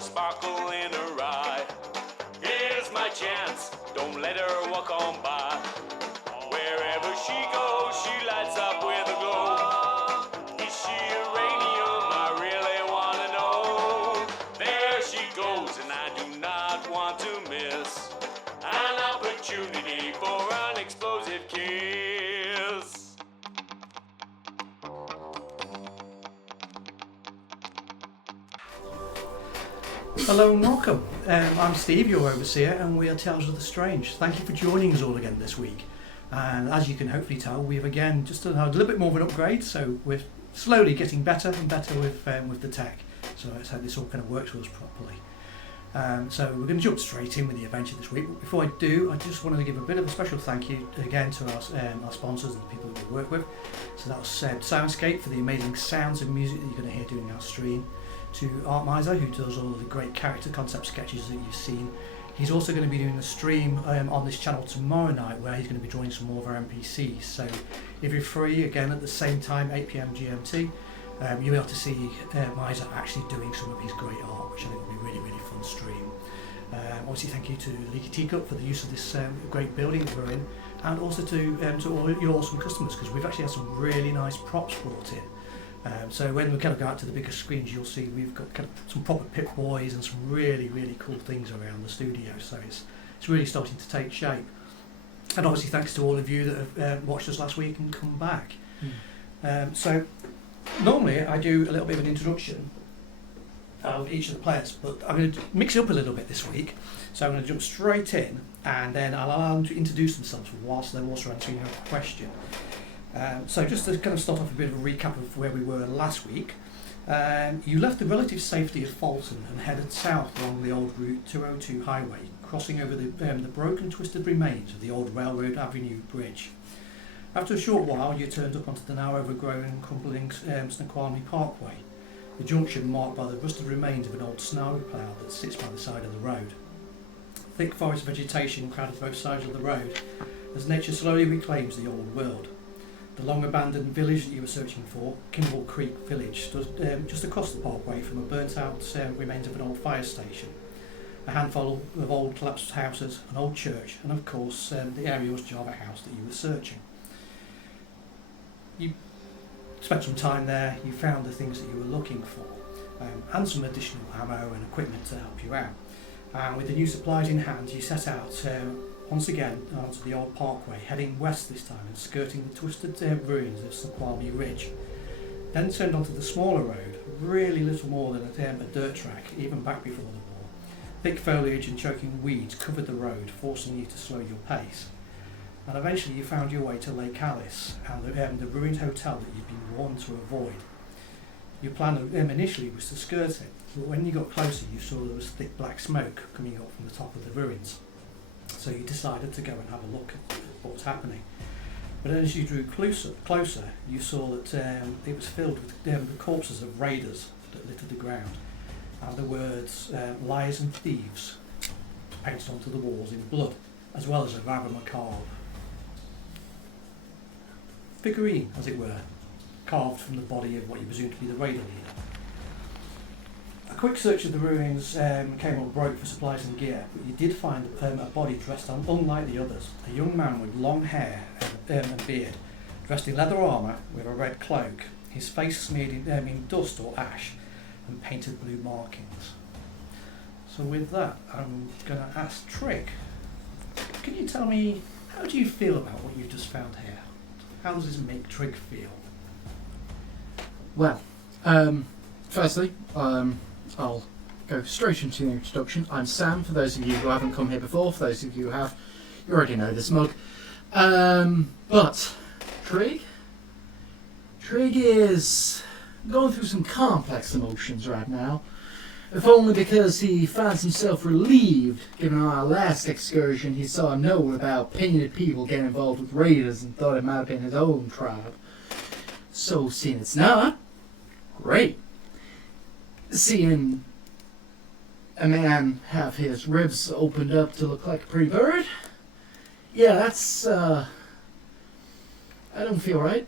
a sparkle in her eye. Here's my chance, don't let her walk on by. Wherever she goes, she lights up with a glow. Is she uranium? I really want to know. There she goes, and I do not want to miss an opportunity for an explosive kiss. Hello and welcome. I'm Steve, your overseer, and we are Tales of the Strange. Thank you for joining us all again this week. And as you can hopefully tell, we've again just done a little bit more of an upgrade, so we're slowly getting better and better with the tech. So let's hope this all kind of works for us properly. So we're going to jump straight in with the adventure this week. But before I do, I just wanted to give a bit of a special thank you again to our sponsors and the people that we work with. So that was Syrinscape for the amazing sounds and music that you're going to hear during our stream. To Art Miser, who does all of the great character concept sketches that you've seen. He's also going to be doing a stream on this channel tomorrow night where he's going to be drawing some more of our NPCs. So if you're free, again at the same time, 8 PM GMT, you'll be able to see Miser actually doing some of his great art, which I think will be a really, really fun stream. Obviously thank you to Leaky Teacup for the use of this great building that we're in, and also to all your awesome customers, because we've actually had some really nice props brought in. So when we kind of go out to the bigger screens, you'll see we've got kind of some proper Pip Boys and some really, really cool things around the studio. So it's really starting to take shape. And obviously thanks to all of you that have watched us last week and come back. So normally I do a little bit of an introduction of each of the players, but I'm going to mix it up a little bit this week. So I'm going to jump straight in, and then I'll allow them to introduce themselves whilst they're also answering your question. So just to kind of start off a bit of a recap of where we were last week, you left the relative safety of Fulton and headed south along the old Route 202 highway, crossing over the broken, twisted remains of the old Railroad Avenue Bridge. After a short while, you turned up onto the now overgrown and crumbling Snoqualmie Parkway, the junction marked by the rusted remains of an old snow plough that sits by the side of the road. Thick forest vegetation crowded both sides of the road as nature slowly reclaims the old world. The long-abandoned village that you were searching for, Kimble Creek village, stood just across the parkway from a burnt-out remains of an old fire station, a handful of old collapsed houses, an old church, and of course the Ariel's Java house that you were searching. You spent some time there, you found the things that you were looking for, and some additional ammo and equipment to help you out. And with the new supplies in hand, you set out once again onto the old parkway, heading west this time and skirting the twisted ruins of Snoqualmie Ridge. Then turned onto the smaller road, really little more than a dirt track, even back before the war. Thick foliage and choking weeds covered the road, forcing you to slow your pace. And eventually you found your way to Lake Alice and the ruined hotel that you'd been warned to avoid. Your plan initially was to skirt it, but when you got closer you saw there was thick black smoke coming up from the top of the ruins. So you decided to go and have a look at what was happening. But as you drew closer, you saw that it was filled with the corpses of raiders that littered the ground, and the words liars and thieves painted onto the walls in blood, as well as a rather macabre figurine, as it were, carved from the body of what you presume to be the raider leader. A quick search of the ruins came up broke for supplies and gear, but you did find a body dressed unlike the others, a young man with long hair and beard, dressed in leather armour with a red cloak, his face smeared in dust or ash and painted blue markings. So with that, I'm going to ask Trig, can you tell me, how do you feel about what you've just found here? How does this make Trig feel? Well, firstly, I'll go straight into the introduction. I'm Sam, for those of you who haven't come here before. For those of you who have, you already know this mug. But Trig is going through some complex emotions right now. If only because he finds himself relieved, given our last excursion he saw a note about painted people getting involved with raiders and thought it might have been his own tribe. So seeing it's not, great. Seeing a man have his ribs opened up to look like a pretty bird, yeah, that's, I don't feel right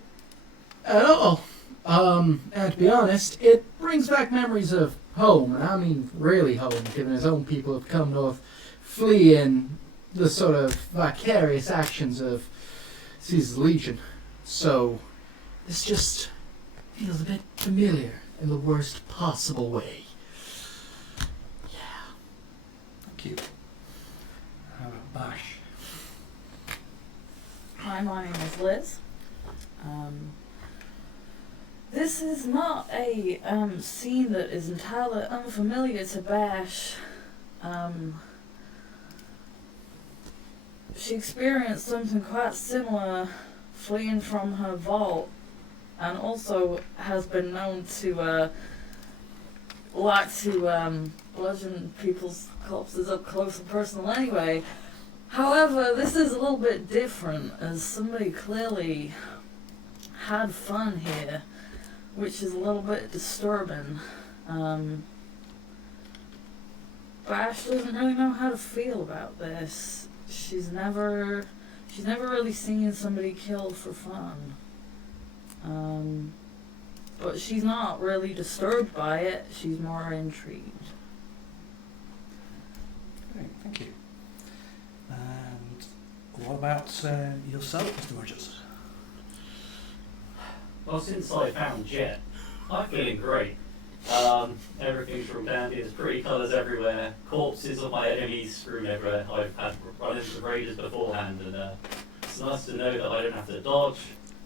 at all. And to be honest, it brings back memories of home, and I mean really home, given his own people have come north, fleeing the sort of vicarious actions of Caesar's Legion. So this just feels a bit familiar in the worst possible way. Yeah. Thank you. Bash. Hi, my name is Liz. This is not a scene that is entirely unfamiliar to Bash. She experienced something quite similar fleeing from her vault, and also has been known to bludgeon people's corpses up close and personal anyway. However, this is a little bit different, as somebody clearly had fun here, which is a little bit disturbing. Bash doesn't really know how to feel about this. She's never really seen somebody killed for fun. But she's not really disturbed by it. She's more intrigued. Great, thank you. And what about yourself, Mr. Rogers? Well, since I found Jet, I'm feeling great. Everything's from dandy, there's pretty colours everywhere, corpses of my enemies strewn everywhere. I've had run-ins with raiders beforehand, and it's nice to know that I don't have to dodge,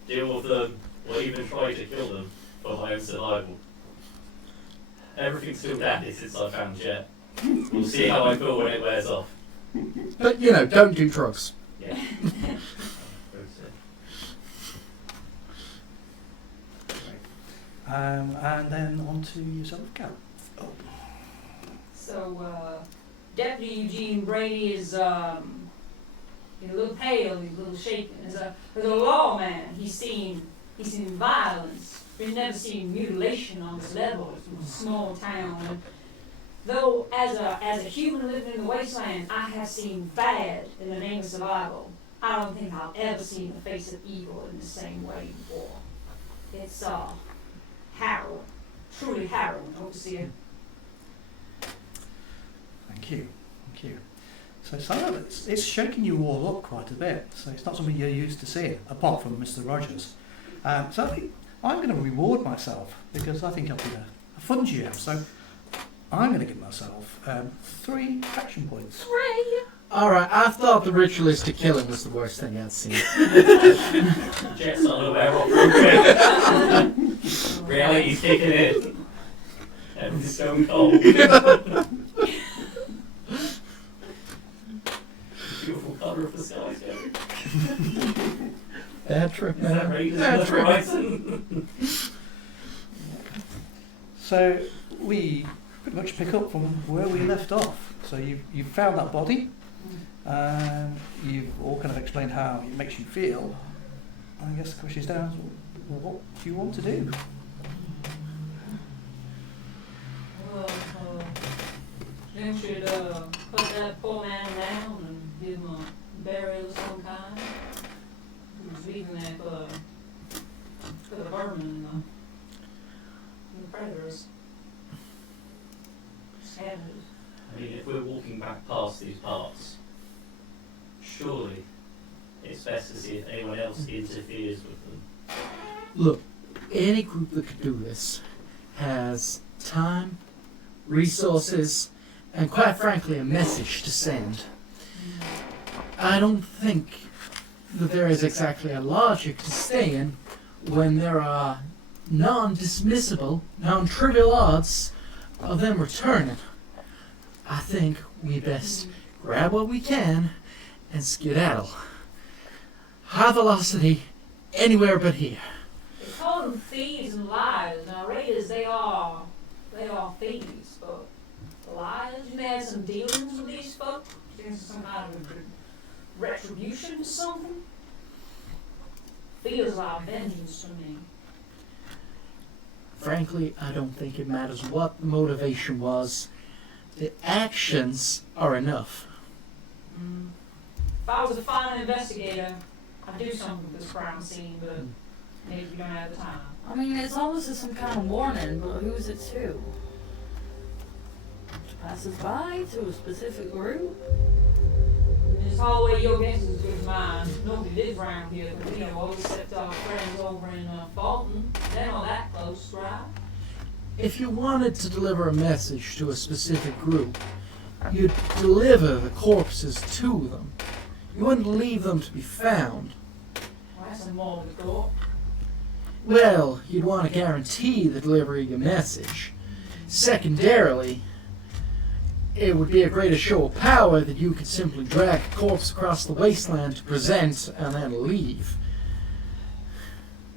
deal with them, or even try to kill them for my own survival. Everything's still dandy since I found Jet. We'll see how I feel when it wears off. But, don't do drugs. Yeah. And then on to yourself, Cal. Oh. So, Deputy Eugene Brady is a little pale, he's a little shaken. As a lawman, he's seen violence. We've never seen mutilation on this level. It's a small town. And though, as a human living in the wasteland, I have seen bad in the name of survival. I don't think I've ever seen the face of evil in the same way before. It's harrowing, truly harrowing. I hope to see it. Thank you. So it's shaking you all up quite a bit, so it's not something you're used to seeing, apart from Mr. Rogers. So I think I'm going to reward myself, because I think I've been a fun GM, so I'm going to give myself 3 action points. 3? Alright, I thought the ritualistic killing was the worst thing I'd seen. Jet's unaware of it. Reality's kicking in. Everything's stone cold. Beautiful colour of the sky, Joe. Bad trip, man. Raiders Bad on the trip. horizon. So we pretty much pick up from where we left off. So you've found that body. You've all kind of explained how it makes you feel. I guess the question is down, what do you want to do? Well, then we should put that poor man down and give him a burial of some kind. He was leaving that for the vermin and the predators. Savages. I mean, if we're walking back past these parts, surely it's best to see if anyone else interferes with them. Look, any group that could do this has time, resources, and quite frankly a message to send. I don't think that there is exactly a logic to staying when there are non-dismissible, non-trivial odds of them returning. I think we best grab what we can and skedaddle. High velocity, anywhere but here. They call them thieves and liars. Now, raiders, they are thieves, but liars, you may have some dealings with these folk. You think it's some kind of retribution or something? Feels like vengeance to me. Frankly, I don't think it matters what the motivation was. The actions are enough. If I was a fine investigator, I'd do something with this crime scene, but maybe we don't have the time. I mean, it's almost as some kind of warning, but who is it to? Passes by to a specific group? This hallway, your guess is as good as mine. Nobody lives around here, you know, except our friends over in Fulton. They're not that close, right? If you wanted to deliver a message to a specific group, you'd deliver the corpses to them. You wouldn't leave them to be found. Well, that's a more of the thought. Well, you'd want to guarantee the delivery of your message. Secondarily, it would be a greater show of power that you could simply drag a corpse across the wasteland to present and then leave.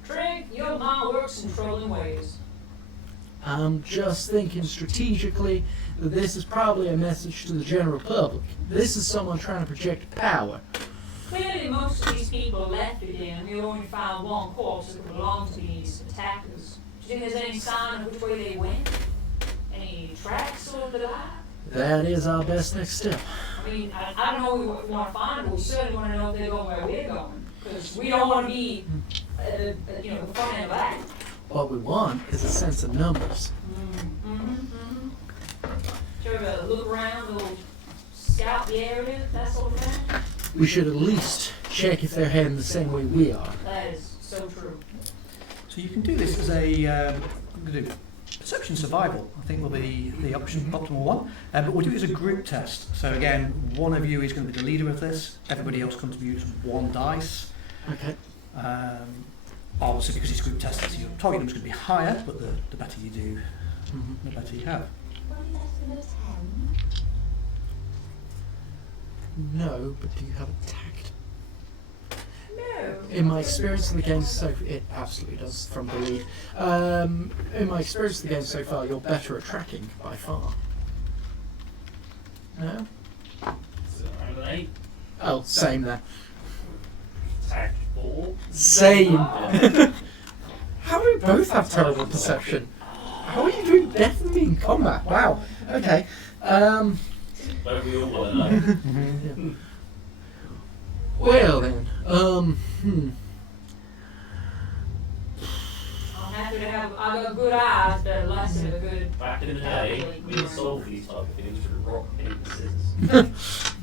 Trick, your mind works in trolling ways. I'm just thinking strategically that this is probably a message to the general public. This is someone trying to project power. Clearly, most of these people left it in, and we only found one corpse that belonged to these attackers. Do you think there's any sign of which way they went? Any tracks or the like? That is our best next step. I mean, I don't know what we want to find, but we certainly want to know if they're going where we're going. Because we don't want to be, the front end of that. What we want is a sense of numbers. Should we look around, a little scout the area, that sort of thing? We should at least check if they're heading the same way we are. That is so true. So you can do this as a I'm going to do perception survival. I think will be the optimal one. But we'll do it as a group test. So again, one of you is going to be the leader of this. Everybody else contributes one dice. Okay. Obviously, because it's group tested, so your target number is going to be higher, but the better you do, the better you have. No, but do you have a tact? No. In my experience in the game so far, it absolutely does from the lead. In my experience in the game so far, you're better at tracking by far. No? So I'm an 8. Oh, same then. Attack 4. Same. Yeah. How do we both have terrible perception? How are you doing better than me in combat? Wow. Okay. Don't we all want to know? Well then, I'm happy to have, I got good eyes, but less of a good... Back in the day, we would solve these type of things through rock, paper, scissors.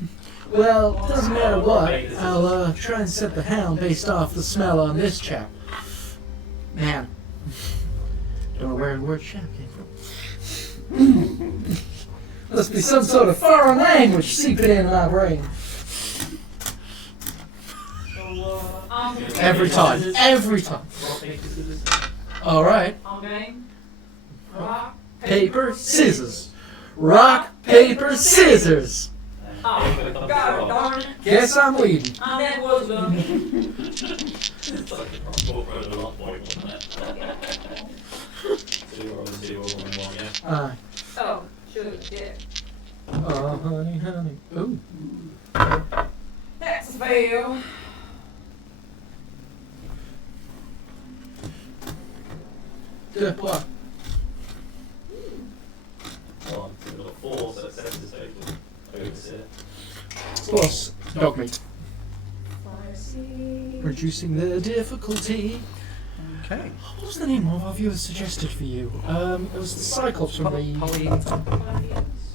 well, doesn't matter what. I'll try and set the hound based off the smell on this chap. Man, don't know where the word chap came from. Must be some sort of foreign language seeping in my brain. Every time. Every time. Rock, paper, scissors. All right. I'm game. Rock, Paper, scissors. Rock, paper, scissors. Oh, God darn it. Guess I'm leading. I'm that was done. It's like the rock road a lot point, wasn't it? 0 and 0 and 1, yeah. Oh, sure, yeah. Oh, honey, honey. Ooh. That's a fail. What? Well, we've got 4 successes overseer. Plus dog meat. Reducing the difficulty. Okay. What was the name of our viewer suggested for you? It was the Cyclops from the...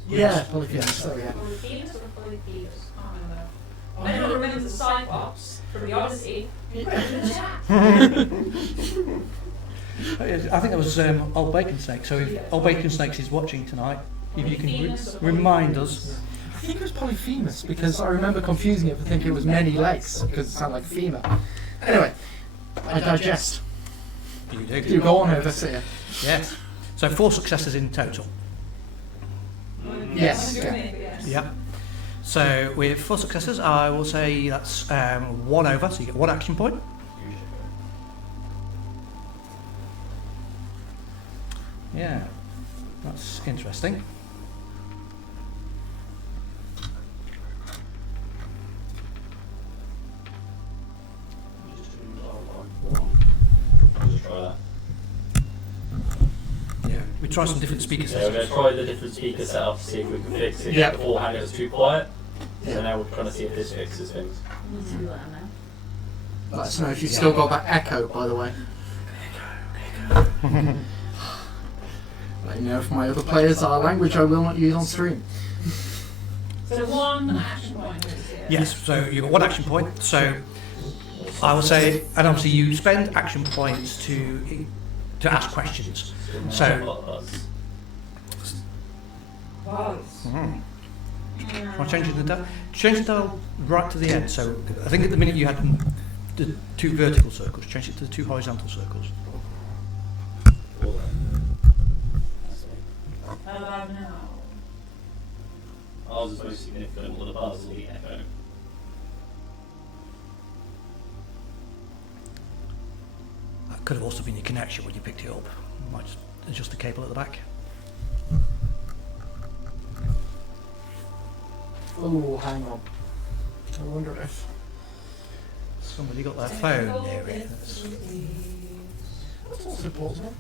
Yeah, Polyphemus, there we go. Polyphemus or Polyphemus? I don't remember the Cyclops from the Odyssey. I think that was Old Bacon Snake. So if Old Bacon Snakes is watching tonight, if you can remind us. I think it was Polyphemus because I remember confusing it for thinking it was many legs because it sounded like femur. Anyway, I digest. You do. You go on over here. Yes. So 4 successes in total. Yes. Yeah. Yeah. So with 4 successes, I will say that's 1 over, so you get 1 action point. Yeah, that's interesting. Just try that. Yeah, we try some different speaker Yeah, we're going systems. to try the different speaker setup to see if we can fix it. Yeah. Beforehand it was too quiet. Yeah. So now we're trying to see if this fixes things. Let us know if you've still got that echo, by the way. Let you know if my other players are language I will not use on stream. So one action point. Yes, so you've got one action point. So I will say, and obviously you spend action points to ask questions. So. I'll change the dial. Change the dial right to the end. So I think at the minute you had the 2 vertical circles. Change it to the 2 horizontal circles. How about now? Ours is most significant, all the bars will be echo. That could have also been your connection when you picked it up. You might just adjust the cable at the back. Oh, hang on. I wonder if Somebody got their phone near it. that's also possible.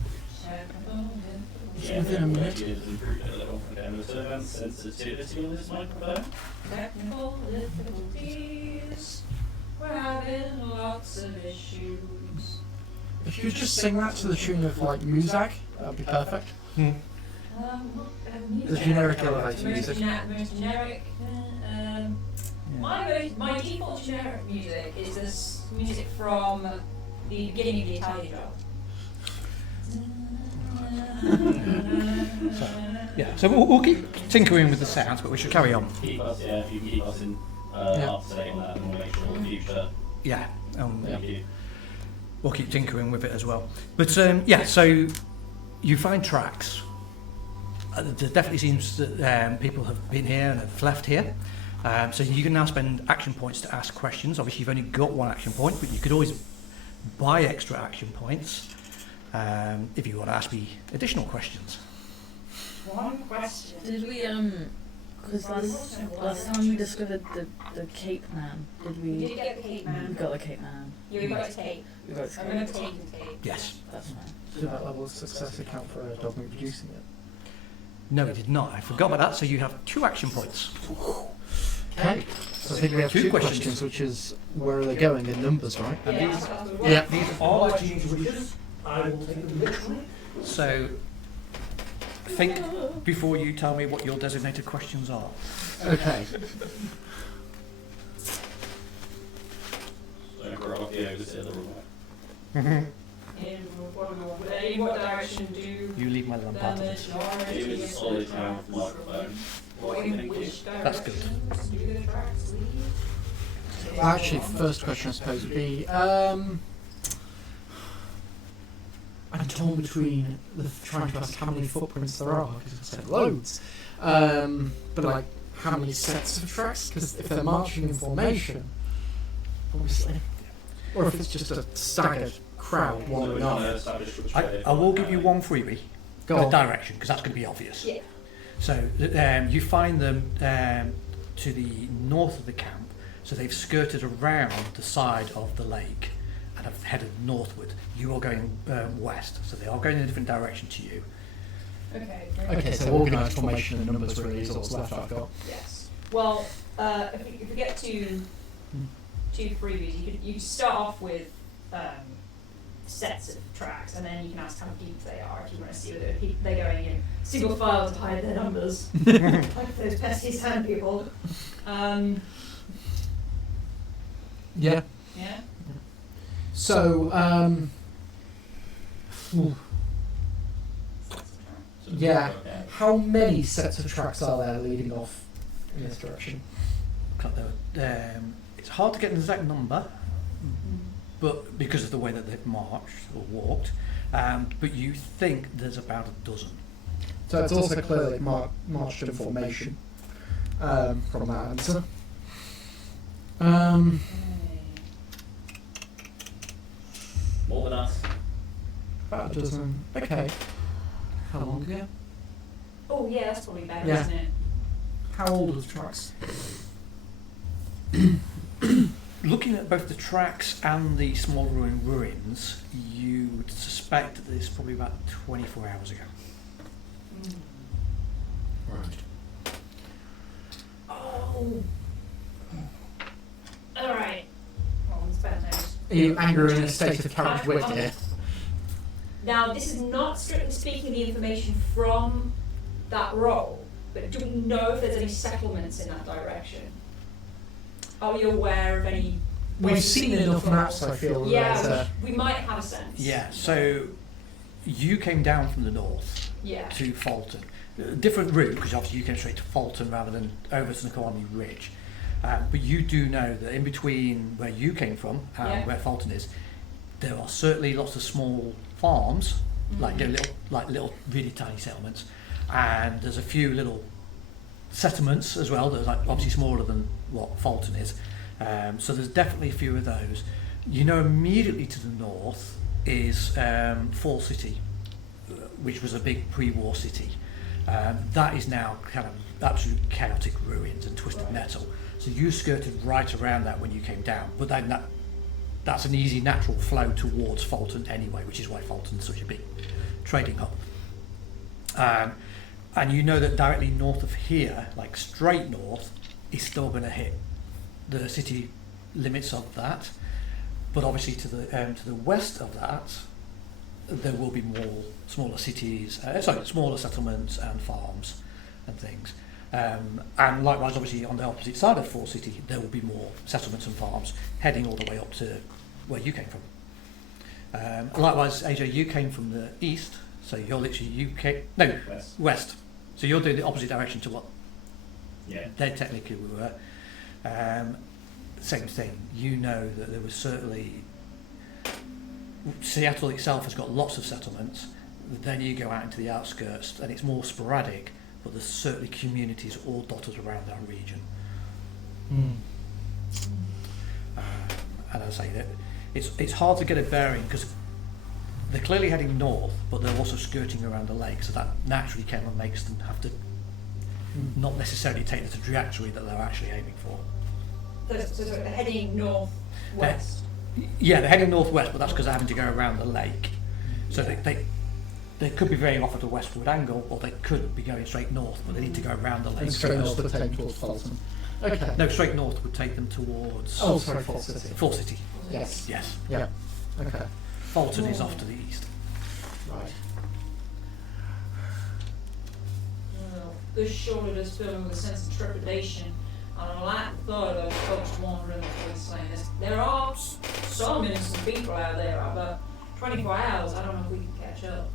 Yeah, Within a minute. it has improved a little. Okay, I'm going to turn down sensitivity on this microphone. Technical difficulties. We're having lots of issues. If you could just sing that to the tune of like Muzak, that would be perfect. The generic elevator music. Most generic. My default generic music is this music from the beginning of the Italian job. So we'll keep tinkering with the sounds, but we should carry on. Keep us, if you can keep us in up to date on that, and we'll make sure in the future. Yeah. Thank you. We'll keep tinkering with it as well. But so you find tracks. There definitely seems that people have been here and have left here. So you can now spend action points to ask questions. Obviously, you've only got one action point, but you could always buy extra action points if you want to ask me additional questions. One question. Did we because last time we discovered the Cape Man, did We we? did get the Cape We Man. got the Cape Man. Yeah, we got his Cape. We got the I Cape. remember taking the Cape. Yes. That's fine. Did that level of success account for a dog producing it? No, it did not. I forgot about that. So you have 2 action points. Okay. So I think we have 2 2 questions. questions, which is where are they going in numbers, right? Yeah. Yeah. These are to use wishes. I will take them literally. So think before you tell me what your designated questions are. Okay. So we're off the opposite of the room. In what direction do You leave my lamp the out of this. majority It was a solid mouth microphone. in which That's good. directions do the tracks lead? Actually, first question I suppose would be, I'm torn between trying to ask how many footprints there are, because I said loads, but like, how many sets of tracks, because if they're marching in formation, obviously, or if it's just a staggered crowd So we're wandering trying to off. establish which I way. will give you one freebie. Go The on. direction, because that's going to be obvious. Yeah. So you find them to the north of the camp. So they've skirted around the side of the lake and have headed northward. You are going west, so they are going in a different direction to you. Okay. Okay, so organised formation and numbers really is what's left I've got. Yes. Well, if we get to 2 freebies, you could start off with sets of tracks, and then you can ask how deep they are if you want to see whether they're going in single file to hide their numbers, like those pesky sand people. Yeah. Yeah. So, yeah. How many sets of tracks are there leading off in this direction? It's hard to get an exact number, but because of the way that they've marched or walked, but you think there's about a dozen. So it's also clearly marched in formation from that answer. More than us. About a dozen. Okay. How long ago? Oh yeah, that's probably better, Yeah. isn't it? How old are the tracks? Looking at both the tracks and the small ruins, you would suspect that it's probably about 24 hours ago. Right. Oh. All right. Well, it's bad news. Are you angry in a state of carriage wit here? Now, this is not strictly speaking the information from that roll, but do we know if there's any settlements in that direction? Are we aware of any? We've seen enough maps, I feel. Yeah, that, we might have a sense. Yeah, so you came down from the north Yeah. to Fulton. Different route, because obviously you came straight to Fulton rather than over to Snoqualmie Ridge. But you do know that in between where you came from and Yeah. where Fulton is, there are certainly lots of small farms, like little really tiny settlements, and there's a few little settlements as well that are like obviously smaller than what Fulton is. So there's definitely a few of those. You know, immediately to the north is Fall City, which was a big pre-war city. That is now kind of absolute chaotic ruins and twisted metal. So you skirted right around that when you came down, but then that's an easy natural flow towards Fulton anyway, which is why Fulton's such a big trading hub. And you know that directly north of here, like straight north, is still going to hit the city limits of that. But obviously to the west of that, there will be more smaller cities, smaller settlements and farms and things. And likewise, obviously, on the opposite side of Fort City, there will be more settlements and farms heading all the way up to where you came from. Likewise, AJ, you came from the east, so you're literally west. So you're doing the opposite direction to what they technically were. Same thing. You know that there was certainly Seattle itself has got lots of settlements. Then you go out into the outskirts, and it's more sporadic. But there's certainly communities all dotted around that region. And I say that it's hard to get a bearing because they're clearly heading north, but they're also skirting around the lake, so that naturally kind of makes them have to not necessarily take the trajectory that they're actually aiming for. So they're heading northwest. Yeah, they're heading northwest, but that's because they're having to go around the lake. So they could be veering off at a westward angle, or they could be going straight north, but they need to go around the lake. and straight north to take towards Fulton. Okay. No, straight north would take them towards Oh, sorry, Fall City. Fall City. Yes. Yes. Yeah. Okay. Fulton is off to the east. Right. Well, this surely does fill me with a sense of trepidation. I don't like the thought of folks wandering the wasteland. There are some innocent people out there, but 24 hours, I don't know if we can catch up.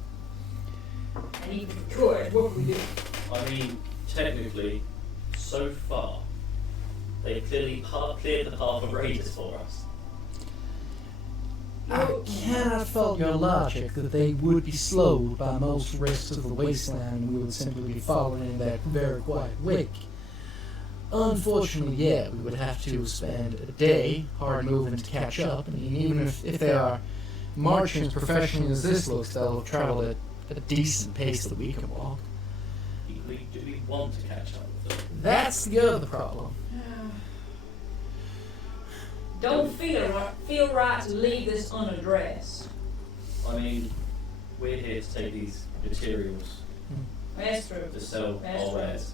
And even if we could, what would we do? I mean, technically, so far, they've clearly cleared the path of raiders for us. I cannot fault your logic that they would be slowed by most risks of the wasteland and we would simply be following in their very quiet wake. Unfortunately, yeah, we would have to spend a day hard moving to catch up. I mean, even if they are marching as professionally as this looks, they'll travel at a decent pace that we can walk. Equally, do we want to catch up with them? That's the other problem. Don't feel right to leave this unaddressed. I mean, we're here to take these materials That's true. to sell That's our true. wares.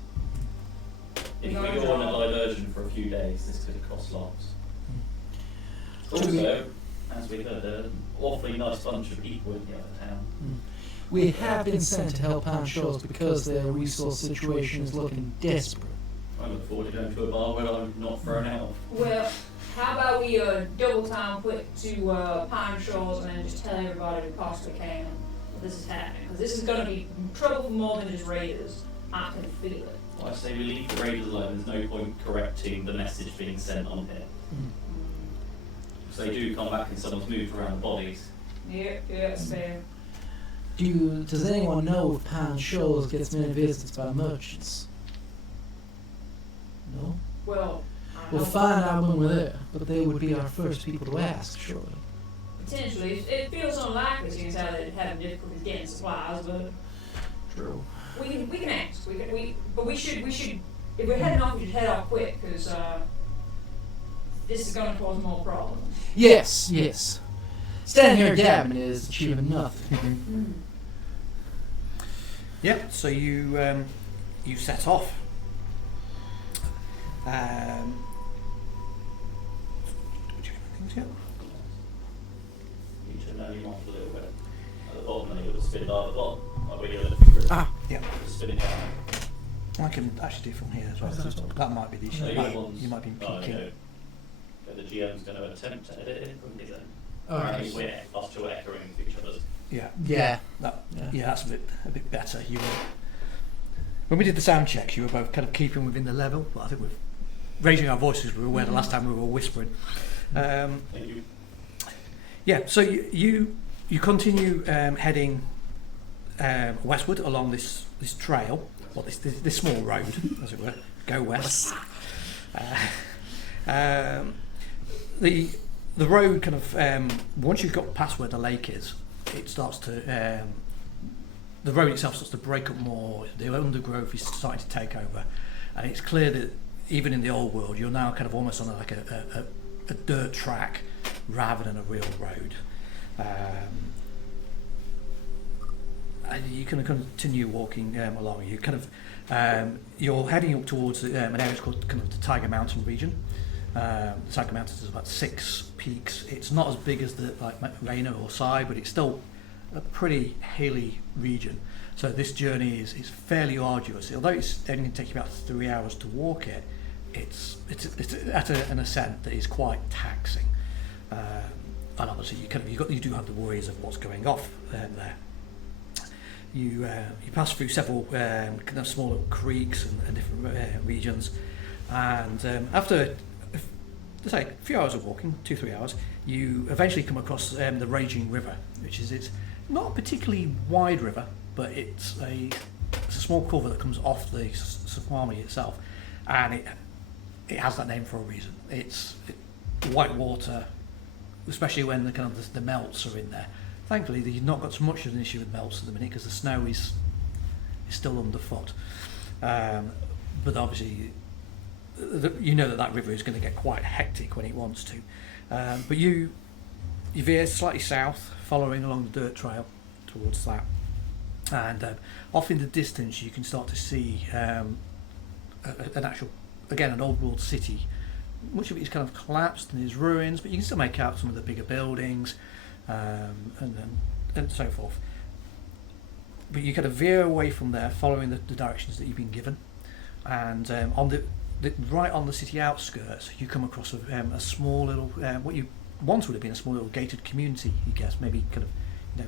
If we go on a diversion for a few days, this could cost lots. Also, as we heard, an awfully nice bunch of people in the other town. We have been sent to help Pound Shores because their resource situation is looking desperate. I look forward to going to a bar where I'm not thrown out. Well, how about we double time quick to Pine Shores and then just tell everybody we possibly can that this is happening. Because this is going to be trouble for more than just raiders. I can feel it. Well, I say we leave the raiders alone. There's no point correcting the message being sent on here. If they do come back and someone's moved around the bodies, Yeah, that's fair. Does anyone know if Pound Shores gets many visits by merchants? No? Well, I We'll know find out when we're there, but they would be our first people to ask, surely. potentially. It feels unlikely since how they're having difficulties getting supplies, but True. we can ask. But we should. If we're heading off, we should head off quick because this is going to cause more problems. Yes, yes. Standing here gabbing is achieving nothing. Yep. So you set off. Would you have things yet? you should know you want a little bit at the bottom it was spinning by the bottom, like when you're in the finger. Yeah. Spinning down. I can actually do it from here as well. That might be the issue. So You might be peeking. The GM's going to attempt to edit it from his end. Alright. Us two are echoing each other's. Yeah. Yeah. Yeah, that's a bit better. You were, when we did the sound checks, you were both kind of keeping within the level. But I think with raising our voices, we were aware the last time we were whispering. Thank you. Yeah. So you continue heading westward along this trail, or this small road, as it were. Go west. The road kind of once you've got past where the lake is, it starts to the road itself starts to break up more. The undergrowth is starting to take over, and it's clear that even in the old world, you're now kind of almost on like a dirt track rather than a real road. And you can continue walking along. You kind of you're heading up towards an area called kind of the Tiger Mountain region. The Tiger Mountains is about 6 peaks. It's not as big as the like Rainer or Sai, but it's still a pretty hilly region. So this journey is fairly arduous. Although it's only going to take you about 3 hours to walk it, it's at an ascent that is quite taxing. And obviously you do have the worries of what's going off there. You pass through several kind of small little creeks and different regions, and after say a few hours of walking, 2-3 hours, you eventually come across the Raging River, which is it's not a particularly wide river, but it's a small culvert that comes off the Safwami itself, and it has that name for a reason. It's white water, especially when the melts are in there. Thankfully, you've not got so much of an issue with melts at the minute because the snow is still underfoot. But obviously, you know that river is going to get quite hectic when it wants to. But you veer slightly south, following along the dirt trail towards that. And off in the distance, you can start to see an old world city. Much of it is kind of collapsed and is ruins, but you can still make out some of the bigger buildings. And so forth. But you kind of veer away from there, following the directions that you've been given, and on right on the city outskirts, you come across a small little what you once would have been a small little gated community. You guess maybe kind of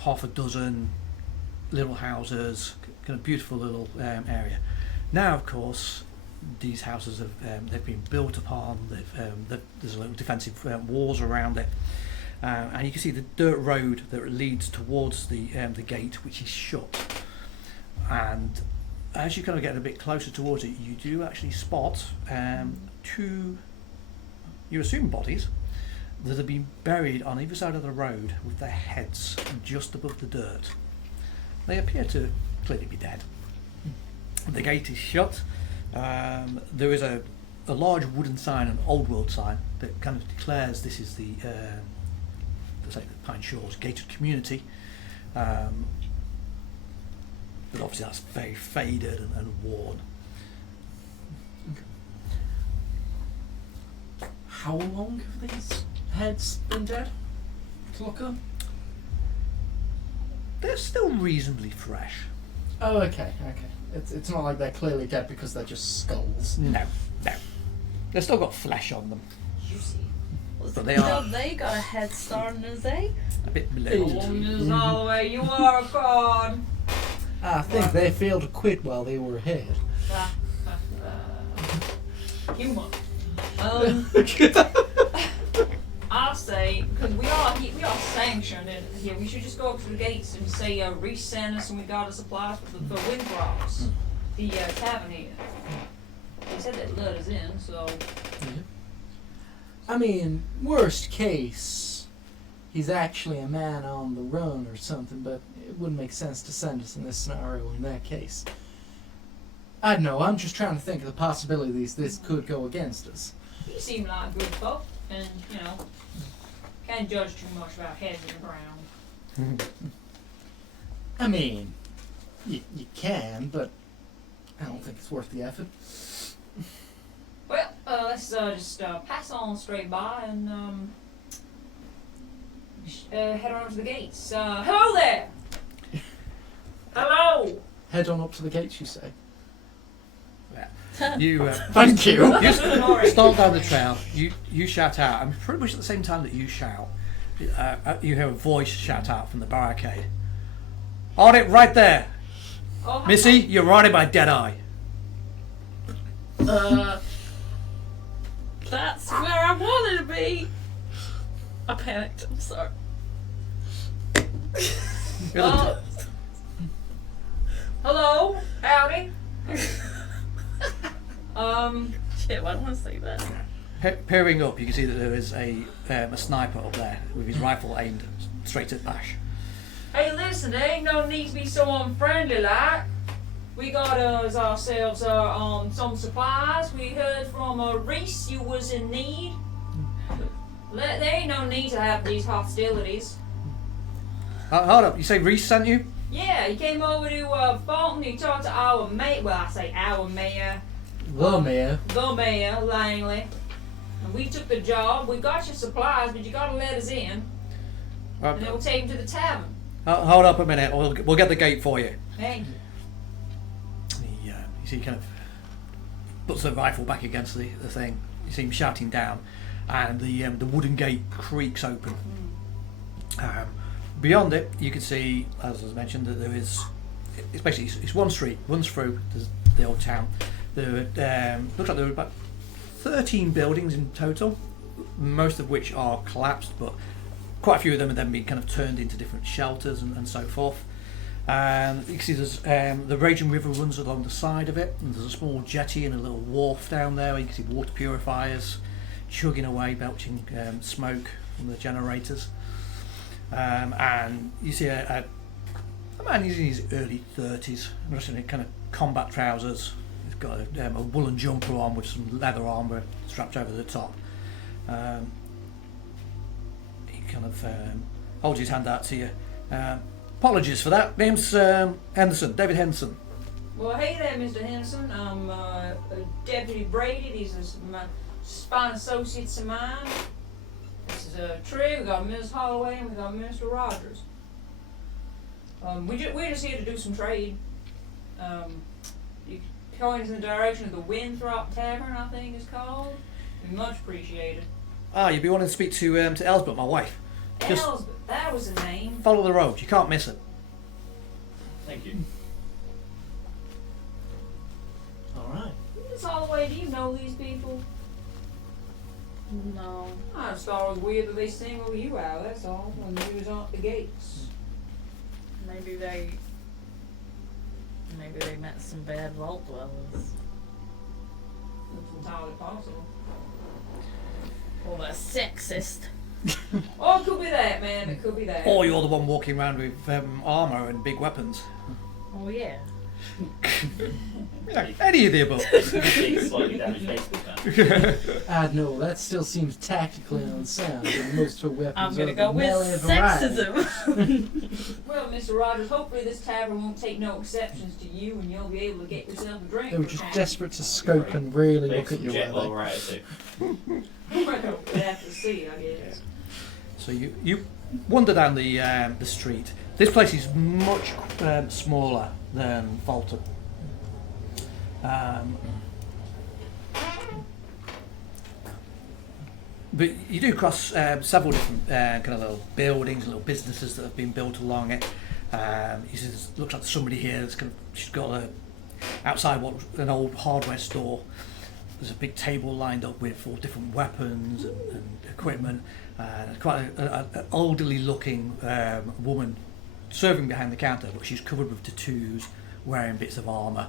half a dozen little houses, kind of beautiful little area. Now, of course, these houses have they've been built upon. There's a little defensive walls around it. And you can see the dirt road that leads towards the gate, which is shut. And as you kind of get a bit closer towards it, you do actually spot 2, you assume, bodies that have been buried on either side of the road with their heads just above the dirt. They appear to clearly be dead. The gate is shut. There is a large wooden sign, an old world sign, that kind of declares this is the Pine Shores gated community, but obviously that's very faded and worn. How long have these heads been dead? To look up? They're still reasonably fresh. Oh, okay. It's not like they're clearly dead because they're just skulls. No. They've still got flesh on them. Juicy. But they are They got a head start on us, eh? a bit bloated. Is all the way you are, God. I think they failed to quit while they were ahead. Humor. I'll say, because we are sanctioned in here, we should just go up to the gates and say, resend us and we got the supplies for the Windcross, the tavern here. They said they'd let us in, so... I mean, worst case, he's actually a man on the run or something, but it wouldn't make sense to send us in this scenario in that case. I don't know, I'm just trying to think of the possibilities this could go against us. You seem like good folk, and, can't judge too much about heads in the ground. I mean, you can, but I don't think it's worth the effort. Well, let's just pass on straight by and head on up to the gates. Hello there! Hello! Head on up to the gates, you say? You Thank you. you start down the trail. You shout out, and pretty much at the same time that you shout, you hear a voice shout out from the barricade. On it, right there, Oh, Missy. You're riding by Deadeye. That's where I wanted to be. I panicked. I'm sorry. Oh. Hello? Howdy? Shit, why don't I want to say that? Peering up, you can see that there is a sniper up there with his rifle aimed straight at Bash. Hey, listen, there ain't no need to be so unfriendly like. We got ourselves some supplies. We heard from Reese you was in need. There ain't no need to have these hostilities. Hold up, you say Reese sent you? Yeah, he came over to Fulton. He talked to our mayor. Well, I say our mayor. The mayor. The mayor, Langley. And we took the job. We got your supplies, but you gotta let us in. And then we'll take them to the tavern. Hold up a minute, we'll get the gate for you. Thank you. You see, he kind of puts the rifle back against the thing. You see him shouting down, and the wooden gate creaks open. Beyond it, you can see, as was mentioned, that there is. It's basically it's one street runs through the old town. There looks like there are about 13 buildings in total, most of which are collapsed, but quite a few of them have then been kind of turned into different shelters and so forth. You can see there's the raging river runs along the side of it, and there's a small jetty and a little wharf down there where you can see water purifiers chugging away, belching smoke from the generators. And you see a man, he's in his early 30s, dressed in kind of combat trousers. He's got a woolen jumper on with some leather armour strapped over the top. He kind of holds his hand out to you. Apologies for that. Name's Henderson, David Henderson. Well, hey there, Mr. Henderson. I'm Deputy Brady. These are my spine associates of mine. This is Trey. We got Ms. Holloway and we got Mr. Rogers. We're just here to do some trade. You point us in the direction of the Winthrop Tavern, I think it's called. Be much appreciated. You'd be wanting to speak to Elsbeth, my wife. Just Elsbeth, that was the name. follow the road. You can't miss it. Thank you. Alright. Ms. Holloway, do you know these people? No. I just thought it was weird that they singled you out, that's all, when you was at the gates. Maybe they met some bad vault dwellers. It's entirely possible. Or they're sexist. Oh, it could be that, man. It could be that. Or you're the one walking around with armour and big weapons. Oh yeah. Any of the above. Slightly damaged Facebook. No, that still seems tactically unsound. And most of her weapons I'm gonna are go of with melee variety. sexism. Well, Mr. Rogers, hopefully this tavern won't take no exceptions to you and you'll be able to get yourself a drink. They were just desperate to scope and really look at you. Jet Were while we're at it too. Well, we'd have to see, I guess. So you wander down the street. This place is much smaller than Fulton. But you do cross several different kind of little buildings, little businesses that have been built along it. You see, looks like somebody here that's she's got outside an old hardware store. There's a big table lined up with all different weapons and equipment. Quite an elderly looking woman serving behind the counter, but she's covered with tattoos, wearing bits of armour.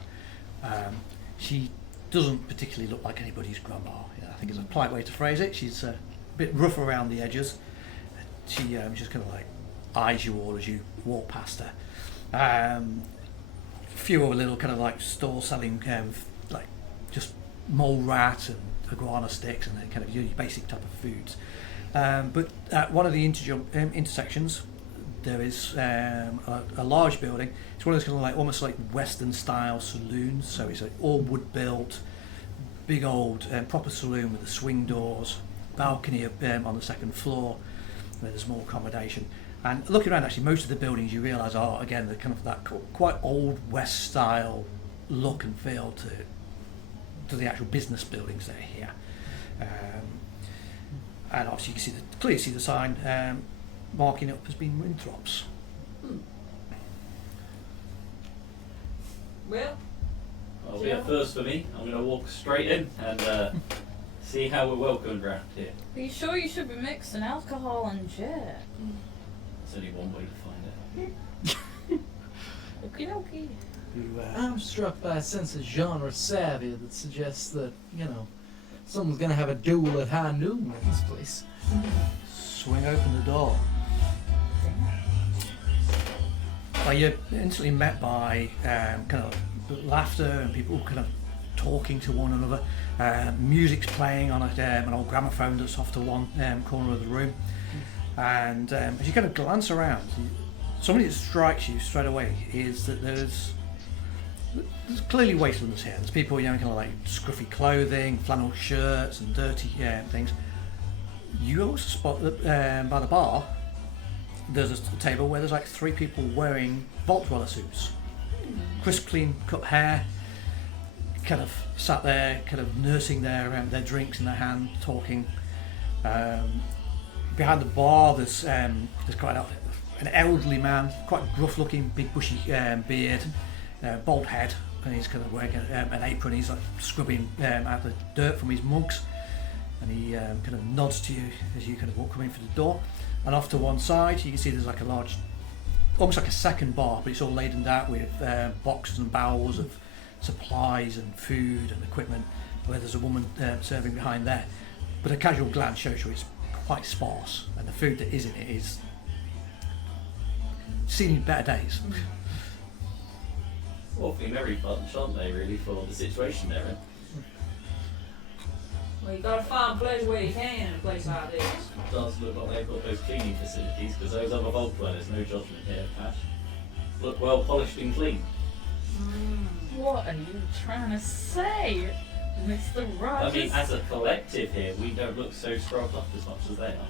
She doesn't particularly look like anybody's grandma. I think it's a polite way to phrase it. She's a bit rough around the edges. She just kind of like eyes you all as you walk past her. A few other little kind of like stores selling like just mole rat and iguana sticks and kind of your basic type of foods. But at one of the intersections, there is a large building. It's one of those kind of like almost like Western style saloons. So it's like all wood built, big old proper saloon with the swing doors, balcony on the second floor. where there's more accommodation. And looking around, actually, most of the buildings you realise are, again, they're kind of that quite old West style look and feel to the actual business buildings that are here. And obviously you can clearly see the sign marking up as being Winthrops. Well, That'll be a first for me. I'm going to walk straight in and see how we're welcomed round here. Are you sure you should be mixing alcohol and jet? There's only one way to find it. Okie dokie. I'm struck by a sense of genre savvy that suggests that, someone's going to have a duel at high noon in this place. Swing open the door. Well, you're instantly met by kind of laughter and people kind of talking to one another. Music's playing on an old gramophone that's off to one corner of the room. And as you kind of glance around, something that strikes you straight away is that there's clearly wastelands here. There's people, kind of like scruffy clothing, flannel shirts and dirty things. You also spot that by the bar, there's a table where there's like 3 people wearing vault dweller suits. Crisp, clean cut hair, kind of sat there, kind of nursing their drinks in their hand, talking. Behind the bar, there's quite an elderly man, quite gruff-looking, big bushy beard, bald head, and he's kind of wearing an apron. He's like scrubbing out the dirt from his mugs, and he kind of nods to you as you kind of come in through the door. And off to one side, you can see there's like a large, almost like a second bar, but it's all laden out with boxes and barrels of supplies and food and equipment, where there's a woman serving behind there. But a casual glance shows you it's quite sparse, and the food that is in it is seen better days. Awfully merry bunch, aren't they, really, for the situation they're in? well, you gotta find pleasure where you can in a place like this. It does look like they've got those cleaning facilities, because those other vault dwellers, no judgment here, Pat, look well polished and clean. What are you trying to say, Mr. Rogers? I mean, as a collective here, we don't look so scrubbed up as much as they are.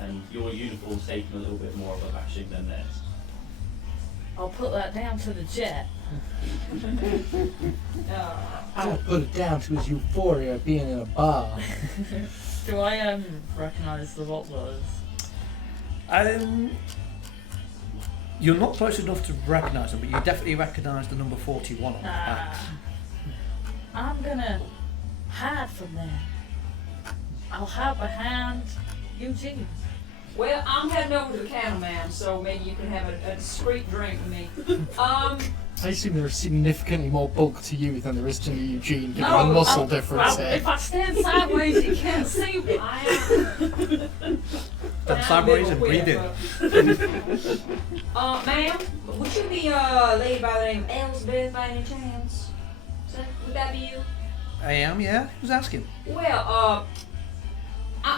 And your uniform's taken a little bit more of a bashing than theirs. I'll put that down to the jet. I'll put it down to his euphoria of being in a bar. Do I recognise the vault dwellers? You're not close enough to recognise them, but you definitely recognise the number 41 on their backs. I'm gonna hide from them. I'll hide behind Eugene. Well, I'm heading over to the cattleman, so maybe you can have a discreet drink with me. I assume there's significantly more bulk to you than there is to me, Eugene, given No, the muscle difference here. If I stand sideways, you can't see me. Stand sideways and breathe in. Ma'am, would you be a lady by the name of Elizabeth by any chance? Would that be you? I am, yeah? Who's asking? Well,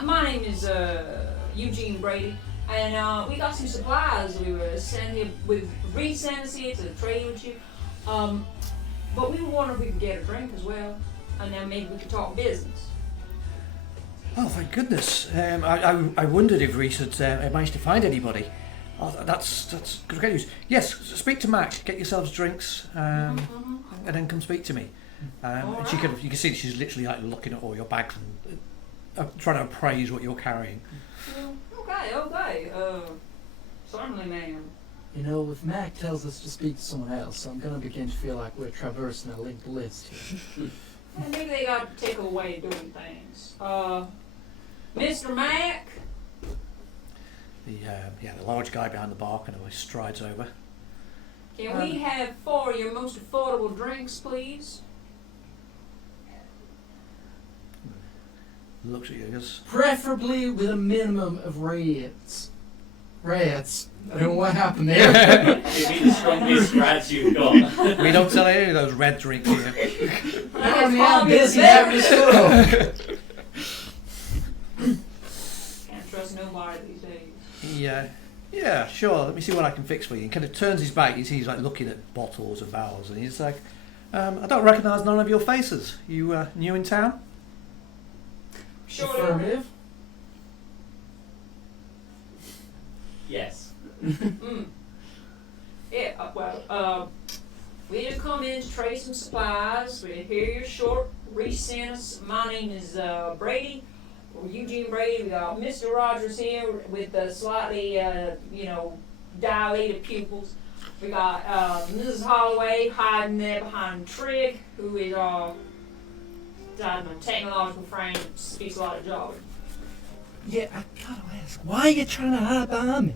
my name is Eugene Brady, and we got some supplies we were sending with resend us here to trade with you. But we were wondering if we could get a drink as well, and then maybe we could talk business. Oh, thank goodness. I wondered if Reese had managed to find anybody. Oh, that's great news. Yes, speak to Mac, get yourselves drinks, and then come speak to me. And she you can see she's literally like looking at all your bags and trying to appraise what you're carrying. Okay. Certainly, ma'am. If Mac tells us to speak to someone else, I'm going to begin to feel like we're traversing a linked list here. And maybe they got a particular way of doing things. Mr. Mac? The large guy behind the bar kind of strides over. Can we have 4 of your most affordable drinks, please? Looks at you and goes, Preferably with a minimum of reds. Reds. I don't know what happened there. Give me the strongest grads you've got. we don't sell any of those red drinks here. I'm busy having a stroke. Can't trust nobody these days. Yeah, sure, let me see what I can fix for you. He kind of turns his back, you see he's like looking at bottles and barrels, and he's like, I don't recognise none of your faces. You new in town? Sure. Affirmative. Yes. Yeah, we just come in to trade some supplies. We're here short recess. My name is Brady, or Eugene Brady. We got Mr. Rogers here with the slightly, dilated pupils. We got Mrs. Holloway hiding there behind Trig, who is our technological frame, speaks a lot of jargon. Yeah, I gotta ask, why are you trying to hide behind me?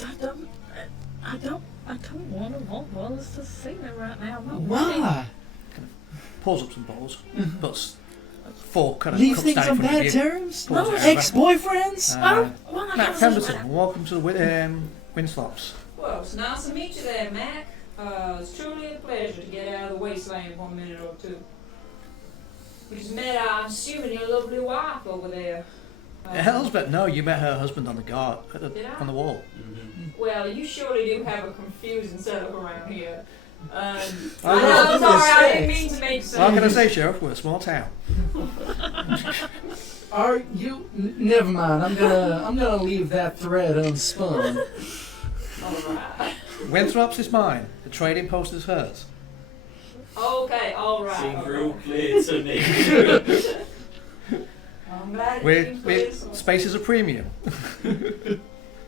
I don't want to well, us to see me right now. I'm not Why? Pours up some bottles, puts 4 kind of Leave cups things down in on front of bad you. terms? Pulls it over. Ex-boyfriends? Matt Pemberton, welcome to the Windslops. Well, it's nice to meet you there, Mac. It's truly a pleasure to get out of the wasteland for a minute or two. We just met, I'm assuming, your lovely wife over there. Elsbeth, no, you met her husband on the Did I? on the wall. Well, you surely do have a confusing setup around here. I I'm know. sorry, I didn't mean to make sense. What can I say, Sheriff? We're a small town. Are you? Never mind. I'm gonna leave that thread unspun. Alright. Winthrops is mine. The trading post is hers. Okay, alright. Seems real clear to me. I'm glad it seems clear. Space is a premium.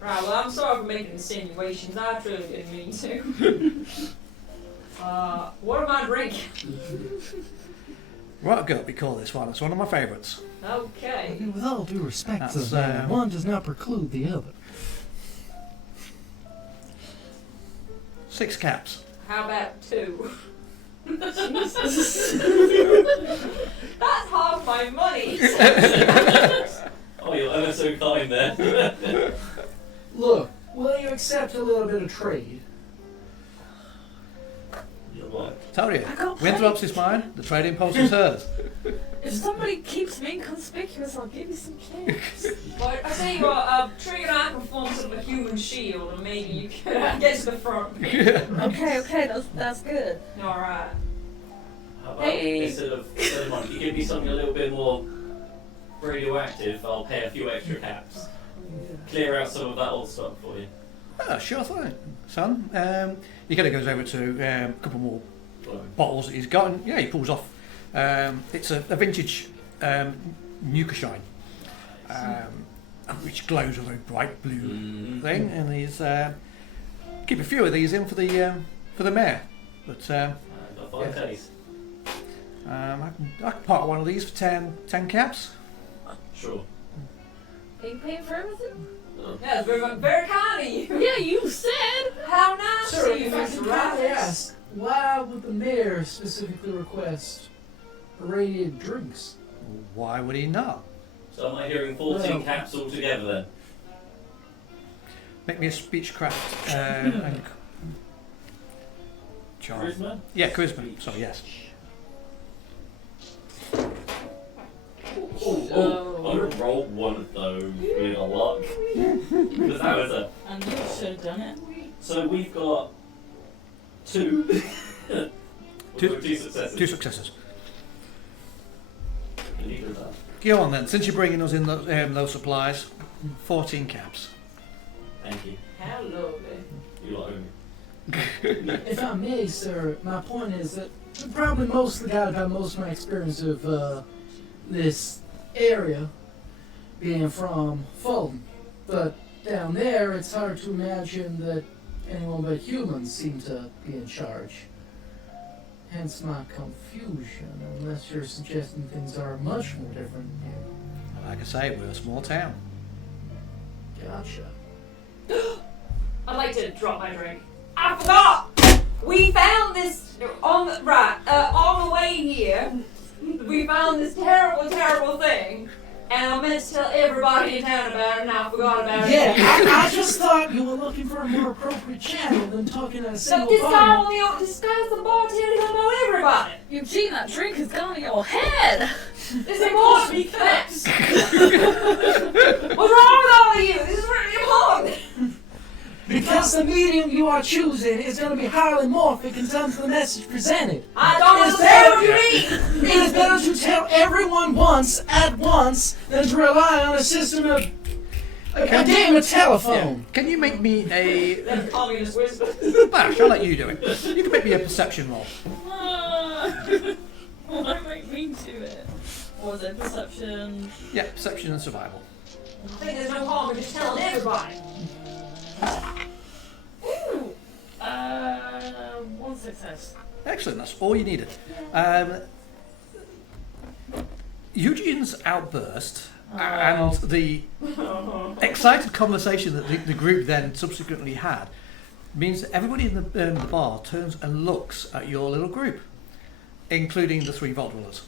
Right, well, I'm sorry for making insinuations. I truly didn't mean to. What am I drinking? Rotgut, we call this one. It's one of my favourites. Okay. With all due respect to That's, that, one does not preclude the other. 6 caps. How about 2? That's half my money. Oh, you're ever so kind there. Look, will you accept a little bit of trade? You're what? Tell you, I got Winthrops is mine. The trading post is hers. If somebody keeps me inconspicuous, I'll give you some cash. Well, I tell you what, Trig and I can form sort of a human shield, and maybe you can get to the front. Okay, that's good. Alright. How about Hey. instead of money, you give me something a little bit more radioactive, I'll pay a few extra caps. Clear out some of that old stuff for you. Sure thing, son. He kind of goes over to a couple more bottles that he's got, and he pulls off. It's a vintage Nuka-Shine, which glows with a very bright blue thing, and he's keep a few of these in for the mayor. But Got 5 days. I can part one of these for 10 caps. Sure. Are you paying for everything? That's very, very kind of you. Yeah, you said. How nice Sir, of you, if I Mr. can kindly Rogers. ask, why would the mayor specifically request irradiated drinks? Why would he not? So am I hearing 14 Well- caps altogether then? Make me a speechcraft and charm. Charisma? Yeah, charisma. Sorry, yes. Oh, I'm gonna roll one of those with a luck. Because that was a... And you should have done it. So we've got 2. Two- 2 successes. 2 successes. Neither of that. Go on then. Since you're bringing us in those supplies, 14 caps. Thank you. How lovely. You lot owe me. If I may, sir, my point is that I probably mostly got about most of my experience of this area being from Fulton. But down there, it's hard to imagine that anyone but humans seem to be in charge. Hence my confusion, unless you're suggesting things are much more different here. Like I say, we're a small town. Gotcha. I'd like to drop my drink. I forgot! We found this on the way here. We found this terrible, terrible thing. And I meant to tell everybody in town about it, and I forgot about it. Yeah, I just thought you were looking for a more appropriate channel than talking at a But single this guy bar. only this guy's the bartender, he'll know everybody. Eugene, that drink has gone to your head. This is important. Thanks. What's wrong with all of you? This is really important. Because the medium you are choosing is going to be highly morphic in terms of the message presented. I don't It's understand what you better- mean. It is better to tell everyone once, at once, than to rely on a system of, A game of telephone. Can you make me a... Them communist whispers. Bash, I'll let you do it. You can make me a perception roll. Why make me do it? What was it? Perception? Yeah, perception and survival. I think there's no harm in just telling everybody. Ooh! One success. Excellent, that's all you needed. Eugene's outburst and the excited conversation that the group then subsequently had means that everybody in the bar turns and looks at your little group, including the 3 vault dwellers.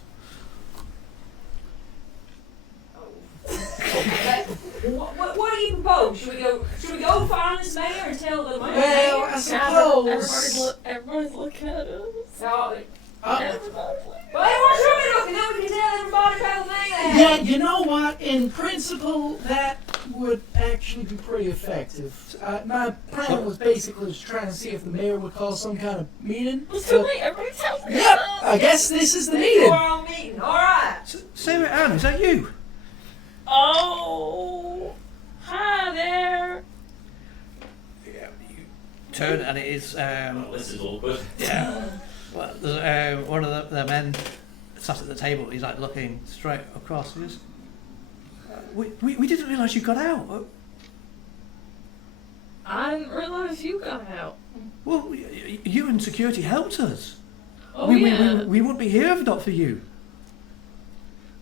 What do you propose? Should we go find this mayor and tell the mayor? Well, I suppose. Everybody's looking at us. Well, everyone should be looking, then we can tell everybody about the thing. Yeah, you know what? In principle, that would actually be pretty effective. My plan was basically just trying to see if the mayor would call some kind of meeting. It's too late. Everybody tells me. Yep, I guess this is the meeting. We're on meeting, alright. Sarah Ann, is that you? Oh, hi there. Yeah, you turn and it is... This is awkward. yeah. Well, there's, one of the men sat at the table. He's like looking straight across. He goes, we didn't realise you got out. I didn't realise you got out. Well, you and security helped us. Oh, we yeah. we wouldn't be here if not for you.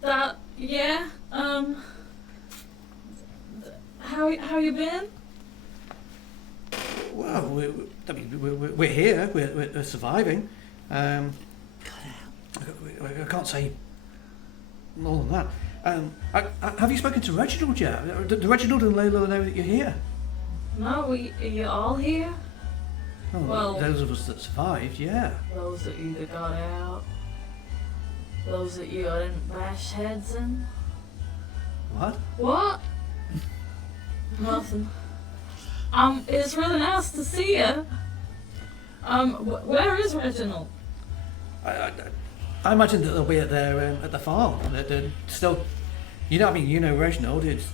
Yeah. How you been? Well, we're here. We're surviving. I can't say more than that. Have you spoken to Reginald yet? Do Reginald and Layla know that you're here? No, are you all here? Oh, Well- those of us that survived, yeah. Those that either got out, those that you didn't bash heads in. What? What? Nothing. It's really nice to see you. Where is Reginald? I imagine that they'll be at the farm. They're still, you know Reginald. It's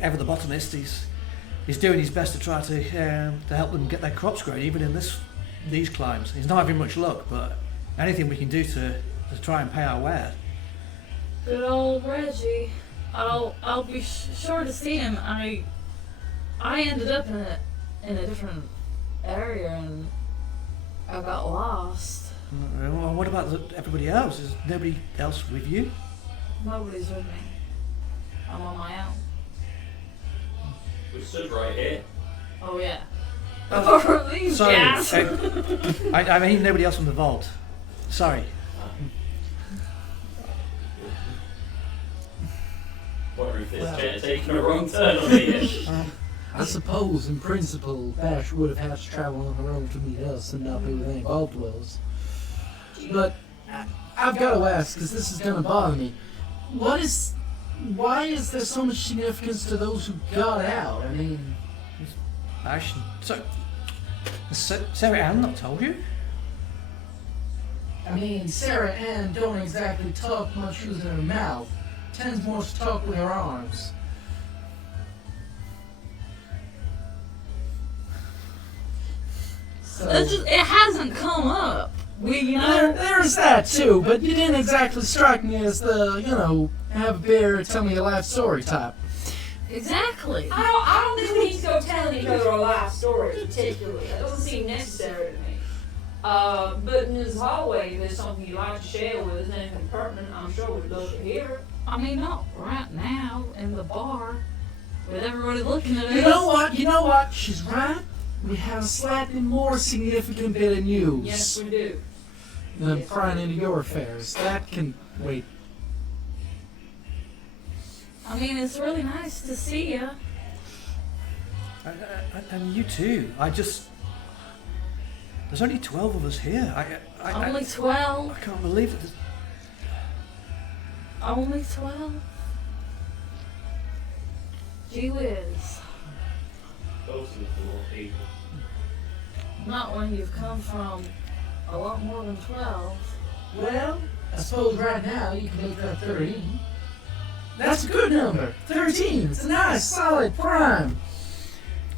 ever the botanist. He's doing his best to try to help them get their crops grown, even in these climes. He's not having much luck, but anything we can do to try and pay our way. Good old Reggie. I'll be sure to see him. I ended up in a different area and I got lost. Well, what about everybody else? Is nobody else with you? Nobody's with me. I'm on my own. We stood right here. Oh yeah. Or these Sorry, cats. I mean nobody else from the vault. Sorry. Wonder if this chair taking a wrong turn on me. I suppose, in principle, Bash would have had to travel on her own to meet us and not be with any vault dwellers. But I've got to ask, because this is going to bother me. Why is there so much significance to those who got out? I mean... Ash, so... Sarah Ann not told you? I mean, Sarah Ann don't exactly talk much using her mouth. Tends more to talk with her arms. So, It hasn't come up. there's that too, but you didn't exactly strike me as the, have a beer, tell me your life story type. Exactly. I don't think we need to go telling each other our life stories particularly. That doesn't seem necessary to me. But in this hallway, if there's something you'd like to share with us, anything pertinent, I'm sure we'd love to hear it. I mean, not right now in the bar with everybody looking at us. You know what? She's right. We have a slightly more significant bit of news Yes, we do. than prying into your affairs. That can wait. I mean, it's really nice to see you. And you too. There's only 12 of us here. Only 12. I can't believe it. Only 12. Gee whiz. Those are the more people. Not when you've come from a lot more than 12. Well, I suppose right now you can make that 13. That's a good number. 13. It's a nice, solid prime.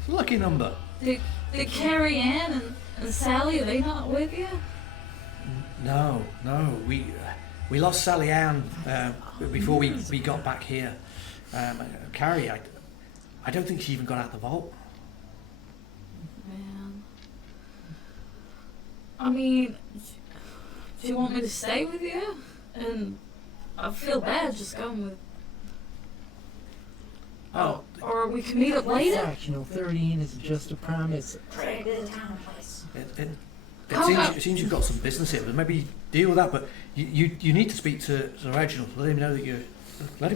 Lucky number. Did Carrie Ann and Sally, are they not with you? No. We lost Sally Ann before we got back here. Carrie, I don't think she even got out the vault. Man. I mean, do you want me to stay with you? And I feel bad just going with... Oh. Or we can meet up later? Fractional 13 is just a prime. It's It seems you've got some business here, but maybe deal with that. But you need to speak to Reginald. Let him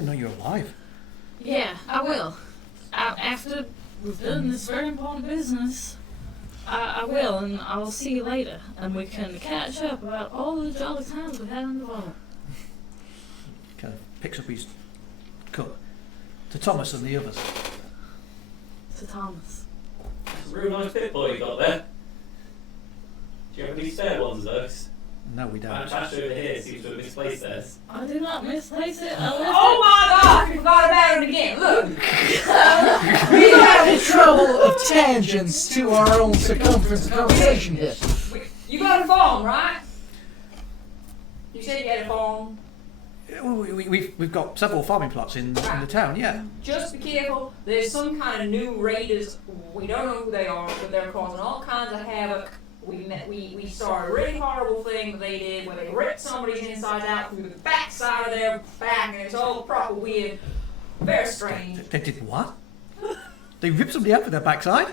know you're alive. Yeah, I will. After we've done this very important business, I will, and I'll see you later, and we can catch up about all the jolly times we've had in the vault. Kind of picks up his cup to Thomas and the others. To Thomas. That's a real nice pit boy you got there. Do you have any spare ones, though? No, we My don't. trash over here seems to have misplaced theirs. I did not misplace it. I left Oh my God! You forgot about it again. Look. we have the trouble of tangents to our own circumference of conversation here. You got a phone, right? You said you had a phone. We've got several farming plots in the town. Yeah. Just be careful. There's some kind of new raiders. We don't know who they are, but they're causing all kinds of havoc. We saw a really horrible thing that they did where they ripped somebody's insides out through the back side of their back, and it's all proper weird. Very strange. They did what? They ripped somebody out with their backside?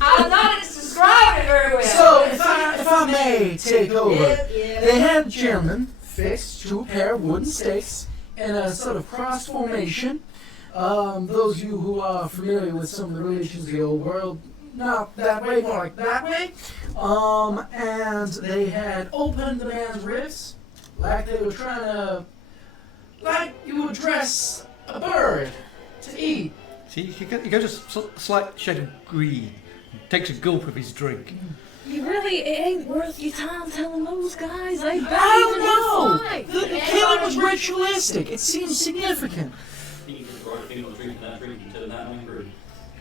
I'm not describing it very well. So, if I may take over, Yeah. they had a gentleman fixed to a pair of wooden stakes in a sort of cross formation. Those of you who are familiar with some of the religions of the old world, not that way, more like that way. And they had opened the man's ribs like they were trying to, like you would dress a bird to eat. See, he goes a slight shade of green, takes a gulp of his drink. You really, it ain't worth your time telling those guys. They I don't know. The killing was ritualistic. It seems significant. People drinking that drink until they're hungry.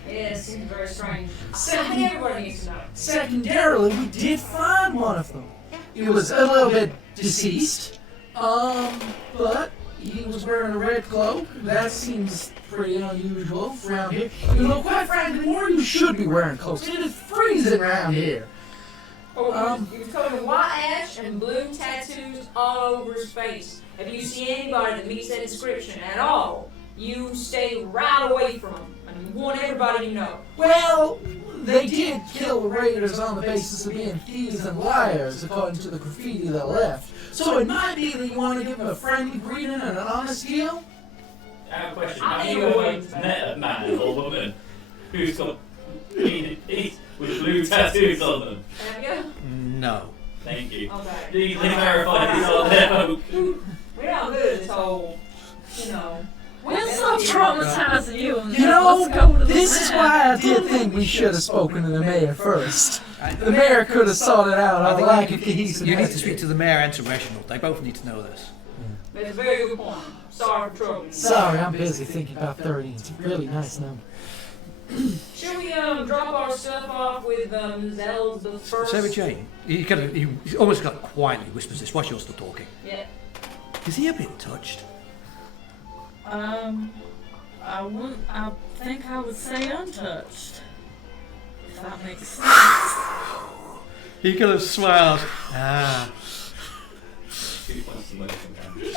Yeah, it seems very strange. I think everybody needs to know. Secondarily, we did find one of them. He was a little bit deceased, but he was wearing a red cloak. That seems pretty unusual around here. You know, quite frankly, more you should be wearing cloaks. It is freezing around here. He was covered in white ash and blue tattoos all over his face. If you see anybody that meets that description at all, you stay right away from him. And warn everybody you know. Well, they did kill the raiders on the basis of being thieves and liars, according to the graffiti that left. So it might be that you want to give them a friendly greeting and an honest deal? I have a question. Have you ever met a man or woman who's got painted teeth with blue tattoos on them? Have you? No. Thank you. Okay. Please verify these are their folk. We're not good at this whole, you know. We'll stop traumatizing you. And You know, let's go to the this is man. why I did think we should have spoken to the mayor first. The mayor could have sorted out I our think lack of cohesiveness. you need to speak to the mayor and to Reginald. They both need to know this. That's a very good point. Sorry for troubling you. Sorry, I'm busy thinking about 30. It's a really nice number. Should we drop our stuff off with Zelda first? Sarah Jane, he almost got quietly whispers this while you're still talking. Yeah. Is he a bit touched? I think I would say untouched. If that makes sense. He kind of smiles. Ah. 2 points of motion damage.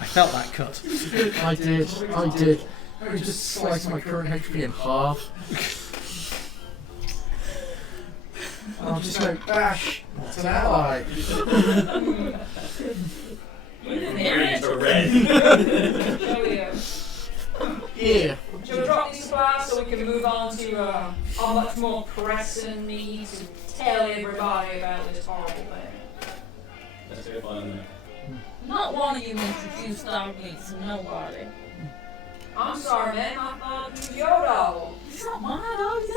I felt that cut. I did. I was just slicing my current HP in half. I'll just go, bash, it's an ally. You didn't hear it. For red. Shall we, Yeah. shall we drop these supplies so we can move on to a much more pressing need to tell everybody about this horrible thing? Let's do it by them. Not one of you introduced dog meat to nobody. I'm sorry, man. I thought it was your dog. It's not my dog, it's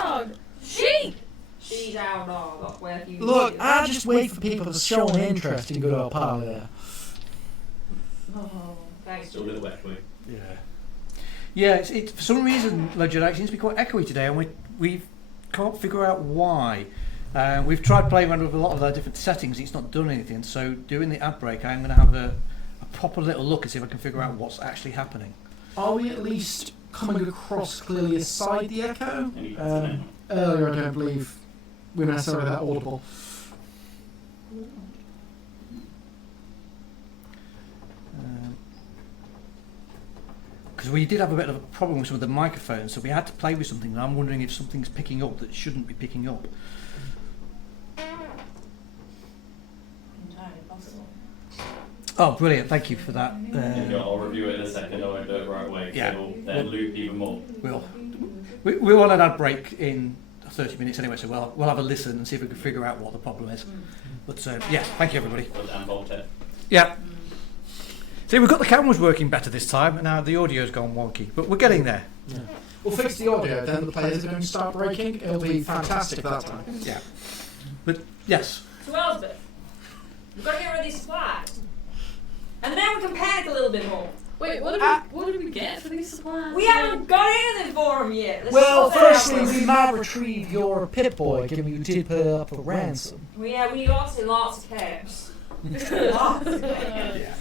our dog. She. She's our dog. Well, if you Look, I just wait for people to show an interest in good old Polly there. Oh, thanks. Still a little wet for you. Yeah. Yeah, it's for some reason, Legendary seems to be quite echoey today, and we can't figure out why. We've tried playing around with a lot of the different settings, it's not done anything, so during the ad break I'm going to have a proper little look and see if I can figure out what's actually happening. Are we at least coming across clearly aside the echo? Any Earlier, I don't believe we were necessarily that audible. Because we did have a bit of a problem with some of the microphones, so we had to play with something, and I'm wondering if something's picking up that shouldn't be picking up. Entirely possible. Oh, brilliant, thank you for that. I'll review it in a second, I won't do it right away, Yeah. it'll then loop even more. We're on an ad break in 30 minutes anyway, so we'll have a listen and see if we can figure out what the problem is. But yeah, thank you everybody. And Voltaire. Yeah. See, we've got the cameras working better this time, and now the audio's gone wonky, but we're getting there. Yeah. We'll fix the audio, then the players are going to start breaking. It'll be fantastic that time. Yeah. But yes. So Elspeth, we've got to get rid of these supplies. And then we can panic a little bit more. Wait, what did we get for these supplies? We haven't got anything for them yet. Let's Well, sort that out firstly, first. we might retrieve your Pip-Boy, given you did put up a ransom. Well, yeah, we need lots and lots of caps. Lots of caps. Yeah.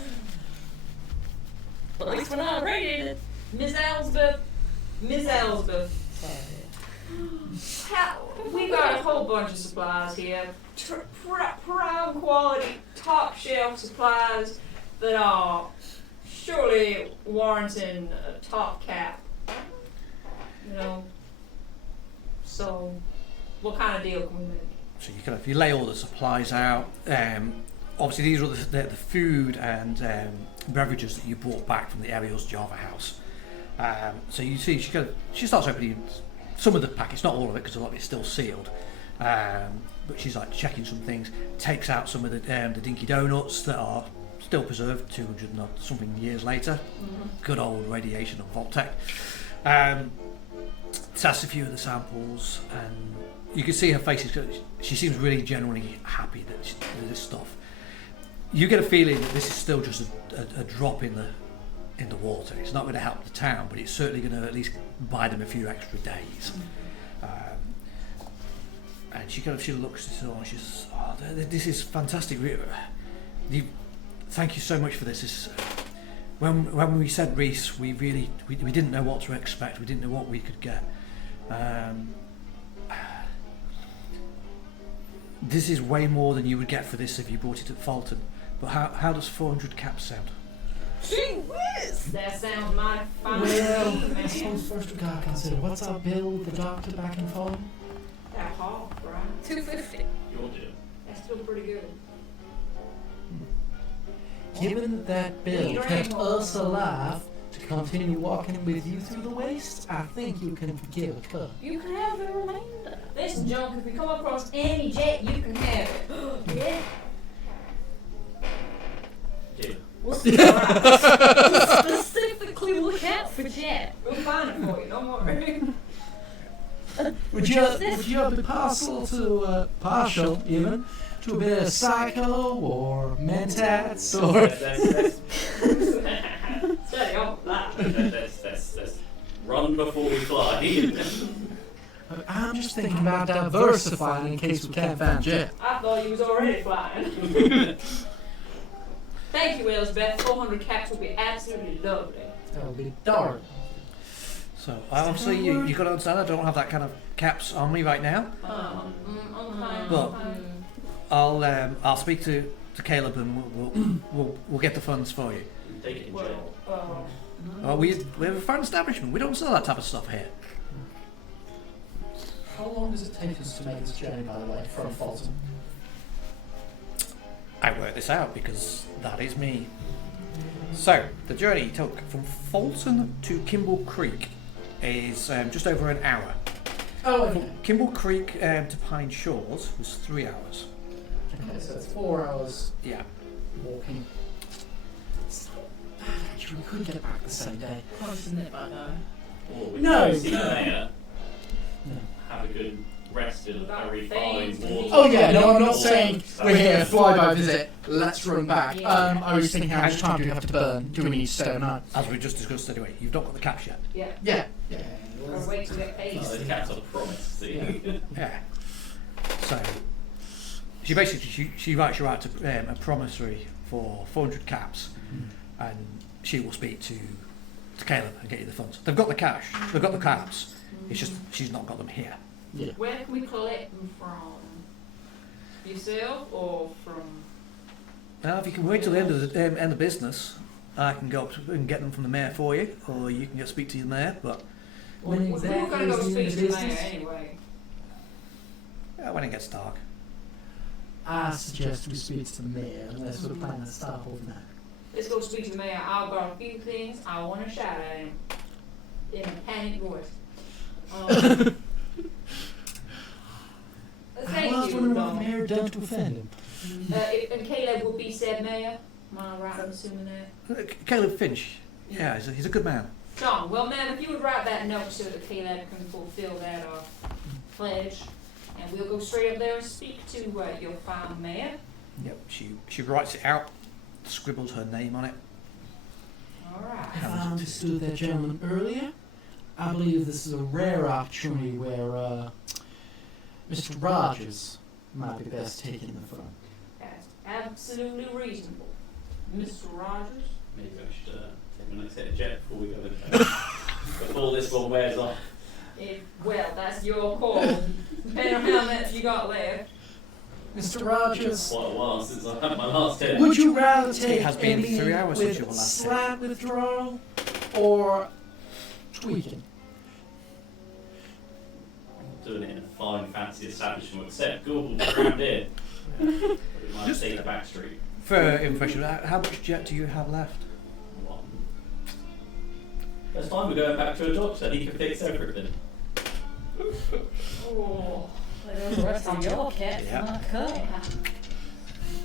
At least we're not radiated. Miss Elsbeth. We got a whole bunch of supplies here. Prime quality, top shelf supplies that are surely warranting a top cap. You know. So, what kind of deal can we make? So if you lay all the supplies out, obviously these are the food and beverages that you brought back from the Ariel's Java house. So you see she starts opening some of the packets, not all of it because a lot of it's still sealed. But she's like checking some things, takes out some of the Dinky Donuts that are still preserved 200 and something years later. Good old radiation of Voltec. Tests a few of the samples, and you can see her face she seems really genuinely happy with this stuff. You get a feeling that this is still just a drop in the water. It's not going to help the town, but it's certainly going to at least buy them a few extra days. And she looks at it all and she says, "Oh, this is fantastic. Thank you so much for this. When we sent Reese, we didn't know what to expect. We didn't know what we could get. This is way more than you would get for this if you bought it at Fulton. But how does 400 caps sound?" Gee whiz! That sounds mighty fine Well, to me, I man. suppose first we gotta consider, what's our bill with the doctor back in Fulham? That hawk, right? $250. You'll do. That's still pretty good. Given that Bill kept us alive to continue walking with you through the waste, I think you can give a cut. You can have the remainder. Listen, Junk, if we come across any jet, you can have it. Yeah. Deal. We'll specifically look out for Jet. We'll find it for you, don't worry. Would you be partial even to a bit of Psycho or Mentats or? Steady on with that. Let's run before we fly. I'm just thinking about diversifying in case we can't find Jet. I thought you was already flying. Thank you, Elizabeth. 400 caps will be absolutely lovely. That'll be dark. So obviously you got to understand I don't have that kind of caps on me right now. But I'll speak to Caleb and we'll get the funds for you. Take it in jail. We have a fine establishment. We don't sell that type of stuff here. How long does it take us to make this journey, by the way, from Fulton? I worked this out because that is me. So the journey took from Fulton to Kimble Creek is just over an hour. Oh, From Kimble Creek to Pine Shores was 3 hours. Okay, so it's 4 hours Yeah. walking. Actually, we could get back the same day. Or we No. can see the mayor, No. have a good rest still a Got very things fine to water. do. Oh yeah, no, I'm not saying we're here, fly-by visit, let's run back. Yeah. I was thinking, how much time do we have to burn? Do we need to stay overnight? As we just discussed anyway, you've not got the caps yet. Yeah. Yeah. Yeah. Or wait to get paid. The cat's on a promise, see? Yeah. So she basically she writes you out a promissory for 400 caps, and she will speak to Caleb and get you the funds. They've got the cash, they've got the caps. It's just she's not got them here. Yeah. Where can we collect them from? Yourself or from? Now, if you can wait till the end of the business, I can go up and get them from the mayor for you, or you can go speak to the mayor. But When We're gonna go speak to the mayor business? anyway. when it gets dark. I suggest we speak to the mayor unless we're planning to start overnight. Let's go speak to the mayor. I've got a few things I want to shout at him in a panicked voice. Thank I was you. wondering what Don. the mayor done to offend him. And Caleb would be said mayor. Am I right in assuming that? Caleb Finch, yeah, he's a good man. John, well, ma'am, if you would write that note so that Caleb can fulfill that pledge, and we'll go straight up there and speak to your fine mayor. Yep, she writes it out, scribbles her name on it. All right. If I understood that gentleman earlier, I believe this is a rare opportunity where Mr. Rogers might be best taking the front. That's absolutely reasonable. Mr. Rogers? Maybe I should take a nice hit of jet before we go in. Before this one wears off. Well, that's your call. Depending on how much you got left. Mr. Rogers, Quite a while since I had my last hit. would you rather take has been any 3 hours since your with last hit. slight withdrawal or tweaking? Doing it in a fine, fancy establishment, except Google around here. We might Just- take the back street. For information, how much jet do you have left? One. That's fine, we're going back to a doctor. He can fix everything. Oh, the rest of your cats Yeah. not cut.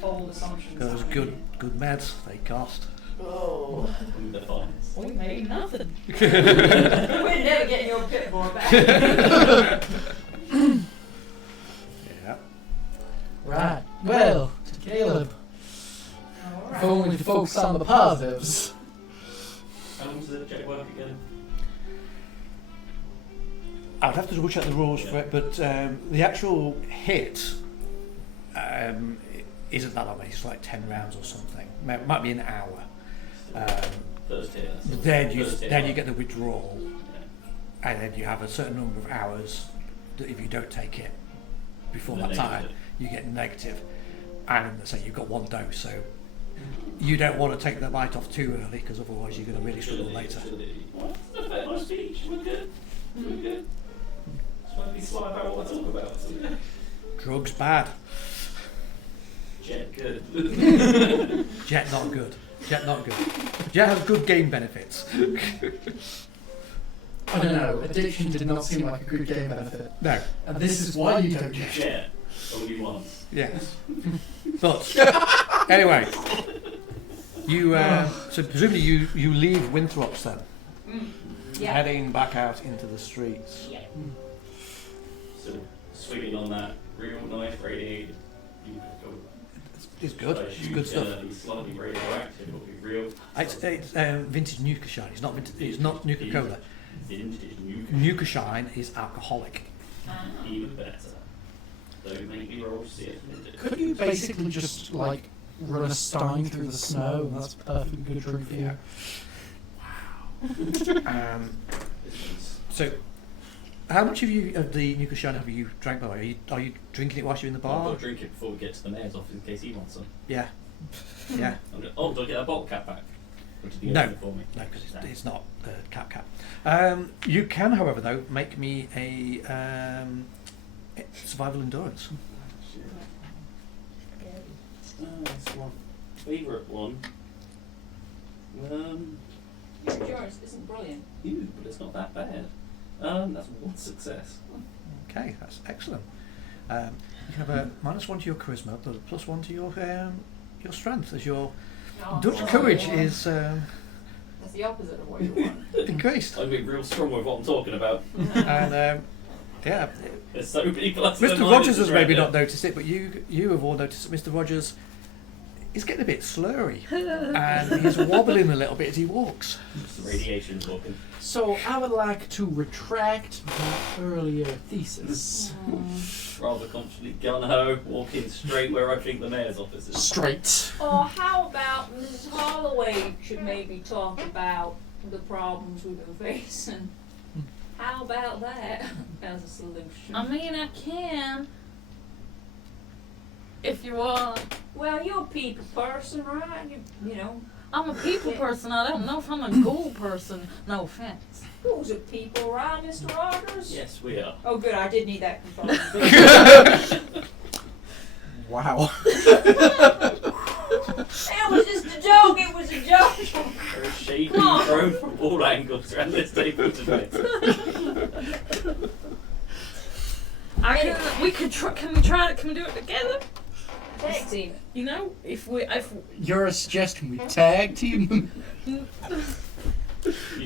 Bold assumptions. Those good meds they cost. Oh, With the fines. we made nothing. We're never getting your pit boy back. Yeah. Right. Well, to Caleb, All if right. only to focus on the positives. How long does the jet work again? I'd have to double check the rules for it, but the actual hit isn't that long. It's like 10 rounds or something. Might be an hour. First hit. that's- Then you first hit, then you right? get the withdrawal, Yeah. and then you have a certain number of hours that if you don't take it before The that time, negative. you get negative. And say you've got one dose, so you don't want to take the bite off too early because otherwise you're going to really struggle later. What? Doesn't affect my speech. We're good. We're good. Just want to be smart about what I talk about. Drugs bad, Jet good. jet not good. Jet not good. Jet has good game benefits. I don't know, addiction did not seem like a good game benefit. No, And this is why you don't jet. Jet. Only once. yes, but anyway, you so presumably you leave Winthrops then, Yeah. heading back out into the streets. Yeah. So swinging on that real nice radiated. It's good. It's good stuff. Be slightly radioactive. It'll be real. It's vintage Nuka Shine. It's not vintage. It's not Nuka Cola. Vintage nuke. Nuka Shine is alcoholic. Even better. Don't make me roll shit. Could you basically just, like, run a stein through the snow and that's a perfectly good drink for you? So, how much of the Nuka Shine have you drank by the way? Are you drinking it whilst you're in the I'll bar? go drink it before we get to the mayor's office in case he wants some. Yeah. Yeah. Oh, do I get a bottle cap back? Or did he No. open it for me? No, because it's not cap. You can, however, though, make me a survival endurance. That's one. Favourite one. Your endurance isn't brilliant. But it's not that bad. That's one success. Okay, that's excellent. You can have a -1 to your charisma, but a +1 to your strength, as your Oh, Dutch that's courage what you want. is That's the opposite of what you want. increased. I'm being real strong with what I'm talking about. And Yeah. There's so many pluses. Mr. Rogers has maybe not noticed it, but you have all noticed that Mr. Rogers is getting a bit slurry and he's wobbling a little bit as he walks. The radiation's walking. So I would like to retract my earlier thesis. Rather confidently gun-ho, walking straight where I think the mayor's office is. Straight. Or how about Mrs. Holloway should maybe talk about the problems we've been facing? How about that as a solution? I mean, I can. If you want. Well, you're a people person, right? You know. I'm a people person. I don't know if I'm a ghoul person. No offense. Who's a people, right, Mr. Rogers? Yes, we are. Oh, good. I did need that confirmed. Wow. It was just a joke. It was a joke. There is shade being thrown from all angles around this table tonight. We could try. Can we try it? Can we do it together? Tag team. You know, if You're suggesting we tag team? You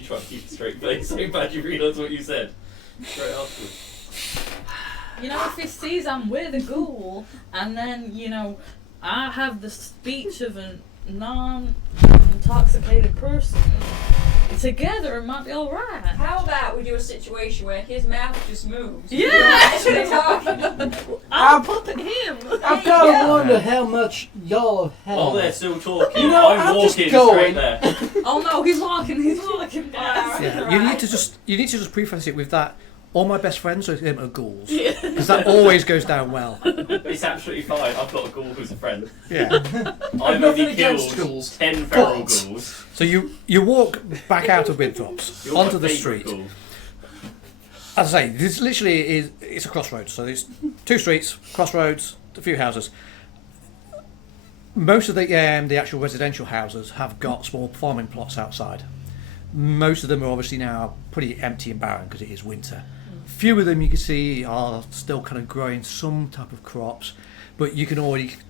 try to keep a straight face so bad you realise what you said. Straight afterwards. you know, if he sees I'm with a ghoul, and then I have the speech of a non-intoxicated person. Together, it might be all right. How about we do a situation where his mouth just moves? Yeah. You're actually talking. I'll puppet him. I've got to wonder how much y'all have had. While they're still talking, You know, I'm I'm just walking going. straight there. Oh no, he's walking. He's walking. Yeah, you need to just preface it with that. All my best friends are ghouls, because that always goes down well. It's absolutely fine. I've got a ghoul who's a friend. Yeah. I've nothing only against killed ghouls. 10 feral Ghouls. ghouls. So you walk back out of Winthrops You're onto my the favourite street. ghoul. As I say, this literally it's a crossroads. So there's 2 streets, crossroads, a few houses. Most of the actual residential houses have got small farming plots outside. Most of them are obviously now pretty empty and barren because it is winter. Few of them you can see are still kind of growing some type of crops, but you can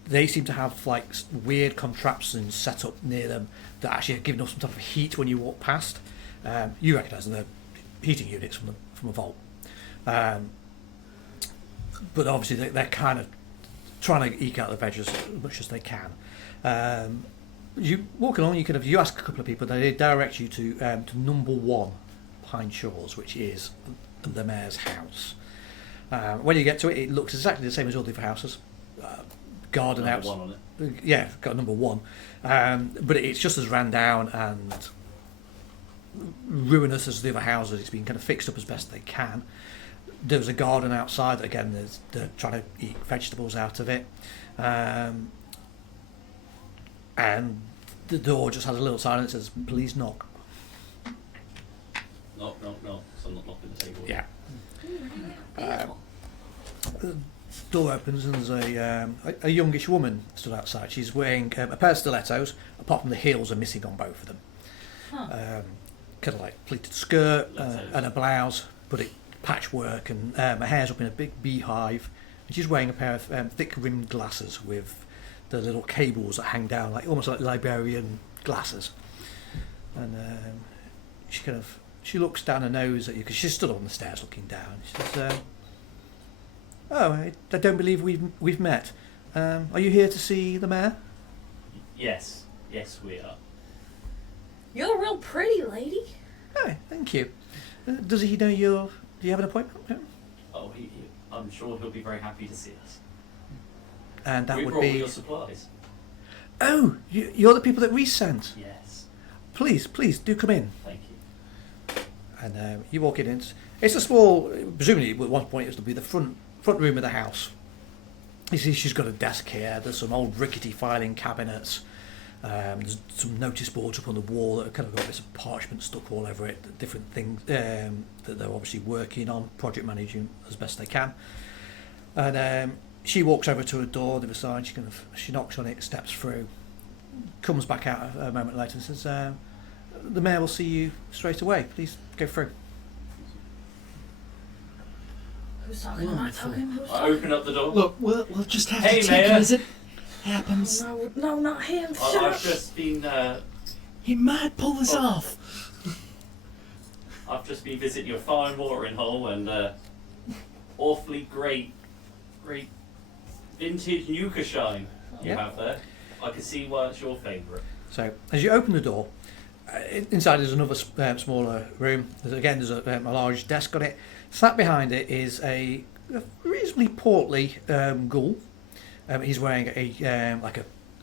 they seem to have like weird contraptions set up near them that actually are giving off some type of heat when you walk past. You recognise them, they're heating units from a vault. But obviously they're kind of trying to eke out the veg as much as they can. You walk along, you ask a couple of people, they direct you to number 1 Pine Shores, which is the mayor's house. When you get to it, it looks exactly the same as all the other houses. Garden Number house. 1 on it. Yeah, got number 1. But it's just as ran down and ruinous as the other houses. It's been kind of fixed up as best they can. There's a garden outside. Again, they're trying to eat vegetables out of it. And the door just has a little sign that says, "Please knock." Knock, knock, knock. So I'm not knocking the table. Yeah. The door opens and there's a youngish woman stood outside. She's wearing a pair of stilettos. Apart from the heels are missing on both of them. Kind of like pleated skirt and a blouse, but it patchwork, and her hair's up in a big beehive. And she's wearing a pair of thick rimmed glasses with the little cables that hang down, almost like librarian glasses. And she looks down her nose at you because she's stood on the stairs looking down. She says, "Oh, I don't believe we've met. Are you here to see the mayor?" Yes, we are. You're a real pretty lady. Oh, thank you. Does he know do you have an appointment? No? Oh, I'm sure he'll be very happy to see us. And that we would brought all be. your supplies. Oh, you're the people that we sent. Yes. Please do come in. Thank you. And you walk in. It's a small. Presumably, at one point, it will be the front room of the house. You see, she's got a desk here. There's some old rickety filing cabinets. There's some notice boards up on the wall that have kind of got bits of parchment stuck all over it. Different things that they're obviously working on, project managing as best they can. And she walks over to a door on the other side. She knocks on it, steps through, comes back out a moment later and says, "The mayor will see you straight away. Please go through." Who's talking? Am I talking? Who's I talking? open up the door. Look, we'll just have Hey, to take Mayor. it as it happens. No, not him. Shut I've up. just been He might pull this off. I've just been visiting your fine watering hole, and awfully great vintage Nuka shine you Yeah. have there. I can see why it's your favourite. So as you open the door, inside there's another smaller room. There's a large desk on it. Sat behind it is a reasonably portly ghoul. He's wearing a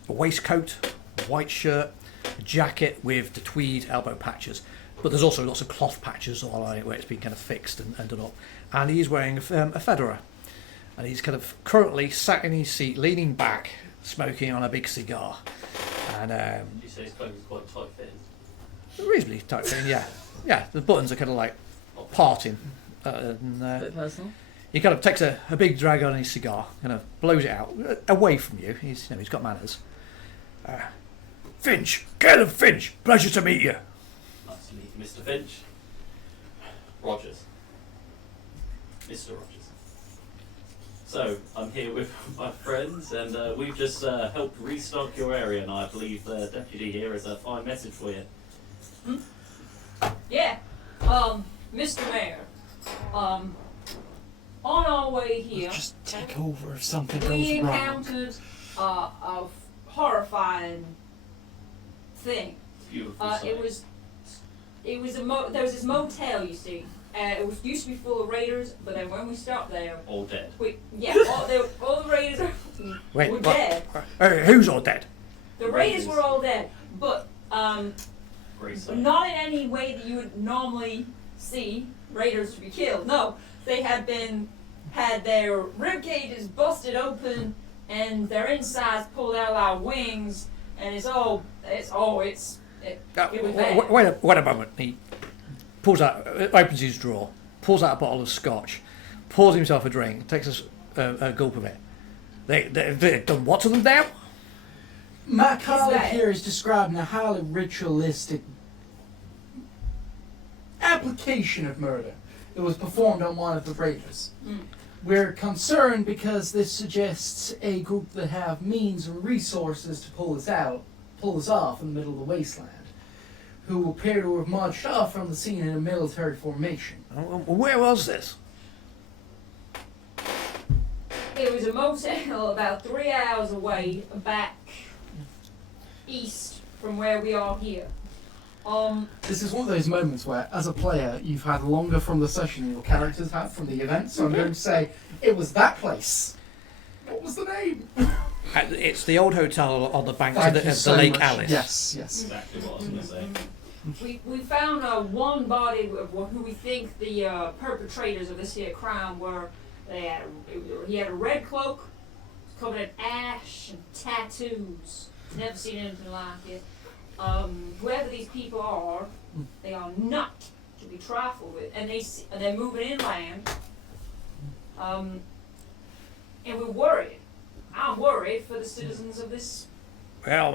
waistcoat, a white shirt, a jacket with the tweed elbow patches. But there's also lots of cloth patches all on it where it's been kind of fixed and done up. And he's wearing a fedora. And he's kind of currently sat in his seat, leaning back, smoking on a big cigar. And You say his clothes are quite tight fitting. reasonably tight fitting, yeah. Yeah, the buttons are kind of like parting. And, Bit personal. he kind of takes a big drag on his cigar, kind of blows it out away from you. He's got manners. Finch, Caleb Finch, pleasure to meet you. Nice to meet you, Mr. Finch. Rogers. Mr. Rogers. So, I'm here with my friends, and we've just helped restock your area, and I believe the deputy here has a fine message for you. Yeah. Mr. Mayor. On our way here, Just take over if something we goes wrong. encountered a horrifying thing. Beautiful sight. There was this motel, you see. It used to be full of raiders, but then when we stopped there, All dead. all the raiders Wait, were what? dead. Who's all dead? The raiders were all dead, but Great sight. not in any way that you would normally see raiders to be killed. No, they had their rib cages busted open and their insides pulled out like wings, and it was bad. Wait a moment. He pulls out, opens his drawer, pulls out a bottle of scotch, pours himself a drink, takes a gulp of it. They've done what to them now? My colleague that? here is describing a highly ritualistic application of murder that was performed on one of the raiders. We're concerned because this suggests a group that have means and resources to pull us off in the middle of the wasteland, who appear to have marched off from the scene in a military formation. Where was this? It was a motel about 3 hours away, back east from where we are here. This is one of those moments where, as a player, you've had longer from the session than your characters have from the event, so I'm going to say, it was that place. What was the name? It's the old hotel on the banks Thank of you the so Lake much. Alice. Yes, yes. Exactly what I was going to say. We found one body of who we think the perpetrators of this here crime were. He had a red cloak, covered in ash and tattoos. Never seen anything like it. Whoever these people are, they are not to be trifled with, and they're moving inland. And we're worried. I'm worried for the citizens of this. Well,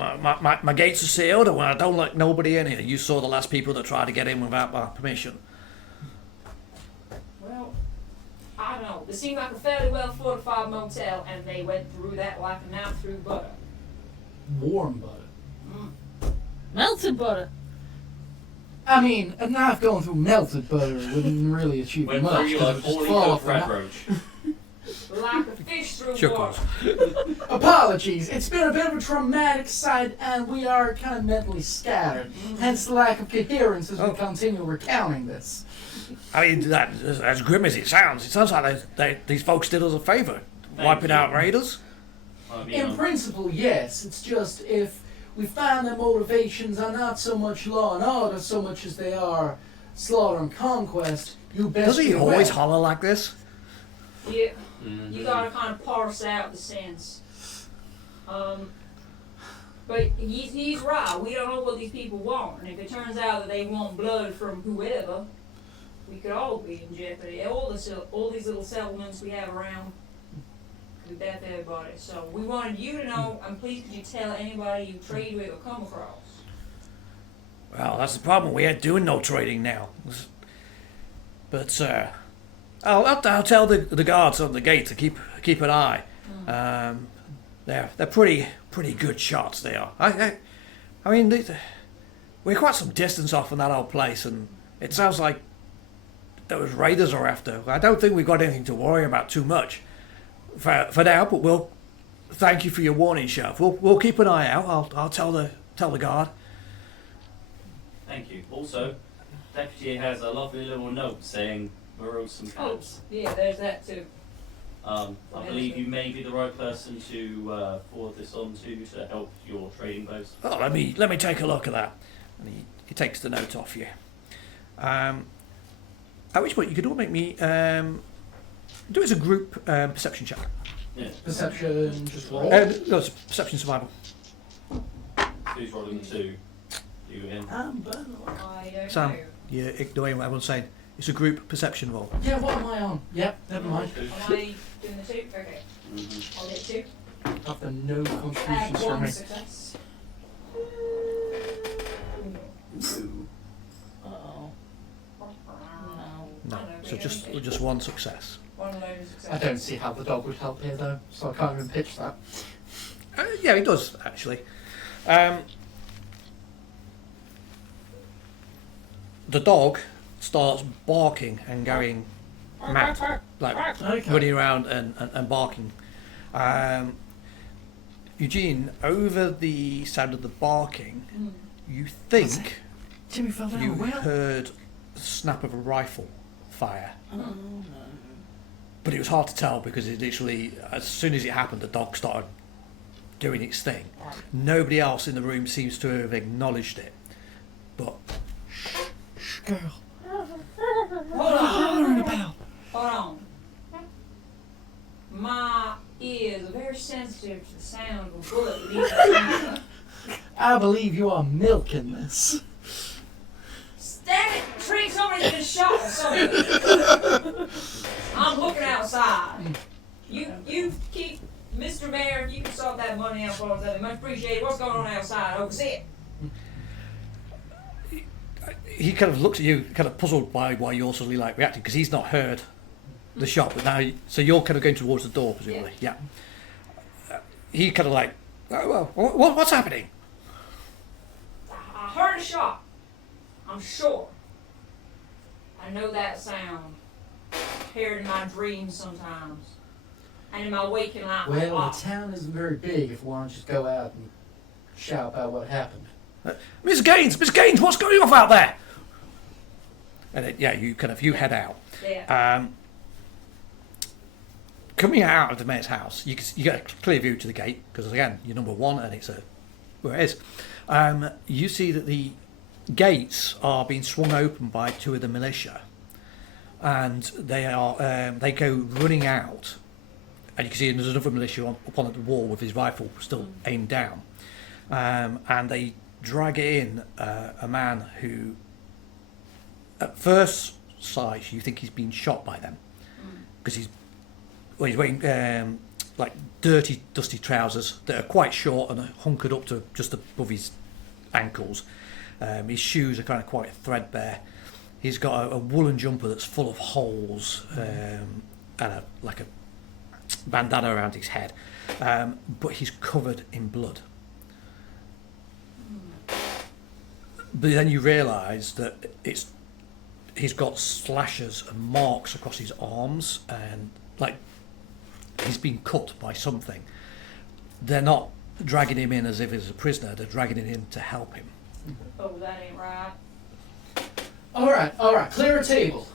my gates are sealed, and I don't let nobody in here. You saw the last people that tried to get in without my permission. Well, I don't know. They seemed like a fairly well fortified motel, and they went through that like a knife through butter. Warm butter. Melted butter. I mean, a knife going through melted butter wouldn't really achieve Went much. through you 'cause like it would just 40 fall foot off the red knife. roach. Like a fish through Chuckles. water. Apologies, it's been a bit of a traumatic sight and we are kind of mentally scattered. Hence the lack of coherence as we continue recounting this. I mean, as grim as it sounds like these folks did us a favour, wiping you. out raiders. I mean, In principle, yes. It's just if we find their motivations are not so much law and order so much as they are slaughter and conquest, you best Does he be aware. always holler like this? Yeah, you gotta kind of parse out the sense. But he's right. We don't know what these people want, and if it turns out that they want blood from whoever, we could all be in jeopardy. All these little settlements we have around could be bad for everybody. So we wanted you to know, and please could you tell anybody you trade with or come across. Well, that's the problem. We ain't doing no trading now. But I'll tell the guards on the gate to keep an eye. They're pretty good shots. They are. I mean, we're quite some distance off from that old place, and it sounds like those raiders are after. I don't think we've got anything to worry about too much for now, but we'll thank you for your warning, Sheriff. We'll keep an eye out. I'll tell the guard. Thank you. Also, Deputy has a lovely little note saying borrow some Oh, caps. yeah, there's that too. I believe you may be the right person to forward this on to help your trading post. Oh, let me take a look at that. And he takes the note off you. At which point you could all make me do it as a group perception check. Yeah. Perception, just roll. No, it's perception survival. Who's rolling 2? You and him. I don't Sam, know. you're ignoring what everyone's saying. It's a group perception roll. Yeah, what am I on? Yep, never mind. Am I doing the 2? Okay. Mhm. I'll get 2. After no And contributions from 1 me. success. Ooh. Uh-oh. No, so just one success. One load of success. I don't see how the dog would help here though, so I can't even pitch that. Yeah, it does actually. The dog starts barking and going mad, like Okay. running around and barking. Eugene, over the sound of the barking, you think Jimmy fell down you a well. heard the snap of a rifle fire. Oh, no. But it was hard to tell because it literally, as soon as it happened, the dog started doing its thing. Nobody else in the room seems to have acknowledged it. But Shh, girl. Hold on. Hollering about. Hold on. My ears are very sensitive to the sound of a bullet leaving the I believe you are milking this. Damn it! Treat somebody's been shot or something. I'm looking outside. You keep Mr. Mayor. If you can sort that money out for us, that'd be much appreciated. What's going on outside? Oversee it. he kind of looks at you, kind of puzzled by why you're suddenly like reacting, because he's not heard the shot, but now, so you're kind of going towards the door, presumably. Yeah. He kind of like, oh, well, what's happening? I heard a shot. I'm sure. I know that sound. I hear it in my dreams sometimes. And in my waking life. Well, the town isn't very big if we want to just go out and shout about what happened. Miss Gaines, what's going off out there? And then, yeah, you head out. Yeah. Coming out of the mayor's house, you get a clear view to the gate, because again, you're number one, and it's where it is. You see that the gates are being swung open by two of the militia, and they go running out, and you can see there's another militia up on the wall with his rifle still aimed down, and they drag in a man who, at first sight, you think he's been shot by them, because he's wearing like dirty, dusty trousers that are quite short and are hunkered up to just above his ankles. His shoes are kind of quite threadbare. He's got a woolen jumper that's full of holes, and a bandana around his head, but he's covered in blood. But then you realise that he's got slashes and marks across his arms, and like he's been cut by something. They're not dragging him in as if he's a prisoner, they're dragging him in to help him. Oh, that ain't right. Alright, clear a table.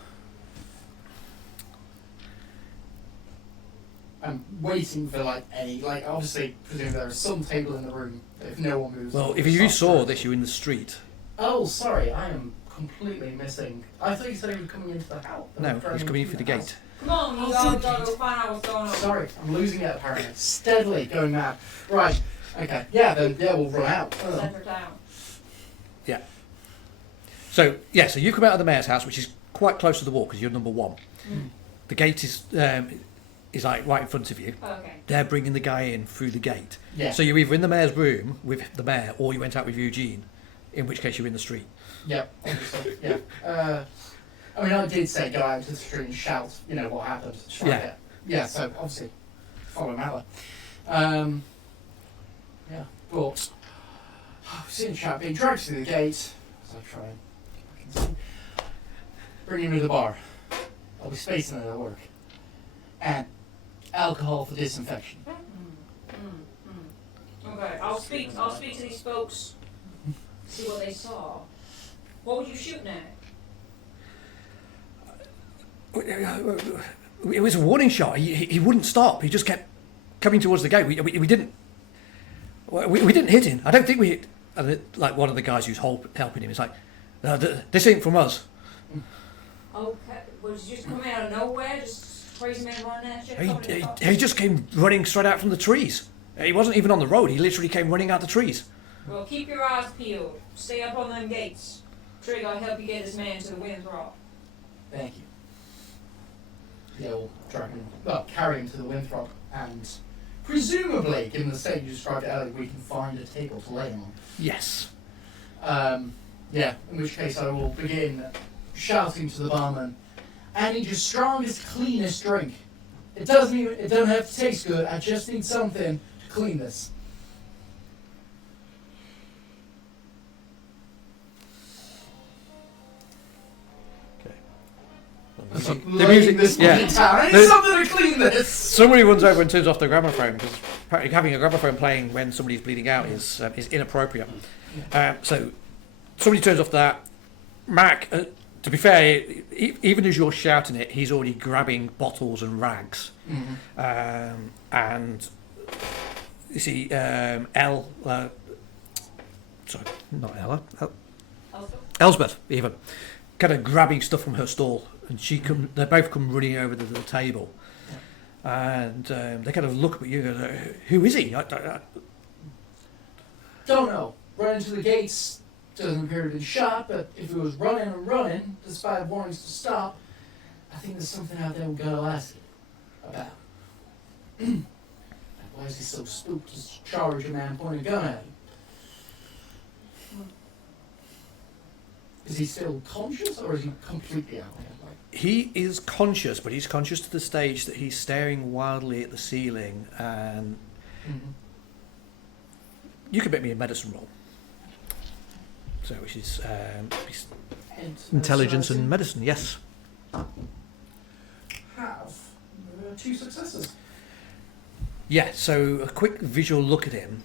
I'm waiting for obviously, presume there is some table in the room if no one moves. Well, if you saw this, you're in the street. Oh, sorry, I am completely missing. I thought you said he was coming into the house. No, he's coming in through the gate. Come on, you gotta go find out what's going on. Sorry, I'm losing it apparently. Steadily going mad. Right, okay. Yeah, we'll run out. Center town. Yeah. So you come out of the mayor's house, which is quite close to the wall because you're number one. The gate is like right in front of you. Okay. They're bringing the guy in through the gate. Yeah. So you're either in the mayor's room with the mayor, or you went out with Eugene, in which case you're in the street. Yep, obviously, yeah. I mean, I did say go out into the street and shout, what happened. Yeah. Yeah, so obviously, follow him out there. Yeah, but seeing shout being dragged through the gate, as I try and bring him to the bar. I'll be spacing it at work. And alcohol for disinfection. Okay, I'll speak to these folks, see what they saw. What were you shooting at? It was a warning shot. He wouldn't stop. He just kept coming towards the gate. We didn't hit him. I don't think we hit. And like one of the guys who's helping him is like, this ain't from us. Okay, was you just coming out of nowhere, just crazy man running at you? He just came running straight out from the trees. He wasn't even on the road. He literally came running out the trees. Well, keep your eyes peeled. Stay up on them gates. Trig, I'll help you get this man to the Winthrop. Thank you. Yeah, we'll carry him to the Winthrop, and presumably, given the state you described earlier, we can find a table to lay on. Yes. Yeah, in which case I will begin shouting to the barman, I need your strongest, cleanest drink. It don't have to taste good, I just need something to clean this. The music, music, I need something to clean this. Somebody runs over and turns off the gramophone because apparently having a gramophone playing when somebody's bleeding out is inappropriate. So somebody turns off that. Mac, to be fair, even as you're shouting it, he's already grabbing bottles and rags. Mm-hmm. And you see, sorry, not Ella, Elsbeth, even kind of grabbing stuff from her stall. And they both come running over to the table, and they kind of look at you and go, who is he? Don't know. Run into the gates, doesn't appear to have been shot, but if he was running and running, despite warnings to stop, I think there's something out there we gotta ask him about. Why is he so spooked to charge a man pointing a gun at him? Is he still conscious, or is he completely out there? He is conscious, but he's conscious to the stage that he's staring wildly at the ceiling, and you can make me a medicine roll. So, which is intelligence and medicine, yes. Have 2 successes. Yeah, so a quick visual look at him,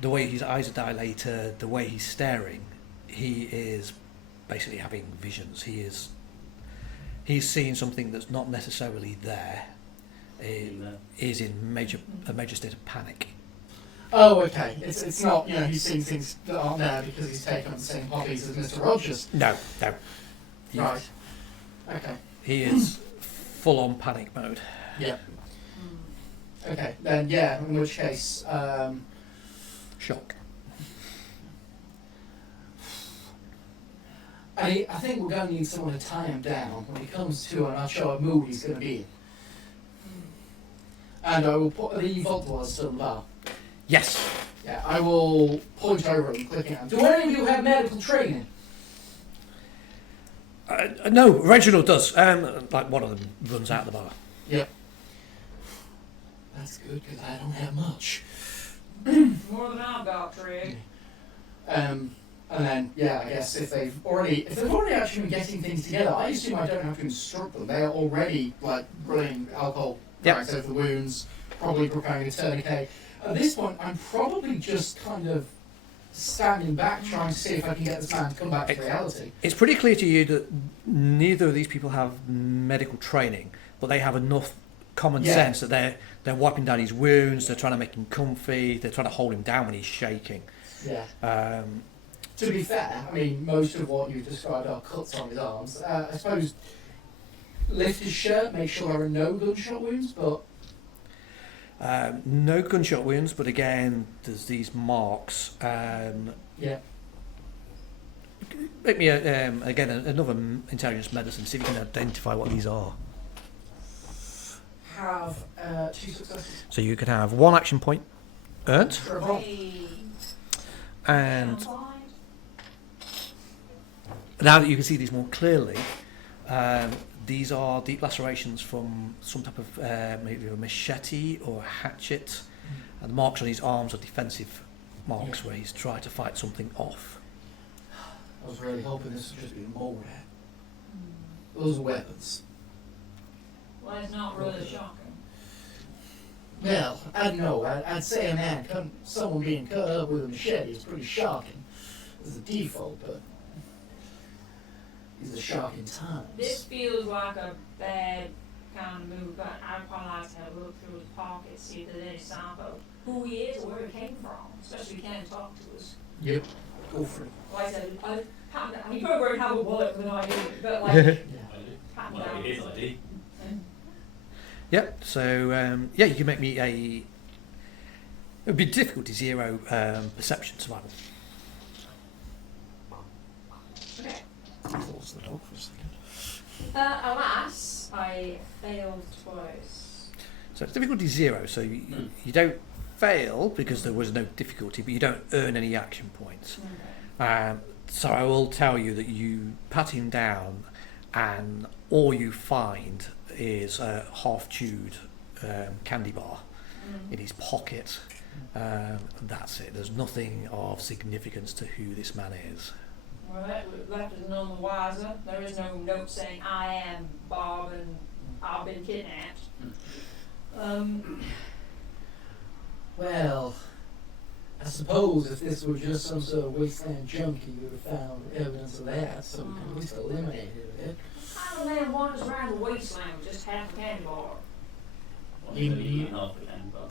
the way his eyes are dilated, the way he's staring, he is basically having visions. He's seeing something that's not necessarily there. He's in a major state of panic. Oh, okay. It's not, he's seeing things that aren't there because he's taken on the same hobbies as Mr. Rogers. No. Right. Okay. He is full on panic mode. Yeah. Okay, then yeah, in which case, Shock. I think we're going to need someone to tie him down when he comes to, and I'll show what mood he's going to be in. And I will put the vault was still in the bar. Yes. Yeah, I will point over and click it. Do any of you have medical training? No, Reginald does. Like one of them runs out the bar. Yep. That's good because I don't have much. More than I've got, Trig. And then, yeah, I guess if they've already actually been getting things together, I assume I don't have to instruct them. They're already running alcohol products over the wounds, probably preparing a tourniquet. At this point, I'm probably just kind of standing back, trying to see if I can get this man to come back to reality. It's pretty clear to you that neither of these people have medical training, but they have enough common sense that they're wiping down his wounds, they're trying to make him comfy, they're trying to hold him down when he's shaking. Yeah. To be fair, I mean, most of what you've described are cuts on his arms. I suppose lift his shirt, make sure there are no gunshot wounds, but... no gunshot wounds, but again, there's these marks. Yeah. Make me, again, another intelligence medicine, see if you can identify what these are. Have 2 successes. So you can have 1 action point earned, For a roll. and now that you can see these more clearly, these are deep lacerations from some type of maybe a machete or a hatchet, and the marks on his arms are defensive marks where he's tried to fight something off. I was really hoping this would just be a mole rat. Those are weapons. not really shocking. Well, I don't know. I'd say someone being cut up with a machete is pretty shocking as a default, but these are shocking times. This feels like a bad kind of move, but I'd probably like to have a look through his pockets, see if there's any sign of who he is or where he came from, especially if he can't talk to us. Yep. Go for it. Like I said, he could already have a bullet with an ID, but like, pat him Well, down. it is ID. Yep. So yeah, you can make me a. It would be difficulty 0 perception survival. Okay. Close the dog for a second. Alas, I failed twice. So it's difficulty 0. So you don't fail because there was no difficulty, but you don't earn any action points. Okay. So I will tell you that you pat him down, and all you find is a half-chewed candy bar in his pocket. That's it. There's nothing of significance to who this man is. Well, that left us none the wiser. There is no note saying I am Bob and I've been kidnapped. Well, I suppose if this were just some sort of wasteland junkie, you would have found evidence of that, so we can at least eliminate it. How do a man wanders around the wasteland with just half a candy bar? Well, You- so you can half the can, but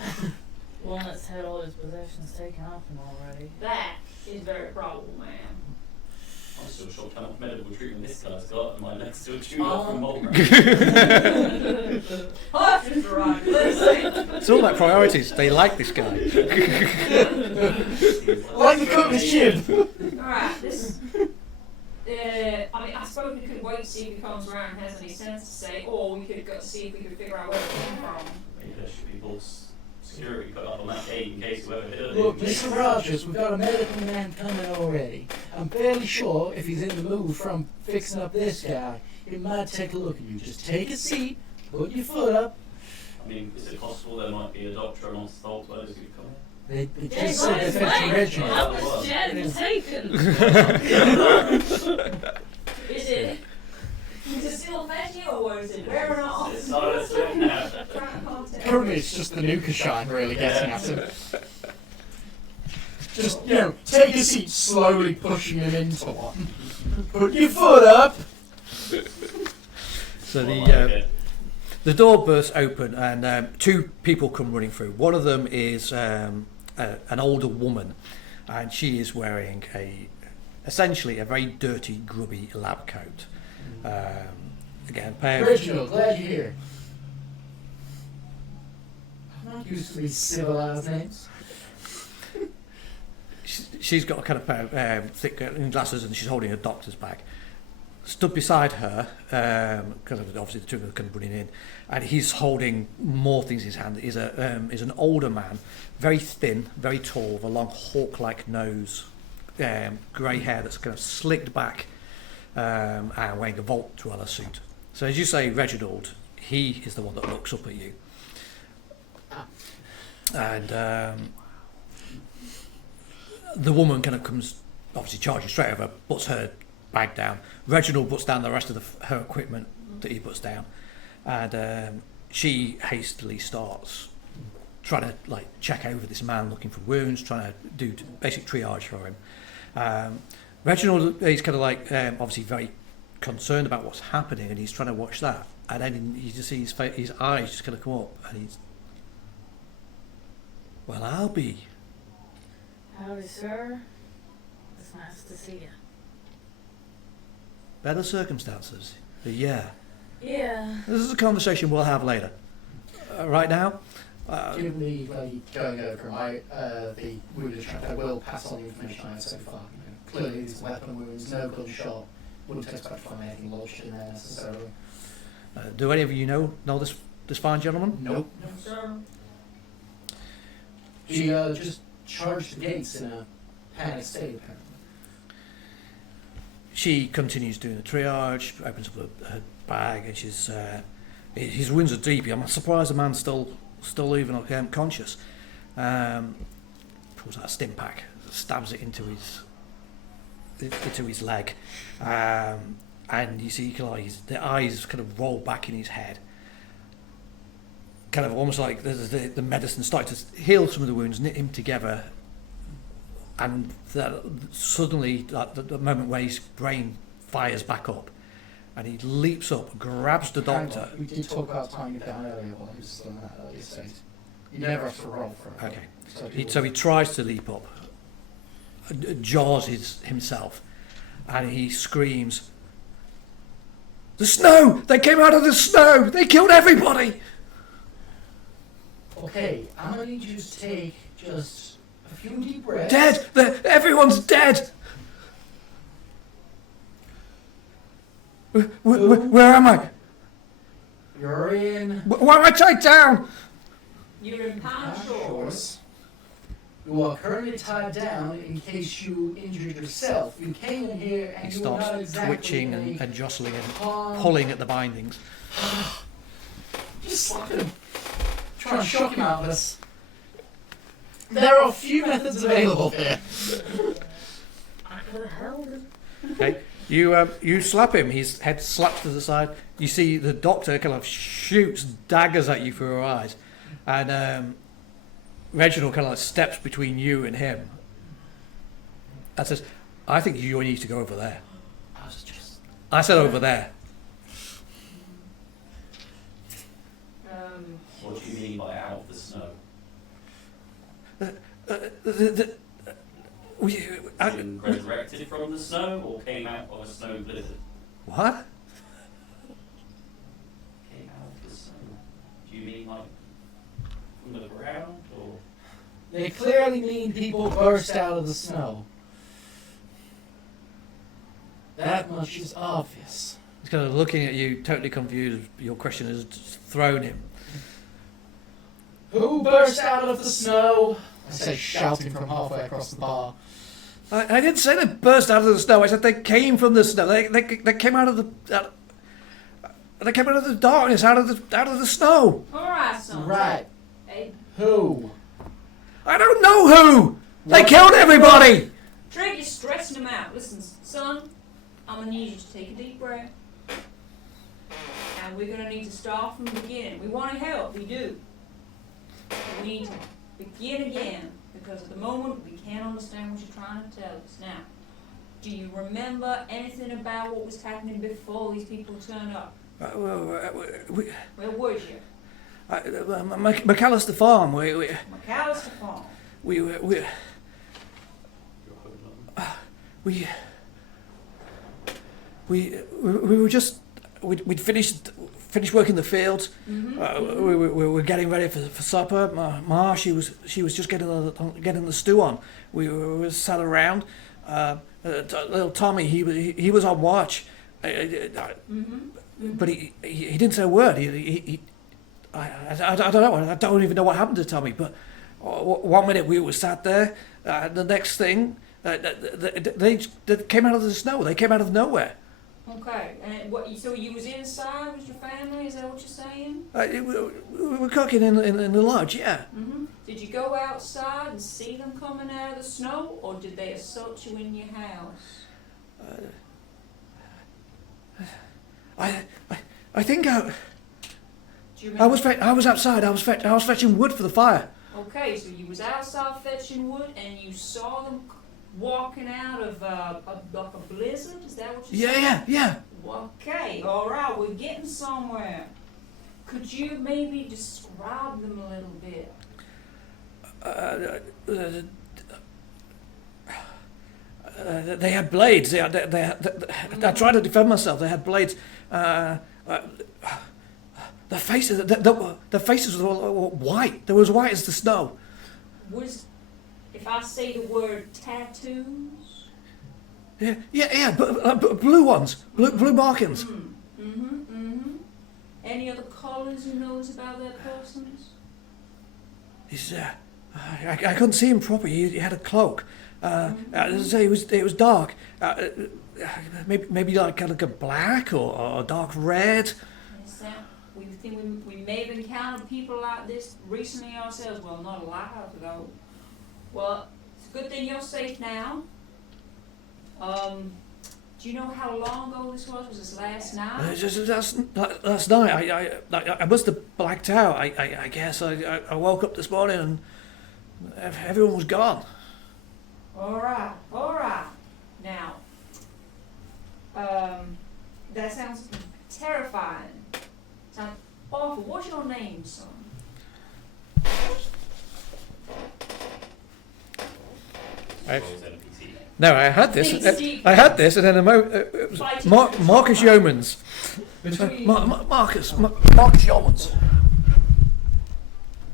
One that's had all his possessions taken off him already. That is very probable, man. I'm still shocked how much medical treatment this guy's got, and my leg's still chewed up from mold. Options are right. Listen. It's all about priorities. They like this guy. Like the cook is chip! Alright, this. I mean, I suppose we could wait and see if he comes around and has any sense to say, or we could go see if we could figure out where it came from. Maybe there should be false security put up on that gate in case whoever did it. Look, Mr. Rogers, we've got a medical man coming already. I'm fairly sure if he's in the mood from fixing up this guy, he might take a look at you. Just take a seat, put your foot up. I mean, is it possible there might be a doctor amongst the whole players who come? They Yeah, just said they're fetching Reginald. That was Jen taken. Is it? Is it still fetching or is it wearing off? It's not a thing now. Currently, it's just the Nuka shine really getting at him. Just, take a seat, slowly pushing him into one. Put your foot up. So Well, I like it. the door bursts open, and 2 people come running through. One of them is an older woman, and she is wearing essentially a very dirty, grubby lab coat. Again, pair of, Reginald, glad you're here. I'm not used to these civilized names. she's got a kind of pair of thick glasses, and she's holding a doctor's bag. Stood beside her, because obviously the 2 of them come running in, and he's holding more things in his hand. Is an older man, very thin, very tall, with a long hawk-like nose, grey hair that's kind of slicked back, and wearing a Vault Dweller suit. So as you say, Reginald, he is the one that looks up at you. And the woman kind of comes, obviously charging straight over, puts her bag down. Reginald puts down the rest of her equipment that he puts down, and she hastily starts trying to check over this man, looking for wounds, trying to do basic triage for him. Reginald is kind of obviously very concerned about what's happening, and he's trying to watch that, and then you just see his eyes just kind of come up, and he's, well, I'll be. Howdy, sir. It's nice to see you. Better circumstances, but yeah. Yeah. This is a conversation we'll have later. Right now, Given the going over, the wounded track, I will pass on the information I have so far. Clearly, these weapon wounds, no gunshot. Wouldn't expect to find anything lodged in there necessarily. do any of you know this fine gentleman? Nope. Sir. She just charged the gates in a panic state, apparently. She continues doing the triage, opens up her bag, and she's his wounds are deep. I'm surprised the man's still even conscious. Pulls out a stim pack, stabs it into his leg, and you see the eyes kind of roll back in his head. kind of almost like the medicine started to heal some of the wounds, knit him together, and suddenly, the moment where his brain fires back up, and he leaps up, grabs the doctor. We did talk about tying it down earlier while he was still in that earlier state. You never have to roll for it. Okay. So he tries to leap up, jaws himself, and he screams, "The snow! They came out of the snow! They killed everybody!" Okay, I'm going to need you to take just a few deep breaths. Dead! Everyone's dead! Where am I? You're in... Why am I tied down? You're in Pound Shores. You are currently tied down in case you injured yourself. You came in here and He you were not starts exactly twitching and jostling and calm. pulling at the bindings. Just slap him. Try and shock him out of this. There are a few methods available here. I could have held him. Okay, you slap him. His head slaps to the side. You see the doctor kind of shoots daggers at you through her eyes, and Reginald kind of like steps between you and him and says, "I think you need to go over there." I said over there. What do you mean by out of the snow? Been resurrected from the snow or came out of a snow blizzard? What? Came out of the snow. Do you mean like from the ground or? They clearly mean people burst out of the snow. That much is obvious. He's kind of looking at you, totally confused. Your question has thrown him. Who burst out of the snow? I say, shouting from halfway across the bar. I didn't say they burst out of the snow. I said they came from the snow. They came out of the they came out of the darkness, out of the snow. All right, son. Right. Hey, Who? I don't know who. They killed everybody. Drake is stressing him out. Listen, son, I'm gonna need you to take a deep breath, and we're gonna need to start from the beginning. We want to help, we do. But we need to begin again, because at the moment we can't understand what you're trying to tell us. Now, do you remember anything about what was happening before these people turned up? Where was you? McAllister Farm. McAllister Farm. We were just we'd finished working the fields. Mm-hmm. We were getting ready for supper. Ma she was just getting the stew on. We were sat around. Little Tommy he was on watch. But he didn't say a word. I don't know. I don't even know what happened to Tommy. But 1 minute we were sat there. The next thing, they came out of the snow. They came out of nowhere. Okay, and so you was inside with your family? Is that what you're saying? We were cooking in the lodge. Yeah. Mm-hmm. Did you go outside and see them coming out of the snow, or did they assault you in your house? I think Do you remember? I was outside. I was fetching wood for the fire. Okay, so you was outside fetching wood, and you saw them walking out of like a blizzard. Is that what you're saying? Yeah. Okay, all right, we're getting somewhere. Could you maybe describe them a little bit? They had blades. I tried to defend myself. They had blades. The faces were white. They were as white as the snow. If I say the word tattoos? Yeah. Blue ones. Blue markings. Any other colours you notice about their persons? I couldn't see him properly. He had a cloak. As I say, it was dark. Maybe like a black or dark red. We think we may have encountered people like this recently ourselves. Well, not a lot ago. Well, it's a good thing you're safe now. Do Do you know how long ago this was? Was this last night? Last night, I must have blacked out. I guess I woke up this morning and everyone was gone. All right. Now, that sounds terrifying. Sounds awful. What's your name, son? No, I had this. And then it was Marcus Yeomans. Marcus Yeomans.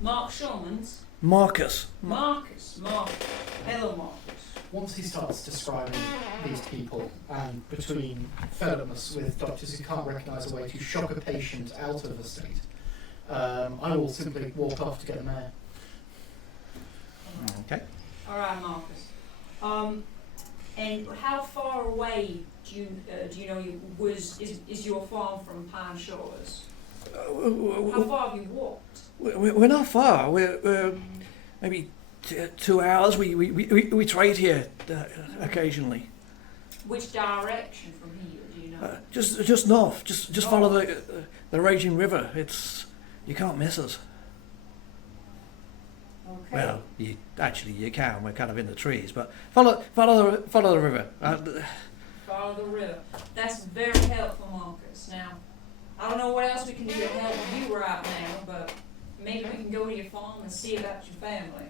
Mark Shulmans. Marcus. Hello, Marcus. Once he starts describing these people, and between Felimus with doctors who can't recognise a way to shock a patient out of a state, I will simply walk off to get a mare. Okay. All right, Marcus. And how far away do you know is your farm from Pine Shores? How far have you walked? We're not far. We're maybe 2 hours. We trade here occasionally. Which direction from here? Do you know? Just north. Just follow the raging river. You can't miss us. Okay. Well, you can. We're kind of in the trees, but follow the river. Follow the river. That's very helpful, Marcus. Now, I don't know what else we can do to help you right now, but maybe we can go to your farm and see about your family.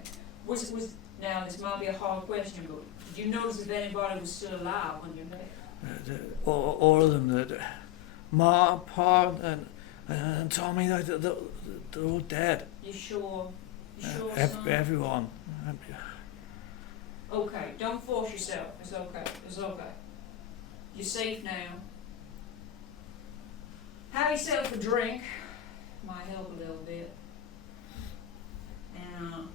Now, this might be a hard question, but did you notice if anybody was still alive when you left? All of them. Ma, Pa, and Tommy, they're all dead. You sure? Son? Everyone. Okay, don't force yourself. It's okay. You're safe now. Have yourself a drink. Might help a little bit. And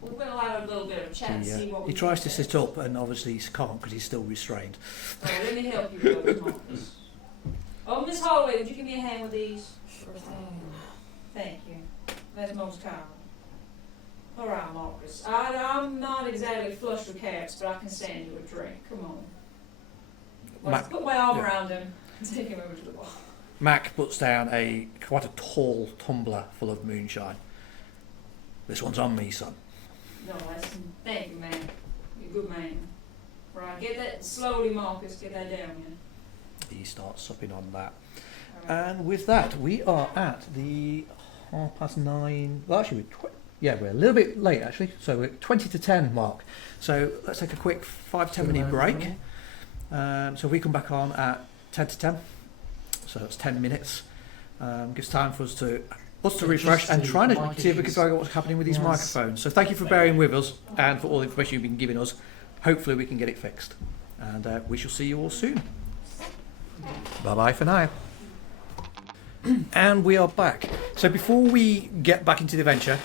we're going to have a little bit of a chat and see what we He tries can to do. sit up, and obviously he can't because he's still restrained. Oh, let me help you with those, Marcus. Oh, Miss Holloway, would you give me a hand with these? Sure thing. Thank you. That's most kind. All right, Marcus. I'm not exactly flush with cash, but I can stand you a drink. Come on. Let's put my arm around him and take him over to the bar. Mac puts down quite a tall tumbler full of moonshine. This one's on me, son. No, thank you, man. You're a good man. Right, get that slowly, Marcus. Get that down, man. He starts supping on that. All right. And with that, we are at the 9:30. Well, actually, we're a little bit late, actually. So we're 20 to 10 mark. So let's take a quick 5-10 minute break. So we come back on at 10 to 10. So that's 10 minutes. Gives time for us to refresh and try to see if we can figure out what's happening with these microphones. So thank you for bearing with us and for all the information you've been giving us. Hopefully we can get it fixed. And we shall see you all soon. Bye-bye for now. And we are back. So before we get back into the adventure,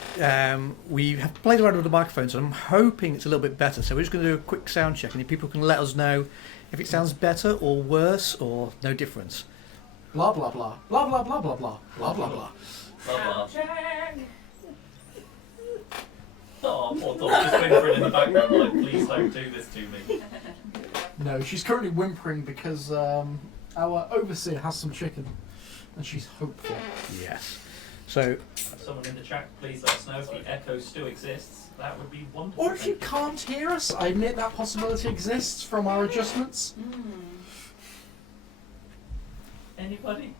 we have played around with the microphones, and I'm hoping it's a little bit better. So we're just going to do a quick sound check, and if people can let us know if it sounds better or worse or no difference. Blah blah blah blah blah blah blah blah blah blah blah. Oh, poor dog, just whimpering in the background like, please don't do this to me. No, she's currently whimpering because our overseer has some chicken, and she's hopeful. Yes. So, Someone in the chat, please let us know if the echo still exists. That would be wonderful. Or if you can't hear us, I admit that possibility exists from our adjustments. Anybody?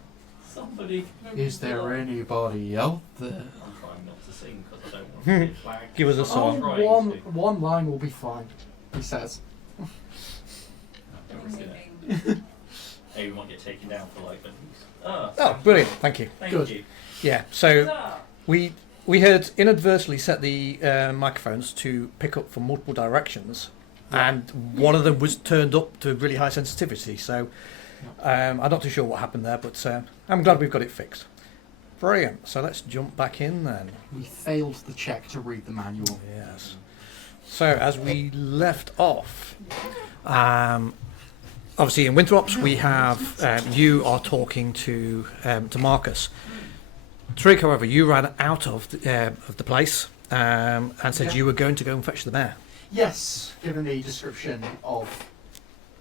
Somebody? Is there anybody out there? I'm trying not to sing because I don't want to get flagged. give us a song. One line will be fine, he says. Hey, we might get taken down for like abuse. Oh, brilliant. Thank you. Thank Good. you. Yeah, so we had inadvertently set the microphones to pick up from multiple directions, and one of them was turned up to really high sensitivity. So I'm not too sure what happened there, but I'm glad we've got it fixed. Brilliant. So let's jump back in then. We failed the check to read the manual. Yes. So as we left off, obviously in Winthrops we have you are talking to Marcus. Tariq, however, you ran out of the place and said you were going to go and fetch the mare. Yes, given the description of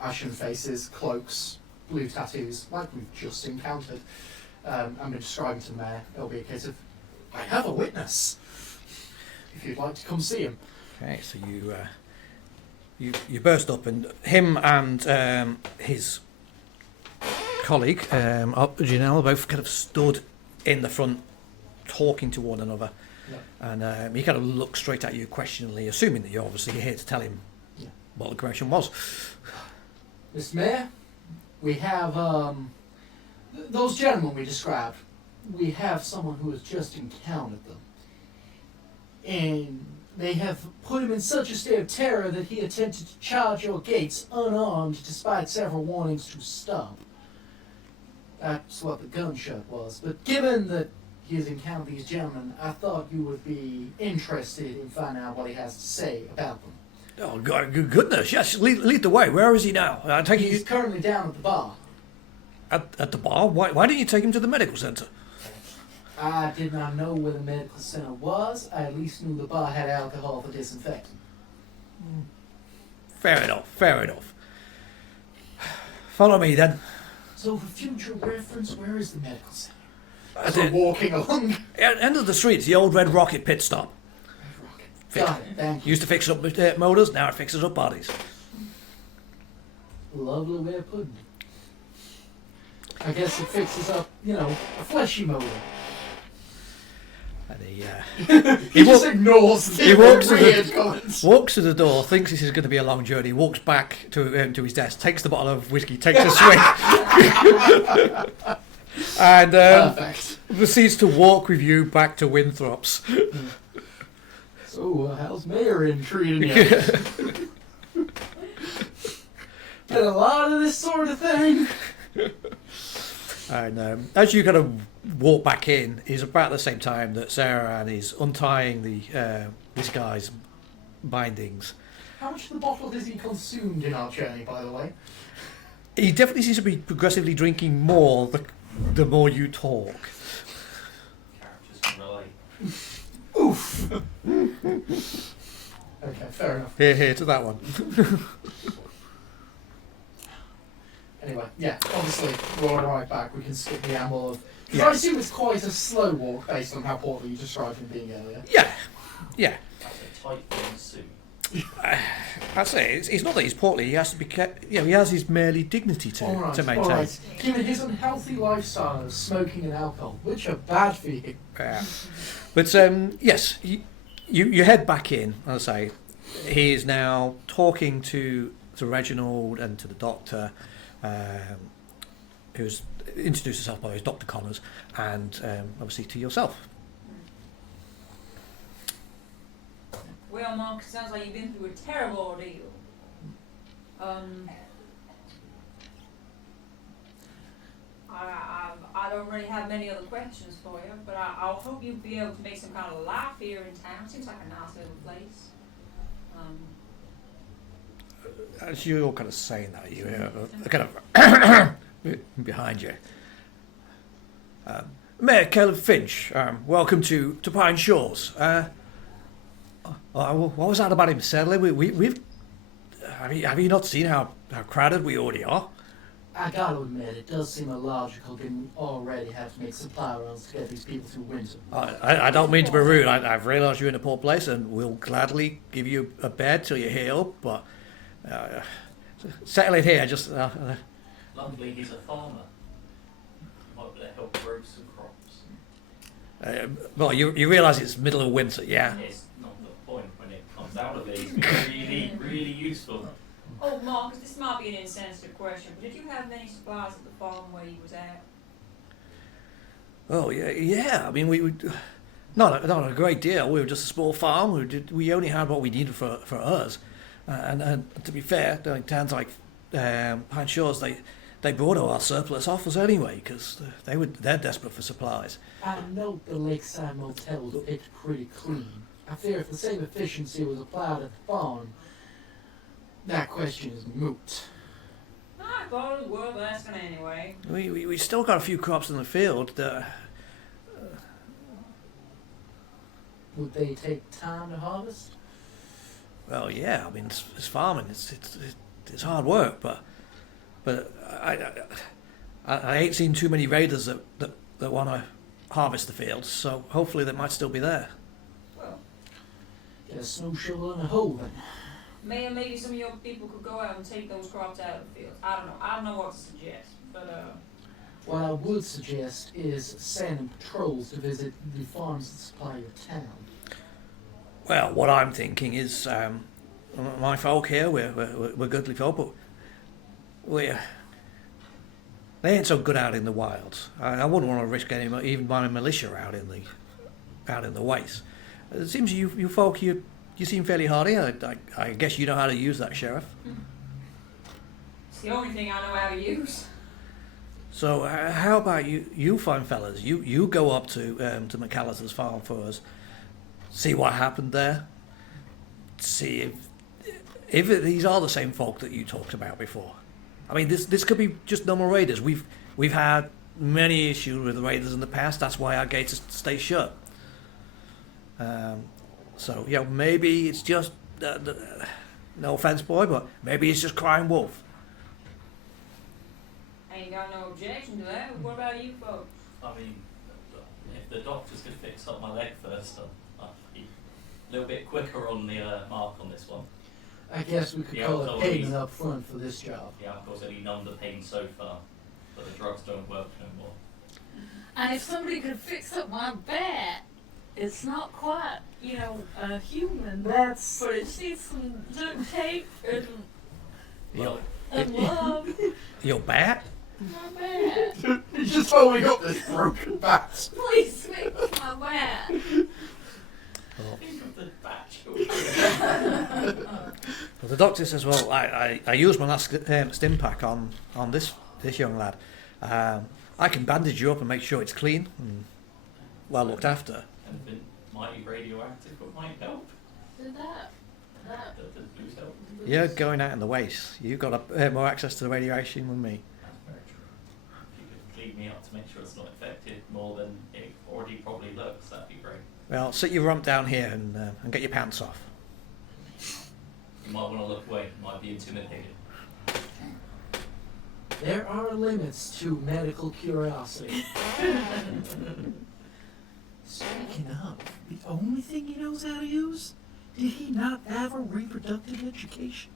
ashen faces, cloaks, blue tattoos, like we've just encountered. I'm going to describe him to the mayor. It'll be a case of, I have a witness, if you'd like to come see him. Okay, so you burst up, and him and his colleague, Janelle, both kind of stood in the front talking to one another. Yeah. And he kind of looked straight at you questioningly, assuming that you're obviously here to tell him what the question was. Mr. Mayor, we have those gentlemen we described. We have someone who has just encountered them. And they have put him in such a state of terror that he attempted to charge your gates unarmed despite several warnings to stop. That's what the gunshot was. But given that he has encountered these gentlemen, I thought you would be interested in finding out what he has to say about them. Oh, God, goodness, yes, lead the way. Where is he now? I take He's it currently down at the bar. at the bar? Why didn't you take him to the medical centre? I did not know where the medical center was. I at least knew the bar had alcohol for disinfecting. Fair enough. Follow me, then. So for future reference, where is the medical center? At So the walking along. end of the street, the old Red Rocket pit stop. Got it, thank you. Used to fix up motors, now it fixes up bodies. Lovely way of putting it. I guess it fixes up, a fleshy motor. And He just ignores the weird comments. walks to the door, thinks this is going to be a long journey, walks back to his desk, takes the bottle of whiskey, takes a swig, and Perfect. proceeds to walk with you back to Winthrop's. So, how's Marin treating you? Get a lot of this sort of thing. And as you kind of walk back in, is about the same time that Sarah Ann is untying this guy's bindings. How much of the bottle has he consumed in our journey, by the way? He definitely seems to be progressively drinking more the more you talk. Characters can relate. Oof. Okay, fair enough. Here to that one. Anyway, yeah, obviously, we're right back. We can skip the amble of... Because Yeah. I assume it's quite a slow walk based on how portly you described him being earlier. Yeah. That's a tight fit suit. I'd say it's not that he's portly. He has to be kept. He has his merely dignity to maintain. Alright. Given his unhealthy lifestyle of smoking and alcohol, which are bad for you. But yes, you head back in. As I say, he is now talking to Reginald and to the doctor, who's introduced herself by as Dr. Connors, and obviously to yourself. Well, Mark, it sounds like you've been through a terrible ordeal. I don't really have many other questions for you, but I'll hope you'll be able to make some kind of life here in town. Seems like a nice little place. As you're kind of saying that, you hear a kind of behind you. Mayor Caleb Finch, welcome to Pine Shores. What was that about him, Sadly? We've have you not seen how crowded we already are? I gotta admit, it does seem illogical given we already have to make supply runs to get these people through winter. I don't mean to be rude. I've realised you're in a poor place, and we'll gladly give you a bed till you heal. But settle in here. Just Luckily, he's a farmer. Might be able to help grow some crops. well, you realise it's middle of winter, yeah? It's not the point when it comes out of it. It's really, really useful. Oh, Mark, this might be an insensitive question, but did you have many supplies at the farm where you was at? Oh yeah. I mean, we not a great deal. We were just a small farm. We only had what we needed for us. And to be fair, like towns like Pine Shores, they brought all our surplus off us anyway because they're desperate for supplies. I note the lakeside motel was picked pretty clean. I fear if the same efficiency was applied at the farm, that question is moot. I thought it was worth asking anyway. We still got a few crops in the field. Would they take time to harvest? Well, yeah. I mean, it's farming. it's hard work, but I ain't seen too many raiders that want to harvest the fields, so hopefully they might still be there. Well, Get a snow shovel and a hoe then. maybe some of your people could go out and take those crops out of the field. I don't know what to suggest, but What I would suggest is sending patrols to visit the farms that supply your town. Well, what I'm thinking is, my folk here, we're goodly folk, but they ain't so good out in the wilds. I wouldn't want to risk getting even my militia out in the waste. It seems you folk, you seem fairly hardy. I guess you know how to use that, Sheriff. it's the only thing I know how to use. So how about you fine fellas? You go up to McAllister's farm for us. See what happened there. See if these are the same folk that you talked about before. I mean, this could be just normal raiders. We've had many issues with raiders in the past. That's why our gates stay shut. So maybe it's just no offense, boy, but maybe it's just crying wolf. I ain't got no objection to that. What about you folks? I mean, if the doctors could fix up my leg first, I'd be a little bit quicker on the mark on this one. I guess we could Yeah, call so it payment he's- up front for this job. Yeah, of course, only numbed the pain so far, but the drugs don't work no more. And if somebody could fix up my bat, it's not quite, a human. But it needs some duct tape Your and love. your bat? My bat. He's just following up this broken bat. Please fix my bat. Think of the batch. Well, the doctor says, well, I used my last stim pack on this young lad. I can bandage you up and make sure it's clean and well looked after. Anything mighty radioactive but might help. Did that. The blues help. You're going out in the waste. You've got more access to the radiation than me. That's very true. If you could clean me up to make sure it's not infected more than it already probably looks, that'd be great. Well, sit your rump down here and get your pants off. You might want to look away, you might be intimidated. There are limits to medical curiosity. Speaking of, the only thing he knows how to use? Did he not have a reproductive education?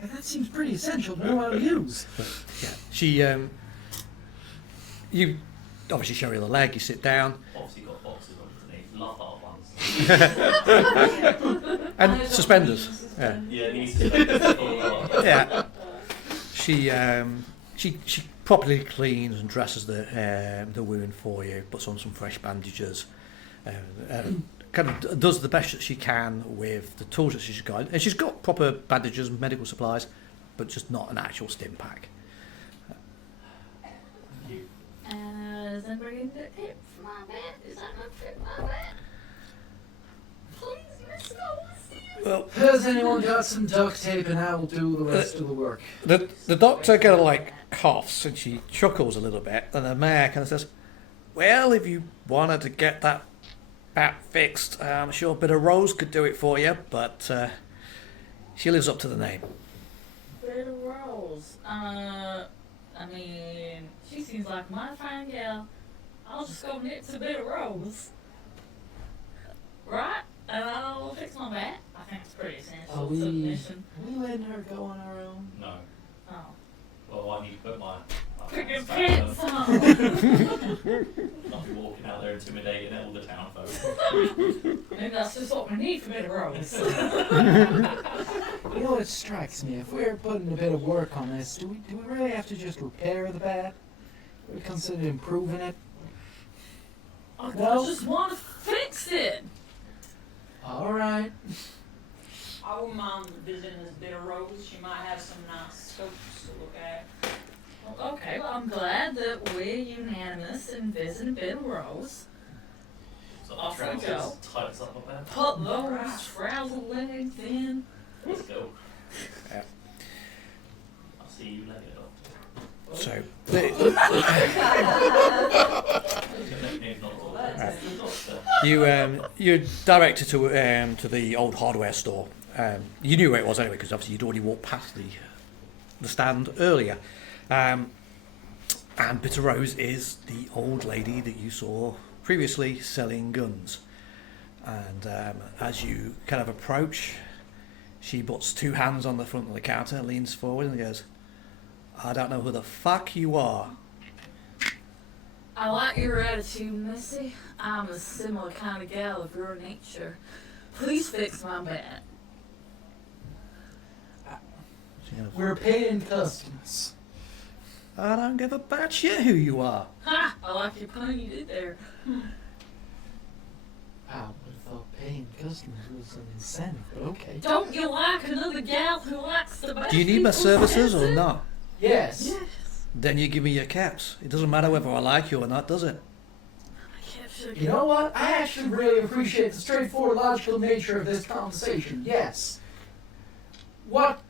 And that seems pretty essential to know how to use. But, yeah, she, you obviously show her the leg, you sit down, Obviously got boxes on it, love hard ones. and suspenders. Yeah. Yeah, these are Yeah. She properly cleans and dresses the wound for you, puts on some fresh bandages, kind of does the best that she can with the tools that she's got. And she's got proper bandages and medical supplies, but just not an actual stim pack. Is anybody in the tip for my bat? Is that not fit my bat? Please, Miss Overseer. Well, Has anyone got some duct tape and I will do the rest of the work? the doctor kind of coughs and she chuckles a little bit, and the mayor kind of says, well, if you wanted to get that bat fixed, I'm sure a bit of Rose could do it for you, but she lives up to the name. Bit of Rose. She seems like my fine gal. I'll just go knit a bit of Rose. Right? And I'll fix my bat. I think it's pretty essential. Are we Submission. letting her go on our own? No. Oh. Well, I need to put my Put your pants pants back on. on. Not be walking out there intimidating all the town folk. Maybe that's just what we need for a bit of Rose. You know, it strikes me, if we're putting a bit of work on this, do we really have to just repair the bat? Do we consider improving it? I No. just want to fix it. Alright. I wouldn't mind visiting this bit of Rose. She might have some nice scopes to look at. Well, okay, well, I'm glad that we're unanimous in visiting a bit of Rose. So Off we trousers go. tightens up my bed. Put those frazzled legs in. Let's go. Yeah. I'll see you later, doctor. So, Your name's not all that. Right. It's the doctor. you directed to the old hardware store. You knew where it was anyway, because obviously you'd already walked past the stand earlier. And Bitter Rose is the old lady that you saw previously selling guns. And as you kind of approach, she puts two hands on the front of the counter, leans forward and goes, "I don't know who the fuck you are." I like your attitude, Missy. I'm a similar kind of gal of your nature. Please fix my bat. She goes, We're paying customers. "I don't give a bat shit who you are." Ha! I like your pun you did there. I would have thought paying customers was an incentive, but okay. Don't you like another gal who likes the bash Do you need my people's services or asses? not? Yes. Yes. Then you give me your caps. It doesn't matter whether I like you or not, does it? You know what? I actually really appreciate the straightforward, logical nature of this conversation. Yes. What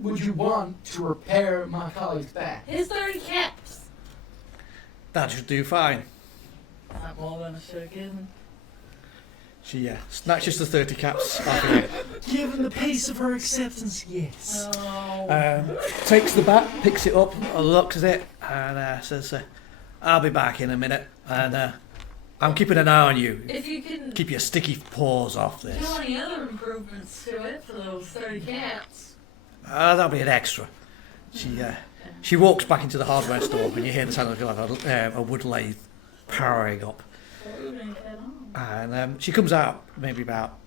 would you want to repair my colleague's back? Here's 30 caps. That should do fine. Not more than I should have given. She snatches the 30 caps off of you. Given the pace of her acceptance, yes. Oh. Takes the bat, picks it up, looks at it, and says, "I'll be back in a minute, and I'm keeping an eye on you. If you can Keep your sticky paws off do this. any other improvements to it for those 30 caps. That'll be an extra." She walks back into the hardware store, and you hear the sound of a wood lathe powering up. And she comes out maybe about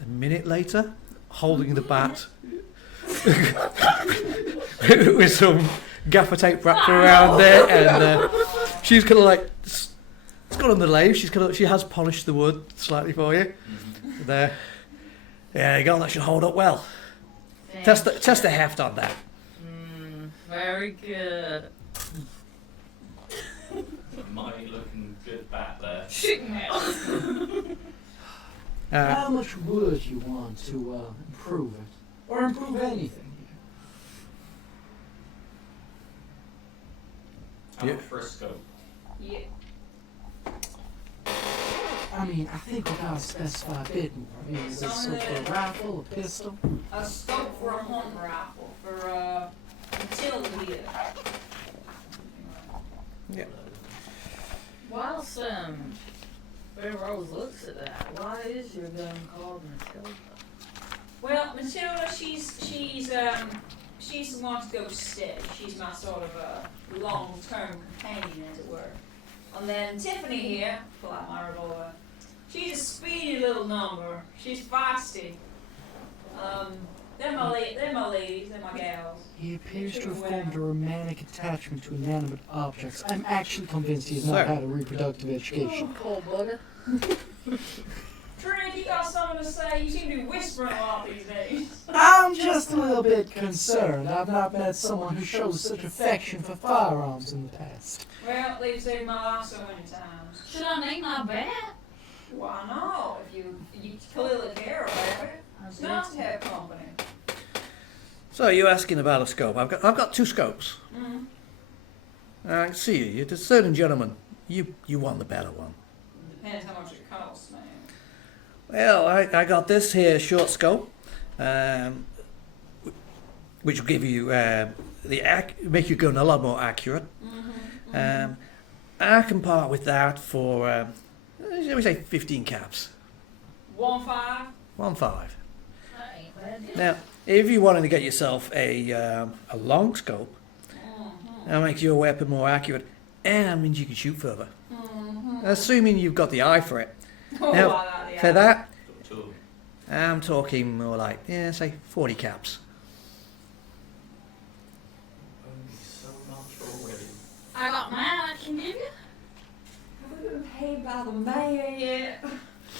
a minute later, holding the bat with some gaffer tape wrapped around it, and she's kind of like, it's got on the lathe. She has polished the wood slightly for you. There, you go. That should hold up well. Test the heft on that. Very good. Mighty looking good bat there. How much would you want to improve it? Or improve anything? How much for a scope? Yeah. I mean, I think we gotta specify a bit more. I mean, is this so for a rifle, a pistol? A scope for a hunting rifle for utility. Yeah. Whilst Fair Rose looks at that, why is your gun called Matilda? Well, Matilda, she's the one to go steady. She's my sort of long-term companion, as it were. And then Tiffany here, pull out my revolver. She's a speedy little number. She's feisty. They're my ladies, they're my gals. He appears to have formed a romantic attachment to inanimate objects. I'm actually convinced he has not had a reproductive education. Cold blooded. Trig, you got something to say? You seem to be whispering a lot these days. I'm just a little bit concerned. I've not met someone who shows such affection for firearms in the past. Well, they've saved my life so many times. Should I name my bat? Why not? If you clearly care about it. It's nice to have company. So you're asking about a scope. I've got two scopes. Mm-hmm. I can see you. You're a discerning gentleman. You want the better one. Depends how much it costs, man. Well, I got this here short scope, which will give you make your gun a lot more accurate. Mm-hmm. I can part with that for shall we say 15 caps. 1.5. 1.5. That ain't bad. Now, if you wanted to get yourself a long scope, that makes your weapon more accurate, and means you can shoot further. Assuming you've got the eye for it. Now, for that, I'm talking more like, say 40 caps. So much already. I got mine I can give you. Have we been paid by the mayor yet?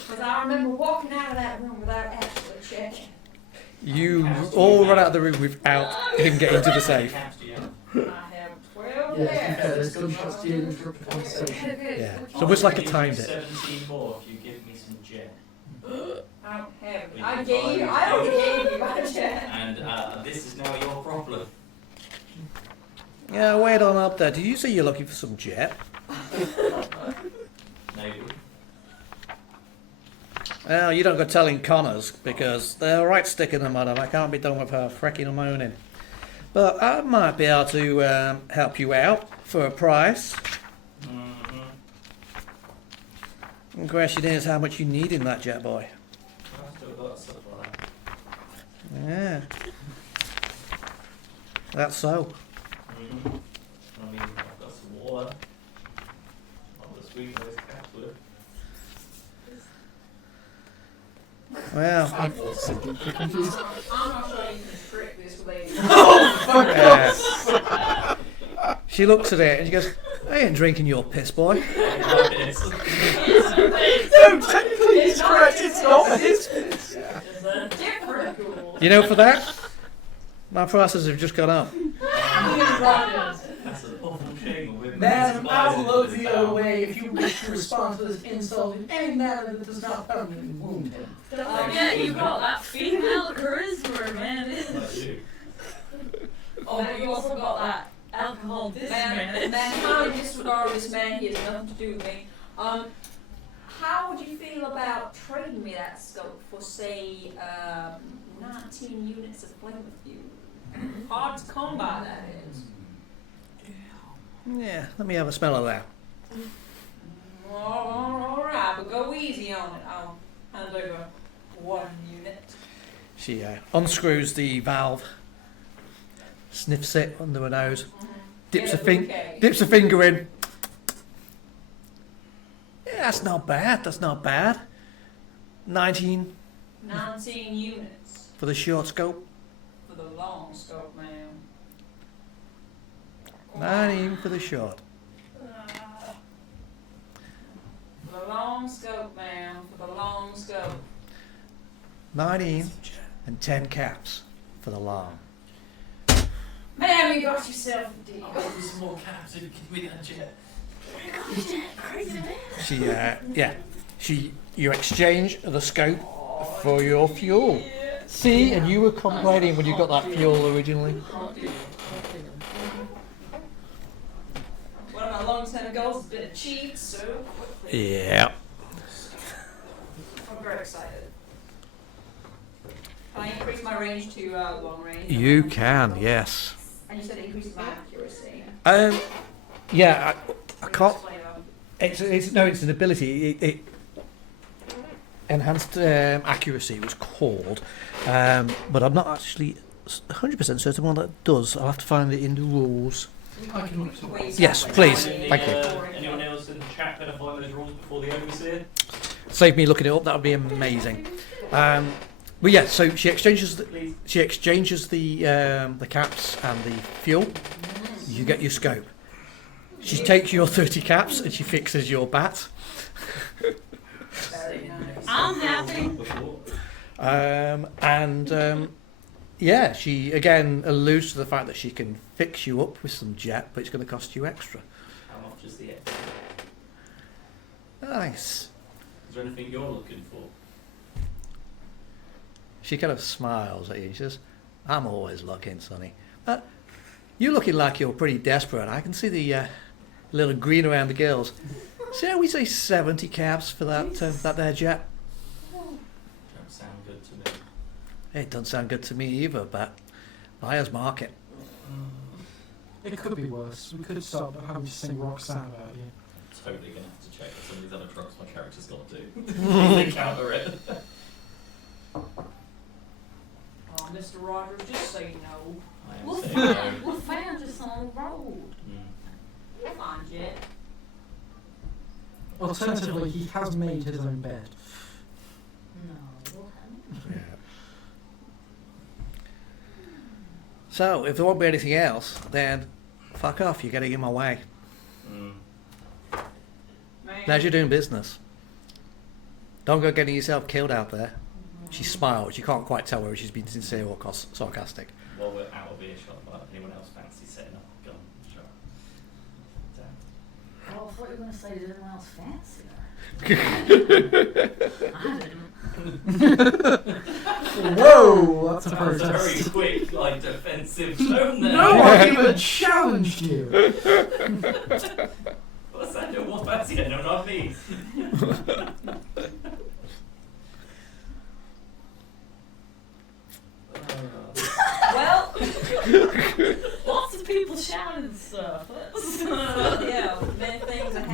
Because I remember walking out of that room without actually checking. You all run out of the room without him getting to the safe. I have 12 Yes, caps. this gunshot's did interrupt the conversation. Yeah. So it's like a timed it. 17 more if you give me some jet. I don't have it. I already gave you my check. And this is now your problem. Yeah, wait on up there. Did you say you're looking for some jet? Maybe. Well, you don't go telling Connors, because they're a right stick in the mud and I can't be done with her frecking and moaning. But I might be able to help you out for a price. The question is how much you need in that jet, boy. Yeah. That's so. I mean, I've got some water. Not the sweet those cats would. Well, I'm also deeply confused. I'm not sure you can trick this lady. she looks at it and she goes, I ain't drinking your piss, boy. No, technically he's correct. It's not his piss. It's a different rule. You know, for that, my prices have just gone up. That's an awful shame. Madam, I will load the other way if you wish to respond to this insult in any manner that does not permanently wound him. Yeah, you got that female charisma, man. Oh, but you also got that alcohol discipline. Man, how disregard this man? He has nothing to do with me. How would you feel about trading me that scope for, say, 19 units of flame with you? Hard to come by, that is. Yeah, let me have a smell of that. Alright, but go easy on it. I'll hand over 1 unit. She unscrews the valve, sniffs it under her nose, dips a finger in. Yeah, that's not bad. That's not bad. 19 19 units for the short scope. for the long scope, ma'am. 19 for the short. For the long scope, ma'am. For the long scope. 19 and 10 caps for the long. Ma'am, you got yourself a deal. Some more caps if you give me that jet. You exchange the scope for your fuel. See, and you were complaining when you got that fuel originally. One of my long-term goals has been achieved so quickly. Yeah. I'm very excited. Can I increase my range to long range? You can, yes. And you said increase my accuracy. Yeah, I can't. Explain about It's an ability. It enhanced accuracy was called, but I'm not actually 100% certain what that does. I'll have to find it in the rules. I can look to ways Yes, that please. way. Thank you. Anyone else in the chat better find those rules before the overseer? Save me looking it up. That would be amazing. But yeah, so she exchanges the caps and the fuel. You get your scope. She takes your 30 caps and she fixes your bat. Very nice. I'm happy. Yeah, she again alludes to the fact that she can fix you up with some jet, but it's going to cost you extra. How much is the extra? Nice. Is there anything you're looking for? She kind of smiles at you and she says, I'm always looking, Sonny. You're looking like you're pretty desperate. I can see the little green around the gills. Shall we say 70 caps for that there jet? Don't sound good to me. It doesn't sound good to me either, but buyer's market. It could be worse. We could start by having to sing Roxanne about you. I'm totally going to have to check what some of these other drugs my character's got to do. They counter it. Oh, Mr. Rogers, just say no. I am We'll saying find, no. we'll find us on the road. Come on, Jet. Alternatively, he has made his own bed. No, we'll have Yeah. So, if there won't be anything else, then fuck off. You're getting in my way. Man. As you're doing business. Don't go getting yourself killed out there. She smiles. You can't quite tell whether she's been sincere or sarcastic. While we're out of earshot, but anyone else fancy setting up a gun? Sure. Damn. Oh, I thought you were going to say there's anyone else fancier. Whoa, that's a That was a very protest. quick, like, defensive tone there. No, I even challenged you. What's that? What fancy? No, not me.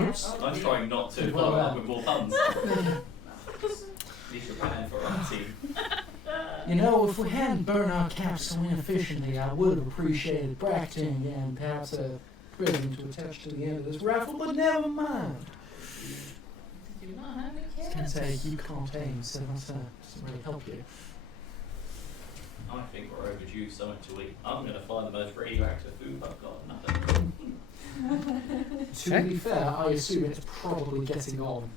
Oops. I'm trying not to follow up with more puns. Leave your plan for our team. You know, if we hadn't burned our caps so inefficiently, I would have appreciated bracketing and perhaps a prism to attach to the end of this rifle, but never mind. Do not have any I was going to say, you can't aim, so that doesn't really help you. I think we're overdue something to eat. I'm going to find the most radioactive food I've got. Nothing. To be fair, I assume it's probably getting on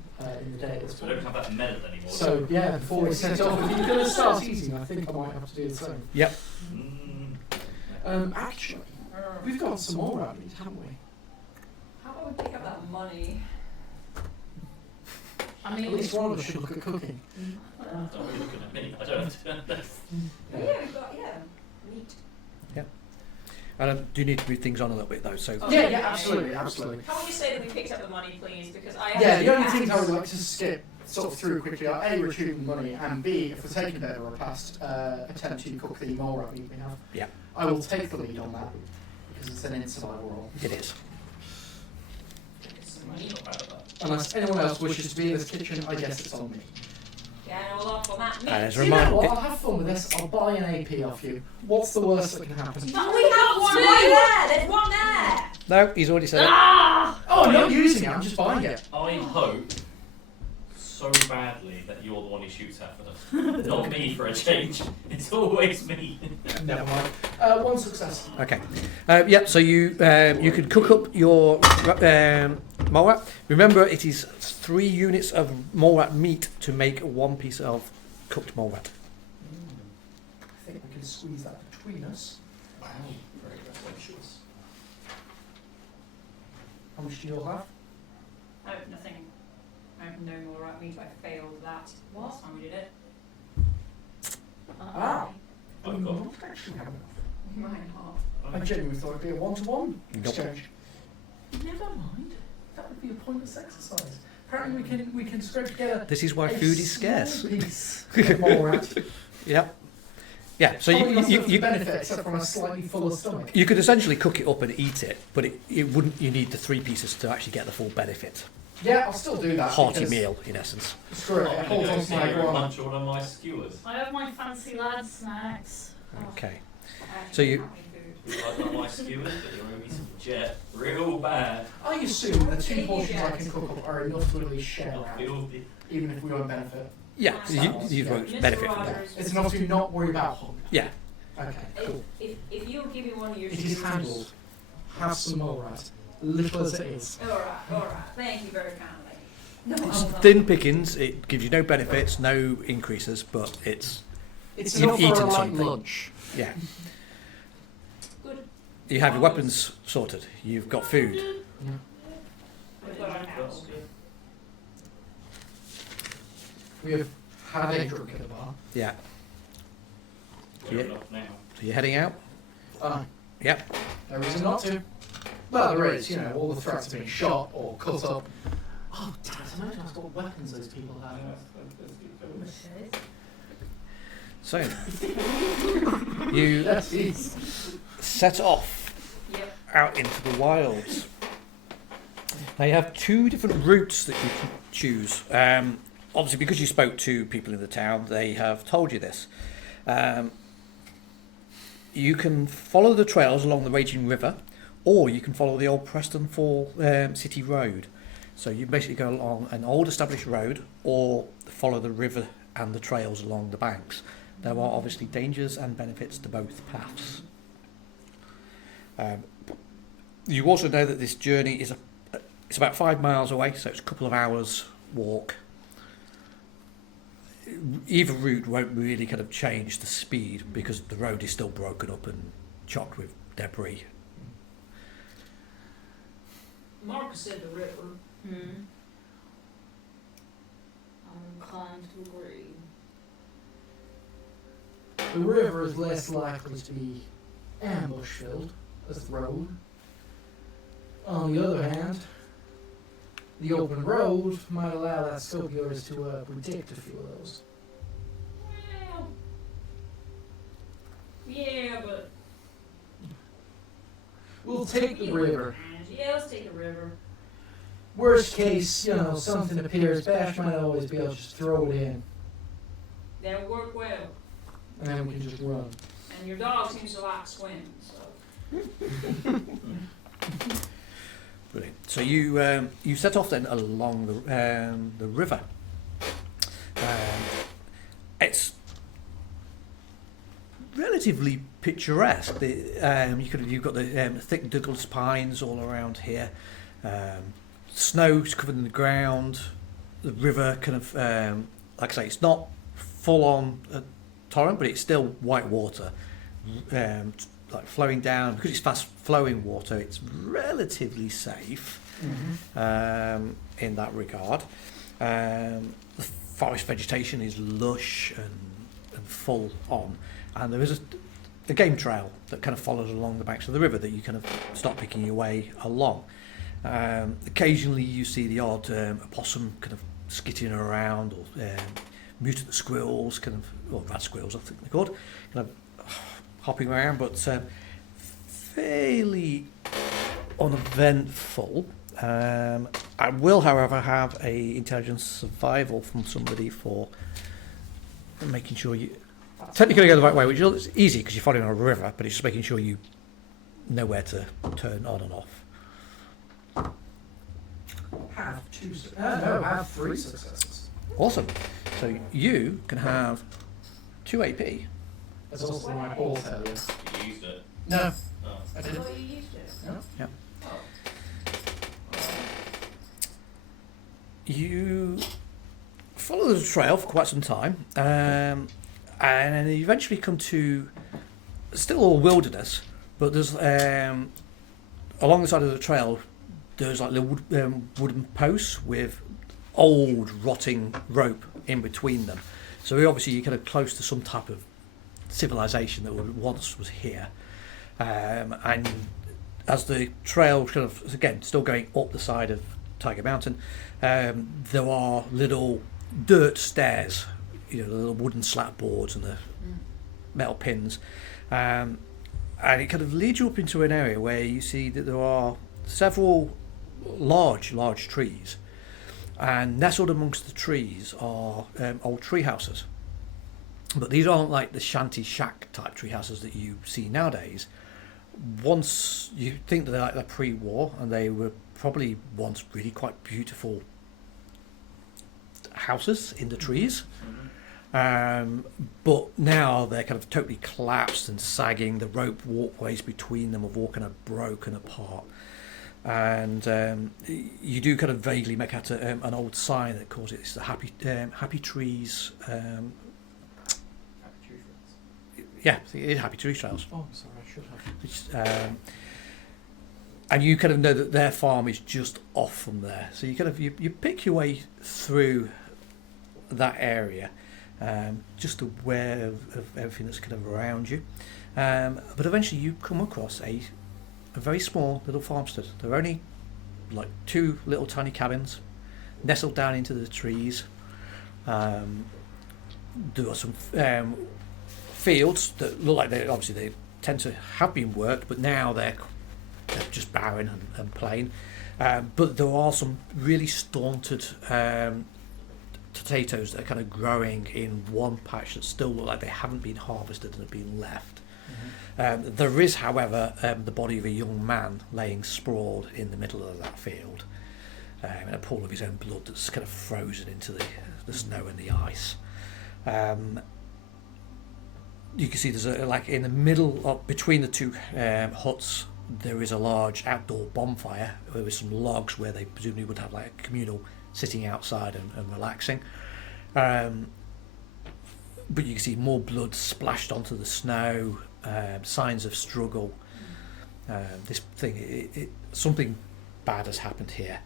in the day at this So I don't point. have that medal anymore. So, yeah, before we set off, if you're going to start eating, I think I might have to do the same. Yep. Actually, we've got some more out of it, haven't we? How about we pick up that money? I At mean, least one of us should look at cooking. Don't be looking at me. I don't have to do this. yeah, we've got, meat. And I do need to move things on a little bit though. So Yeah, absolutely. How would you say that we picked up the money, please? Because I Yeah, have the only things I would like to skip sort of through quickly are A, retrieving the money, and B, if we're taking it or past, attempt to cook the mole rat meat we have. Yeah. I will take the lead on that, because it's an in-survival roll. it is. Not bad at that. Unless anyone else wishes to be in this kitchen, I guess it's on me. Yeah, no, we'll off on that meat. And as a You know reminder, what, I'll have fun with this, I'll buy an AP off you. What's the worst that can happen? But we have one there! There's one there! no, he's already said it. Ah! Oh, I'm not using it, I'm just buying it. I hope so badly that you're the one who shoots at us. Not me for a change. It's always me. Never mind. One success. Okay. Yeah. So you can cook up your mole rat. Remember, it is 3 units of mole rat meat to make 1 piece of cooked mole rat. I think we can squeeze that between us. Wow, very delicious. How much do you all have? I have nothing. I have no more at meat. I failed that last time we did it. Ah. I've got. Not actually have enough. You might not. I genuinely thought it'd be a one-to-one Nope. exchange. Never mind. That would be a pointless exercise. Apparently we can scrape together. This is why food is scarce. Piece of mole rat. Yep. Yeah. So you benefit except from a slightly fuller stomach. you could essentially cook it up and eat it, but it wouldn't. You need the 3 pieces to actually get the full benefit. Yeah, I'll still do that. Hearty because- meal, in essence. Screw it. It holds on to my iguana. Munch one of my skewers. I have my fancy lad snacks. Okay. I So you- actually can't eat food. You like one of my skewers, but you're only some jet real bad. I assume the 2 portions I can cook up are enough to really share Not out, filthy. even if we don't benefit. Yeah. You won't Mr. benefit from that. Rogers, It's enough to not worry about hunger. Yeah. Okay, cool. if you'll give me one of your It is handled. Have some mole rat. Little as it is. Alright. Thank you very kindly. No, It's I'm not. thin pickings. It gives you no benefits, no increases, but it's It's You've enough for eaten a light something. lunch. yeah. Good. You have your weapons sorted. You've got food. Yeah. We've got our house. We have had a drink at the bar. Yeah. We're Yeah. enough now. So you're heading out. Yep. There is reason not to. Well, there is, all the threats of being shot or cut up. Oh, damn it, I noticed what weapons those people have. So you Yes, yes. set off Yep. out into the wilds. Now you have 2 different routes that you can choose. Obviously, because you spoke to people in the town, they have told you this. You can follow the trails along the raging river, or you can follow the old Preston Fall city road. So you basically go along an old established road, or follow the river and the trails along the banks. There are obviously dangers and benefits to both paths. You also know that this journey is it's about 5 miles away, so it's a couple of hours walk. Either route won't really kind of change the speed because the road is still broken up and chocked with debris. Marcus said the river. I'm inclined to agree. The river is less likely to be ambush-filled as the road. On the other hand, the open road might allow that scope of yours to predict a few of those. Well, yeah, but We'll take the river. yeah, let's take the river. Worst case, something appears, Bash might always be able to just throw it in, That'll work well. and then we can just run. And your dog seems to like swimming, so. Brilliant. So you set off then along the river. It's relatively picturesque. You've got the thick Douglas pines all around here. Snow's covered in the ground. The river kind of, like I say, it's not full on torrent, but it's still white water, like flowing down. Because it's fast flowing water, it's relatively safe in that regard. The forest vegetation is lush and full on, and there is a game trail that kind of follows along the banks of the river that you kind of start picking your way along. Occasionally you see the odd opossum kind of skittering around, or mutant squirrels, or rat squirrels I think they're called, kind of hopping around, but fairly uneventful. I will, however, have a intelligence survival from somebody for making sure you technically go the right way, which is easy because you're following a river, but it's just making sure you know where to turn on and off. Have 3 successes. Awesome. So you can have 2 AP. That's also my ball failure. You used it. No, Oh. I didn't. What you used to. No. Yeah. Oh. You follow the trail for quite some time, and then you eventually come to still all wilderness, but there's along the side of the trail there's like little wooden posts with old rotting rope in between them. So obviously you're kind of close to some type of civilization that once was here, and as the trail kind of, again, still going up the side of Tiger Mountain, there are little dirt stairs, the little wooden slat boards and the metal pins, and it kind of leads you up into an area where you see that there are several large trees, and nestled amongst the trees are old tree houses. But these aren't like the shanty shack type tree houses that you see nowadays. Once you think that they're pre-war, and they were probably once really quite beautiful houses in the trees, but now they're kind of totally collapsed and sagging. The rope walkways between them have all kind of broken apart, and you do kind of vaguely make out an old sign that calls it the Happy Trees. Yeah, it is Happy Tree Trails. Oh, I'm sorry, I should have. And you kind of know that their farm is just off from there, so you kind of you pick your way through that area, just aware of everything that's kind of around you. But eventually you come across a very small little farmstead. There are only like 2 little tiny cabins nestled down into the trees. There are some fields that look like they tend to have been worked, but now they're just barren and plain. But there are some really stunted potatoes that are kind of growing in one patch that still look like they haven't been harvested and have been left. There is, however, the body of a young man laying sprawled in the middle of that field, in a pool of his own blood that's kind of frozen into the snow and the ice. You can see there's like in the middle between the 2 huts, there is a large outdoor bonfire with some logs where they presumably would have like a communal sitting outside and relaxing. But you can see more blood splashed onto the snow, signs of struggle. This thing, something bad has happened here.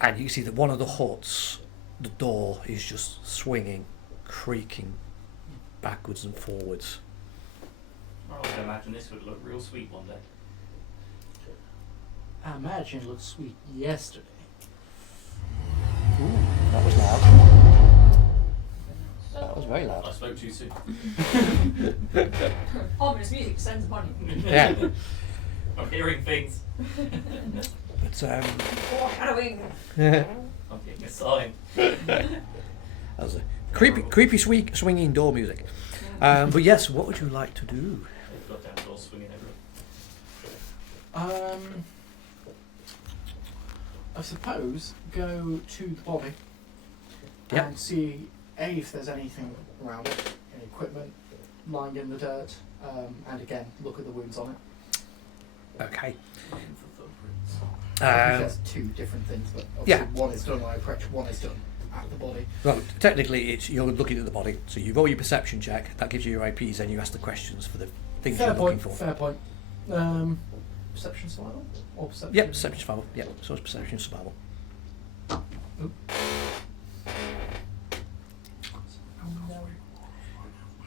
And you can see that one of the huts, the door is just swinging, creaking backwards and forwards. I would imagine this would look real sweet one day. I imagine it looked sweet yesterday. Ooh, that was loud. That was very I loud. spoke too soon. Ominous music descends upon you. Yeah. I'm hearing things. But Foreshadowing. I'm getting a sign. that was a creepy swinging door music. But yes, what would you like to do? They've got down doors swinging everywhere. I suppose go to the body Yep. and see if there's anything around it, any equipment lying in the dirt, and again look at the wounds on it. Okay. Looking for footprints. I think that's two different things, but obviously Yeah. one is done by approach, one is done at the body. Well, technically, you're looking at the body, so you roll your perception check. That gives you your IPs, then you ask the questions for the things Fair you're point. looking for. Fair point. Perception survival or perception? Yep, perception survival. Yep, so it's perception survival.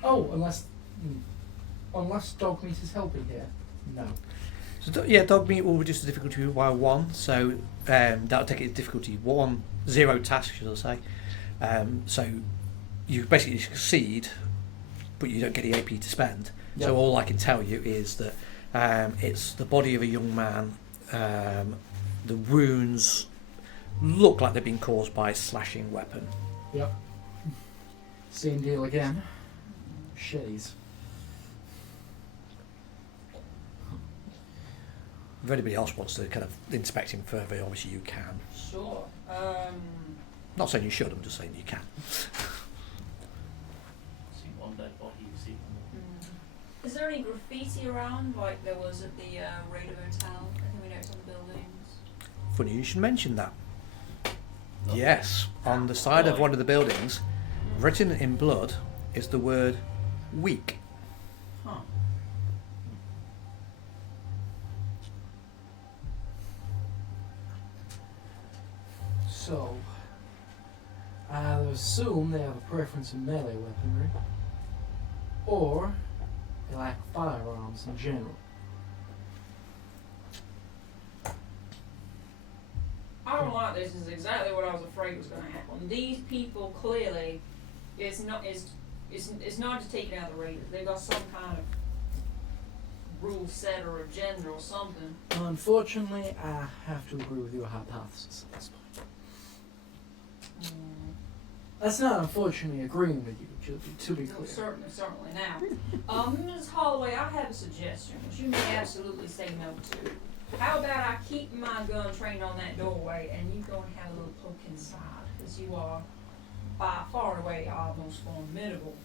Oh, unless dog meat is helping here. No. So dog meat will reduce the difficulty by 1. So that'll take it to difficulty 1, 0 task, should I say. So you basically succeed, but you don't get the AP to spend. Yep. So all I can tell you is that it's the body of a young man. The wounds look like they've been caused by a slashing weapon. Yep. Same deal again. Shitties. If anybody else wants to kind of inspect him further, obviously you can. Sure. Not saying you should, I'm just saying you can. See one dead body, you see one. Is there any graffiti around, like there was at the Raider Hotel? I think we noticed on the buildings. Funny you should mention that. Nothing. Yes, on the side of one of the buildings, written in blood, is the word weak. Huh. So, I assume they have a preference in melee weaponry, or they lack firearms in general. I don't like this. This is exactly what I was afraid was going to happen. These people clearly, it's not just taking out the raiders. They've got some kind of rule set or agenda or something. Unfortunately, I have to agree with your hypothesis at this point. That's not unfortunately agreeing with you, to be No, clear. certainly now. Ms. Holloway, I have a suggestion, which you may absolutely say no to. How about I keep my gun trained on that doorway and you go and have a little poke inside, because you are by far and away our most formidable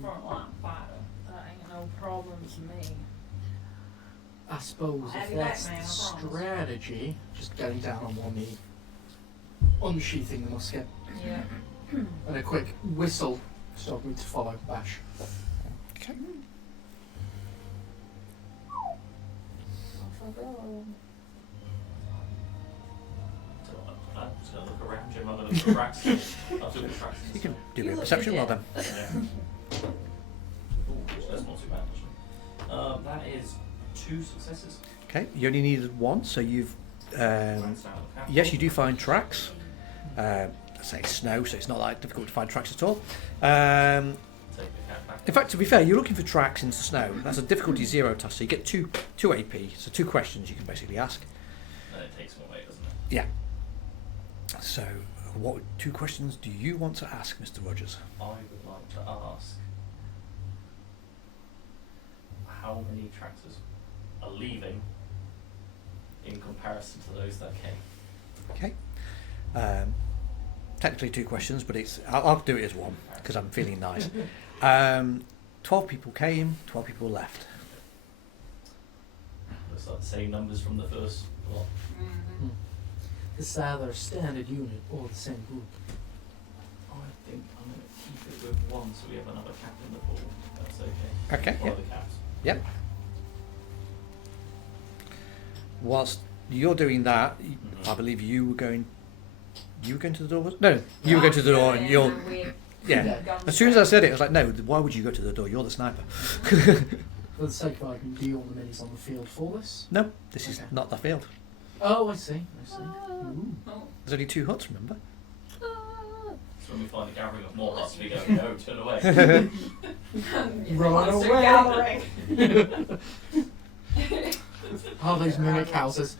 frontline fighter. That ain't no problem to me. I suppose I'll have if you back, that's man, I the promise. strategy, just getting down on one knee, unsheathing the musket, Yeah. and a quick whistle stop me to follow Bash. Okay. Off I go. So I'm just going to look around Jim. I'm going to look for tracks. I'll do the tracks. You can do You a look perception roll legit. then. Yeah. Ooh, that's not too bad actually. That is 2 successes. Okay, you only needed 1, so you've. Glanced out of the cap. Yes, you do find tracks. Say snow, so it's not that difficult to find tracks at all. Take the cat back. In fact, to be fair, you're looking for tracks into snow. That's a difficulty 0 task, so you get 2 AP, so 2 questions you can basically ask. And it takes one away, doesn't it? Yeah. So, what 2 questions do you want to ask, Mr. Rogers? I would like to ask how many tractors are leaving in comparison to those that came. Okay. Technically 2 questions, but I'll do it as 1 because I'm feeling nice. 12 people came, 12 people left. Looks like the same numbers from the first lot. Mm-hmm. This is either a standard unit or the same group. I think I'm going to keep it with 1 so we have another cap in the pool. That's okay. Okay, Follow yep. the caps. Yep. Whilst you're doing that, I believe you were going to the door? No, you were going to the door and you're... Yeah. As soon as I said it, I was like, no, why would you go to the door? You're the sniper. For the sake of argument, do you want the minis on the field for this? No, this is Okay. not the field. Oh, I see. Ooh. Oh. There's only 2 huts, remember? So when we find a gathering of more huts, we go, no, turn away. Run Monster away. gathering. All these mimic houses.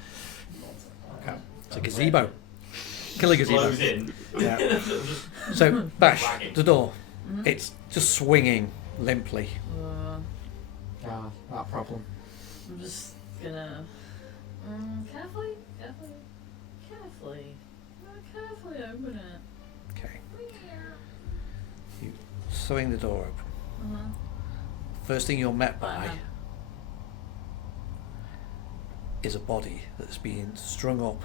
Okay. It's a gazebo. Killer gazebo. Blows in. Yeah. So, bash the door. It's just swinging limply. That problem. I'm just gonna carefully open it. Okay. You swing the door open. First thing you're met by is a body that's been strung up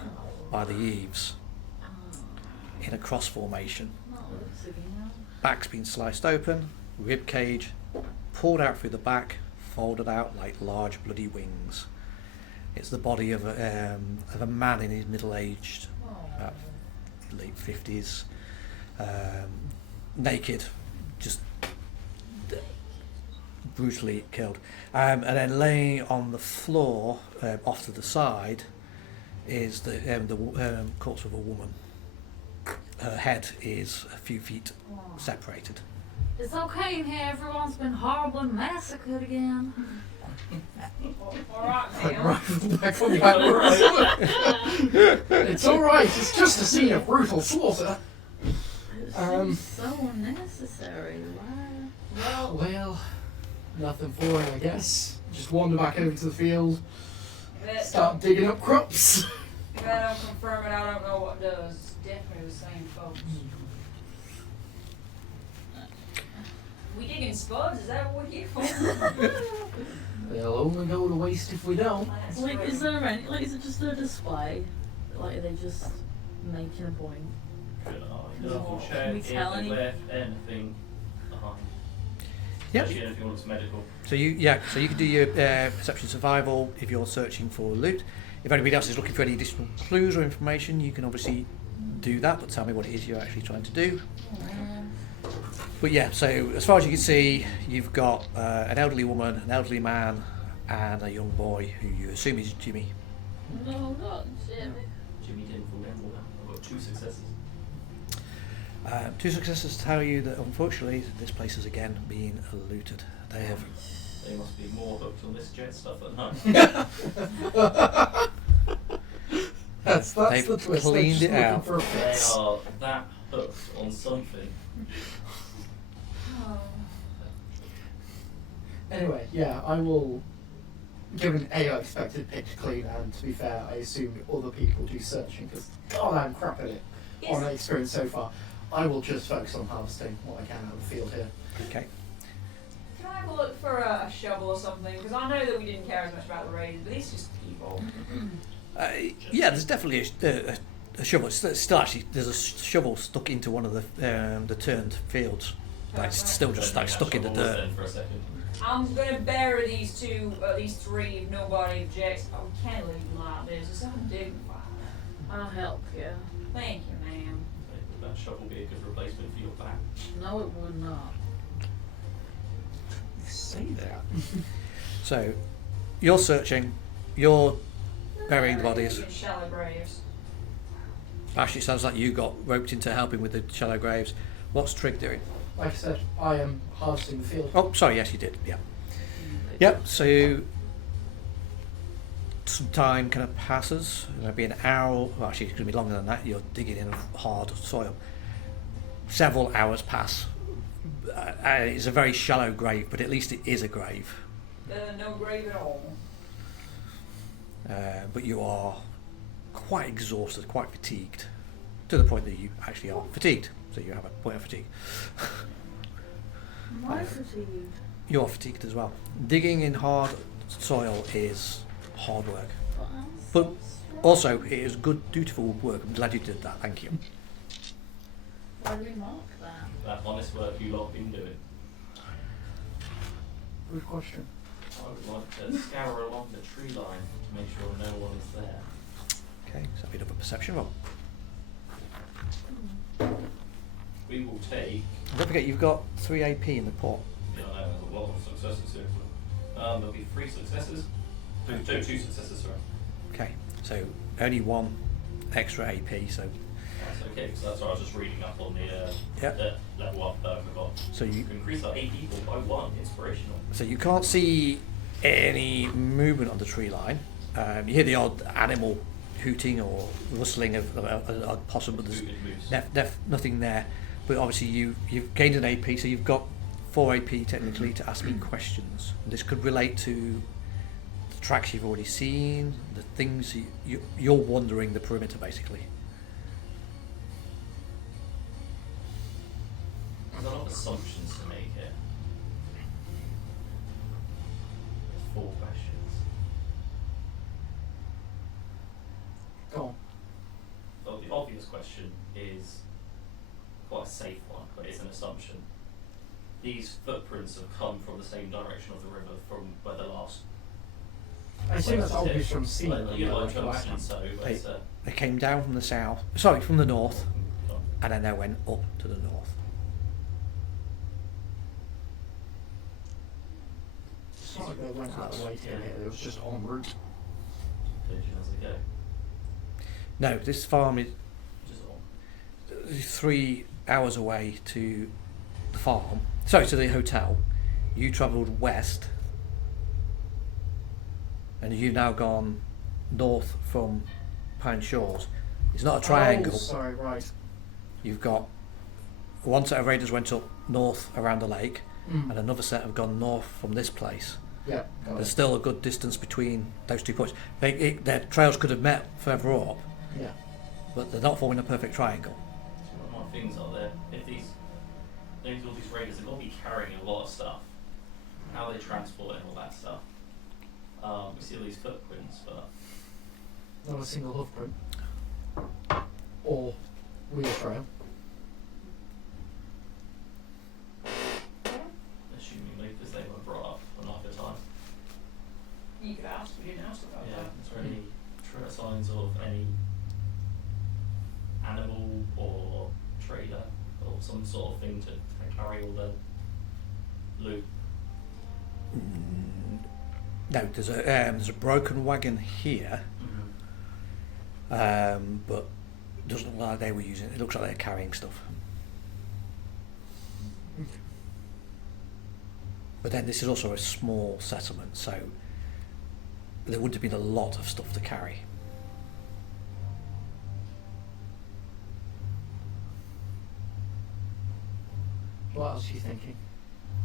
by the eaves in a cross formation. Back's been sliced open, rib cage pulled out through the back, folded out like large bloody wings. It's the body of a man in his middle-aged, about late 50s, naked, just brutally killed. And then laying on the floor, off to the side, is the corpse of a woman. Her head is a few feet separated. It's okay in here. Everyone's been horribly massacred again. Alright, Like now. rifle back on the It's alright, it's just a scene of brutal slaughter. It seems so unnecessary. Why? Well, nothing for it, I guess. Just wander back over to the field, start digging up crops. If I don't confirm it, I don't know what does. Definitely the same folks. We digging spuds? Is that what we're here for? They'll only go to waste if we don't. That's Like, true. is there any? Like, is it just a display? Like, are they just making a point? Can I double check Can we if tell they any- left anything behind? Yep. Especially anything that's medical. So you can do your perception survival if you're searching for loot. If anybody else is looking for any additional clues or information, you can obviously do that, but tell me what it is you're actually trying to do. But yeah, so as far as you can see, you've got an elderly woman, an elderly man, and a young boy who you assume is Jimmy. No, not Jimmy. Jimmy didn't fall down. I've got 2 successes. 2 successes tell you that unfortunately this place has again been looted. They have. They must be more hooked on this jet stuff at home. That's They've the twist. cleaned They're just it looking out. for a They fix. are that hooked on something. Anyway, yeah, I will. Given A, I expected pick to clean, and to be fair, I assume other people do searching because God, I'm crap at it on my experience so far. I will just focus on harvesting what I can out of the field here. Okay. Can I have a look for a shovel or something? Because I know that we didn't care as much about the raiders, but these just people. Yeah, there's definitely a shovel. It's still actually there's a shovel stuck into one of the turned fields. Like it's still just like stuck in the dirt. For a second. I'm gonna bury these 3 if nobody objects. Oh, we can't leave them like this. It's undignified. I'll help you. Thank you, ma'am. Would that shovel be a good replacement for your back? No, it would not. You say that. So you're searching. You're burying the bodies. In shallow graves. Actually, it sounds like you got roped into helping with the shallow graves. What's Trig doing? Like I said, I am harvesting the field. Oh, sorry, yes, you did. Yeah. Yep. So some time kind of passes. Maybe an hour. Well, actually, it's going to be longer than that. You're digging in hard soil. Several hours pass. It's a very shallow grave, but at least it is a grave. No grave at all. But you are quite exhausted, quite fatigued, to the point that you actually are fatigued. So you have a point of fatigue. My fatigue. You're fatigued as well. Digging in hard soil is hard work. But also, it is good, dutiful work. I'm glad you did that. Thank you. Why do we mark that? That honest work you lot have been doing. Good question. I would like to scour along the tree line to make sure no one is there. Okay, so a bit of a perception roll. We will take. Don't forget, you've got 3 AP in the pot. Yeah, I know, there's a lot of successes here. There'll be 3 successes. 2 successes, sorry. Okay, so only 1 extra AP. So That's okay, because that's what I was just reading up on the Yep. level up that I forgot. So you can increase our AP by 1, inspirational. So you can't see any movement on the tree line. You hear the odd animal hooting or rustling of possible. There's Moving moose. nothing there. But obviously you've gained an AP, so you've got 4 AP technically to ask me questions. This could relate to the tracks you've already seen, the things you're wandering the perimeter basically. There's a lot of assumptions to make here. There's 4 questions. Go on. Well, the obvious question is quite a safe one, but it's an assumption. These footprints have come from the same direction of the river from where the last. I assume that's obvious from seeing Like, them. you though, like to right? understand, so it's They came down from the south, from the north, and then they went up to the north. It's not like they went out of the way to get here, it was just en route. conclusion as they go. No, this farm is Just on. 3 hours away to the farm. Sorry, to the hotel. You travelled west, and you've now gone north from Pine Shores. It's not a triangle. Oh, sorry, right. You've got one set of raiders went up north around the lake, Mm. and another set have gone north from this place. Yeah, got There's it. still a good distance between those 2 points. Their trails could have met further up, Yeah. but they're not forming a perfect triangle. So what my things are there? If all these raiders, they've got to be carrying a lot of stuff. How are they transporting all that stuff? We see all these footprints, but Not a single hoof print. Or wheel trail. assumingly because they were brought up on like a time. You could ask, we didn't ask about Yeah, that. is there any signs of any animal or trader or some sort of thing to carry all the loot? No, there's a broken wagon here, but it doesn't look like they were using it. It looks like they're carrying stuff. But then this is also a small settlement, so there wouldn't have been a lot of stuff to carry. What else are you thinking?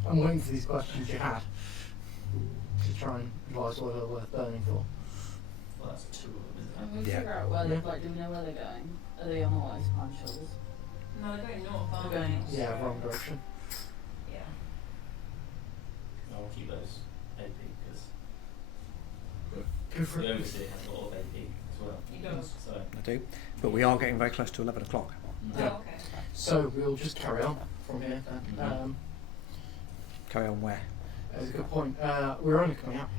I'm waiting for these questions you had to try and advise whether they're worth burning for. Well, that's 2 of them, isn't Can it? we Yeah. figure out where they're Yeah. like, do we know where they're going? Are they on the way to Pine Shores? No, they're going north, aren't They're they? going- Yeah, wrong direction. Yeah. I'll keep those AP because Go for the it. overseer has a lot of AP as well. He does. So I do, but we are getting very close to 11 o'clock. Yeah. Oh, okay. So we'll just carry on from here then. Mhm. Carry on where? That's a good point. We're only coming out.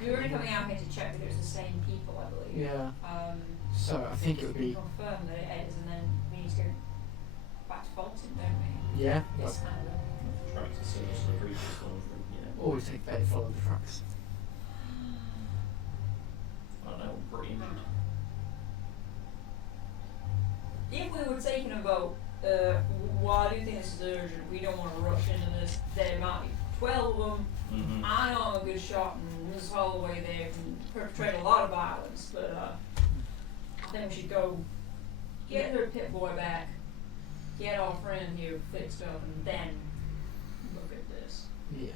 We were only coming out here to check that it was the same people, I believe. Yeah. Um, So I think it would be. confirm that it is, and then we need to go back to Bolton, don't we? Yeah. This kind of. tracks are similar to the previous one. Yeah. Always take better follow the tracks. I don't know. I'm pretty mood. If we were taking a vote, while I do think this is urgent, we don't want to rush into this. There might be 12 of them. Mm-hmm. I know I'm a good shot, and this whole way there can perpetrate a lot of violence, but I think we should go get their pit boy back, get our friend here fixed up, and then look at this. Yeah.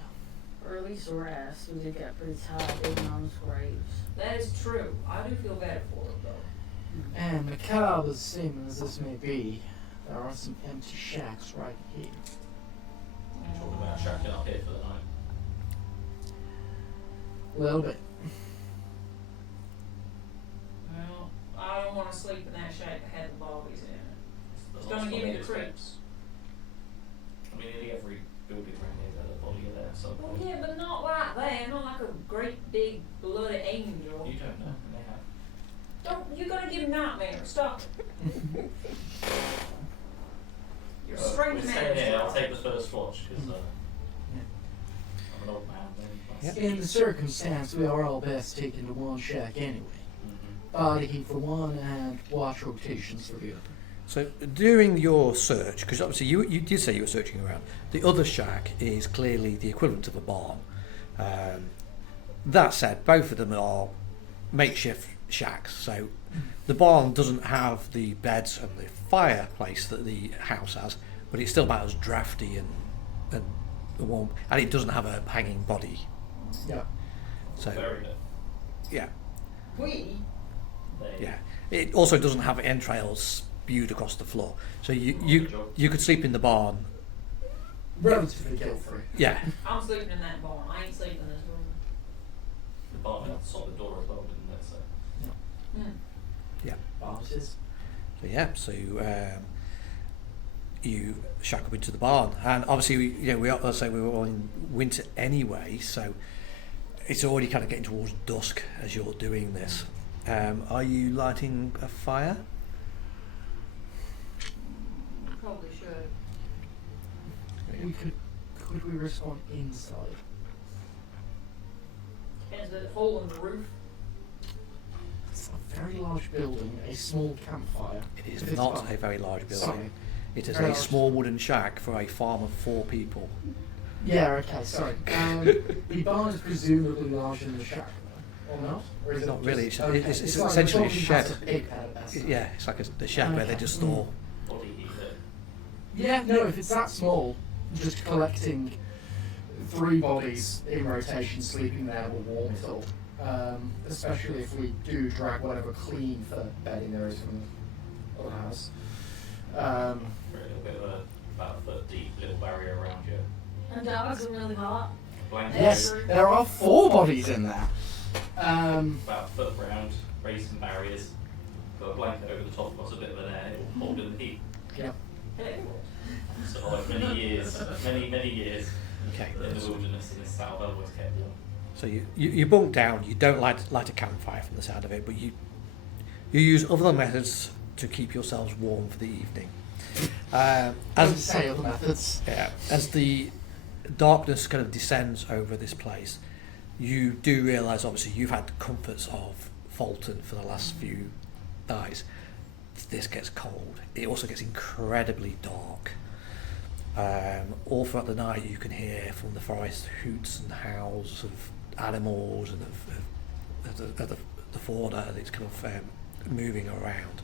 Or at least rest. We did get pretty tired digging on his graves. That is true. I do feel better for it, though. And macabre as seeming as this may be, there are some empty shacks right here. Talking about shacking up here for the night. A little bit. Well, I don't want to sleep in that shack that had the bodies in it. It's last gonna give one me of the these creeps. I mean, nearly every building around here has a body there, so. Well, yeah, but not like that. Not like a great big bloody angel. You don't know, and they have. Don't, you're gonna give him nightmares. Stop it. You're a strange We're man. staying here, I'll Stop. take the first watch, because Yeah. I'm an old man, then. That's- In the circumstance, we are all best taken to one shack anyway. Mhm. Body heat for one and watch rotations for the other. So during your search, because obviously you did say you were searching around, the other shack is clearly the equivalent of a barn. That said, both of them are makeshift shacks. So the barn doesn't have the beds and the fireplace that the house has, but it's still about as drafty and warm, and it doesn't have a hanging body. Yeah. So Very good. yeah, We? yeah. It also doesn't have entrails spewed across the floor. So you could sleep in the barn. Relatively guilt-free. Yeah. I'm sleeping in that barn. I ain't sleeping in this room. The barn had a solid door as well, didn't it? So. Yeah. Bonuses. So yeah, so you shack up into the barn, and obviously we were all in winter anyway, so it's already kind of getting towards dusk as you're doing this. Are you lighting a fire? Probably should. Could we respond inside? Depends if there's a hole in the roof. It's a very large building, a small campfire. It is If it's not fun. a very large building. Sorry. It is Very a large. small wooden shack for a farm of 4 people. Yeah, okay, sorry. The barn is presumably larger than the shack, though, or not? Or is it Not really, just- it's- okay, it's like essentially a probably shed. has a big pad at that. Yeah, it's like the shed where they just store. Body heater. Yeah, no, if it's that small, just collecting 3 bodies in rotation sleeping there will warm it up. Especially if we do drag whatever clean for bedding there is from the other house. Really a bit of about a foot deep little barrier around you. And dogs are really hot. Blanket Yes, over, there are 4 bodies in there. about a foot round, raised some barriers. Got a blanket over the top, got a bit of an air, it will hold in the heat. Yeah. So like many years Okay. in the wilderness in this south, I've always kept warm. So you bunk down. You don't light a campfire from the sound of it, but you use other methods to keep yourselves warm for the evening. As As say other methods. yeah, as the darkness kind of descends over this place, you do realise obviously you've had the comforts of Fulton for the last few nights. This gets cold. It also gets incredibly dark. All throughout the night you can hear from the forest hoots and howls of animals and of the fauna that's kind of moving around.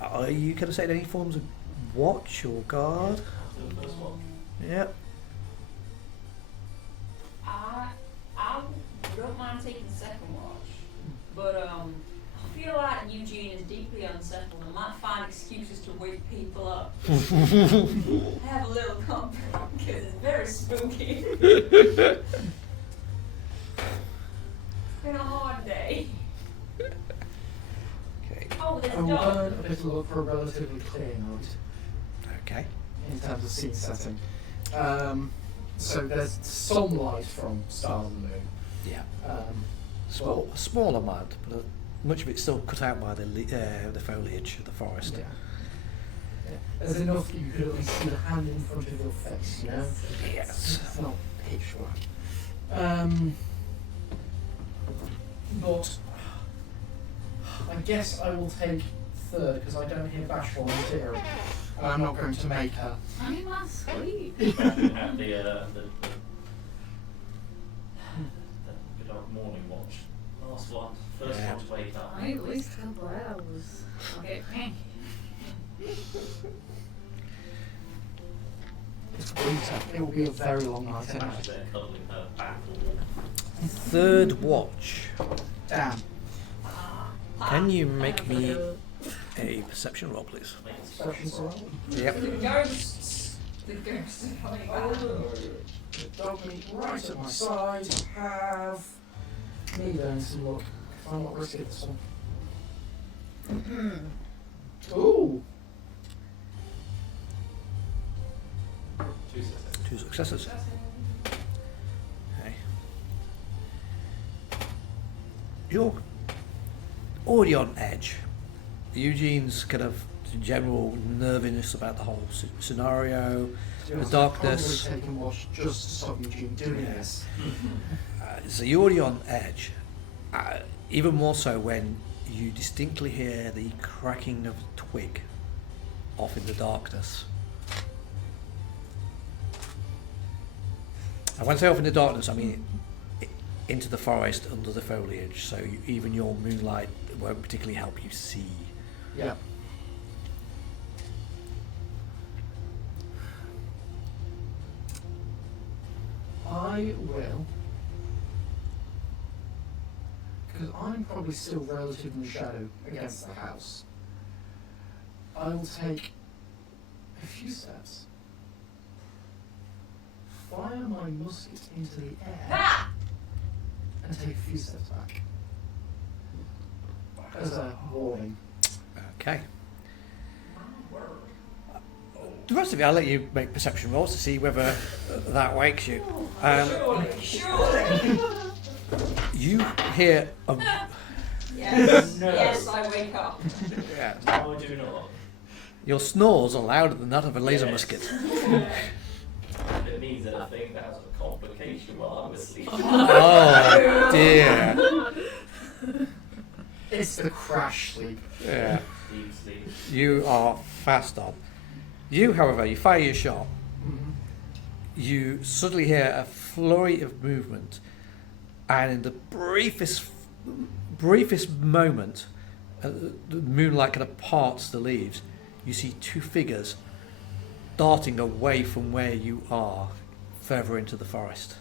Are you going to say any forms of watch or guard? The first one. Yep. I don't mind taking the second watch, but I feel like Eugene is deeply unsettled and might find excuses to wake people up. Have a little comfort because it's very spooky. It's been a hard day. Okay. Oh, there's I a will dog. burn a bit of look for a relatively clear night Okay. in terms of scene setting. So there's some light from stars and the moon. Yeah. Well, A small amount, but much of it's still cut out by the foliage of the forest. yeah. Yeah. There's enough that you could at least see the hand in front of your face, you know? Yes. It's not pitch black. But I guess I will take third because I don't hear Bash volunteering. And I'm not going to make her. I'm in my sleep. Have the dark morning watch. Last one. First Yeah. one to wake up. I need at least a couple hours. I'll get cranky. It's winter. It will be a very long night Bash tonight. there cuddling her back. Third watch. Damn. Can you make me a perception roll, please? Perception's all right. Yep. The ghosts. The ghosts are coming back. The dog meat right at my side. Have me doing some luck. I'm not risking this one. Ooh. 2 successes. 2 successes. Okay. You're already on edge. Eugene's kind of general nerviness about the whole scenario, the darkness. I've taken watch just to stop Eugene doing Yeah. this. So you're already on edge. Even more so when you distinctly hear the cracking of a twig off in the darkness. And when I say off in the darkness, I mean into the forest under the foliage. So even your moonlight won't particularly help you see. Yeah. I will, because I'm probably still relatively in the shadow against the house. I will take a few steps, fire my musket into the air, and take a few steps back. As a warning. Okay. The rest of you, I'll let you make perception rolls to see whether that wakes you. Surely. You hear a... Yes, No. yes, I wake up. Yeah. No, I do not. Your snores are louder than that of a laser Yes. musket. If it means anything, that was a complication while I'm asleep. Oh dear. It's the crash sleep. Yeah. Deep sleep. You are fast on. You, however, you fire your shot. Mm-hmm. You suddenly hear a flurry of movement, and in the briefest moment, the moonlight kind of parts the leaves. You see two figures darting away from where you are, further into the forest.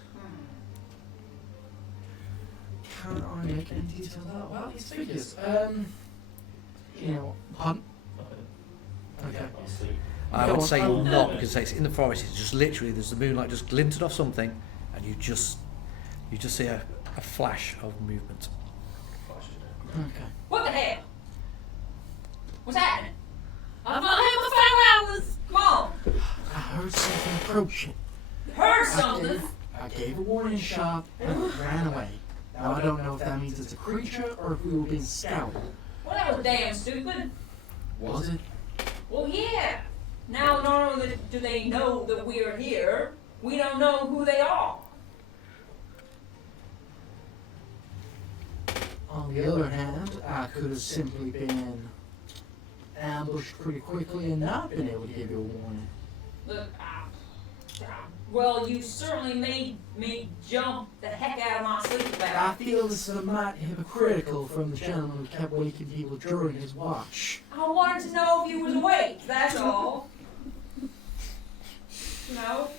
Can I make any detail about these figures? Hunt. Okay. I'm asleep. I Go would on, say I'll- not, because it's in the forest. It's just literally there's the moonlight just glinted off something, and you just see a flash of movement. Okay. What the hell? What's happening? I've not had my 5 hours. Come on. I heard something approaching. You heard something. I gave a warning shot and it ran away. Now I don't know if that means it's a creature or if we were being scouted. Well, that was damn stupid. Was it? Well, yeah. Now, not only do they know that we are here, we don't know who they are. On the other hand, I could have simply been ambushed pretty quickly and not been able to give you a warning. Look, well, you certainly made me jump the heck out of my sleep I about it. feel this is a mite hypocritical from the gentleman who kept waking people during his watch. I wanted to know if you was awake, that's all. No?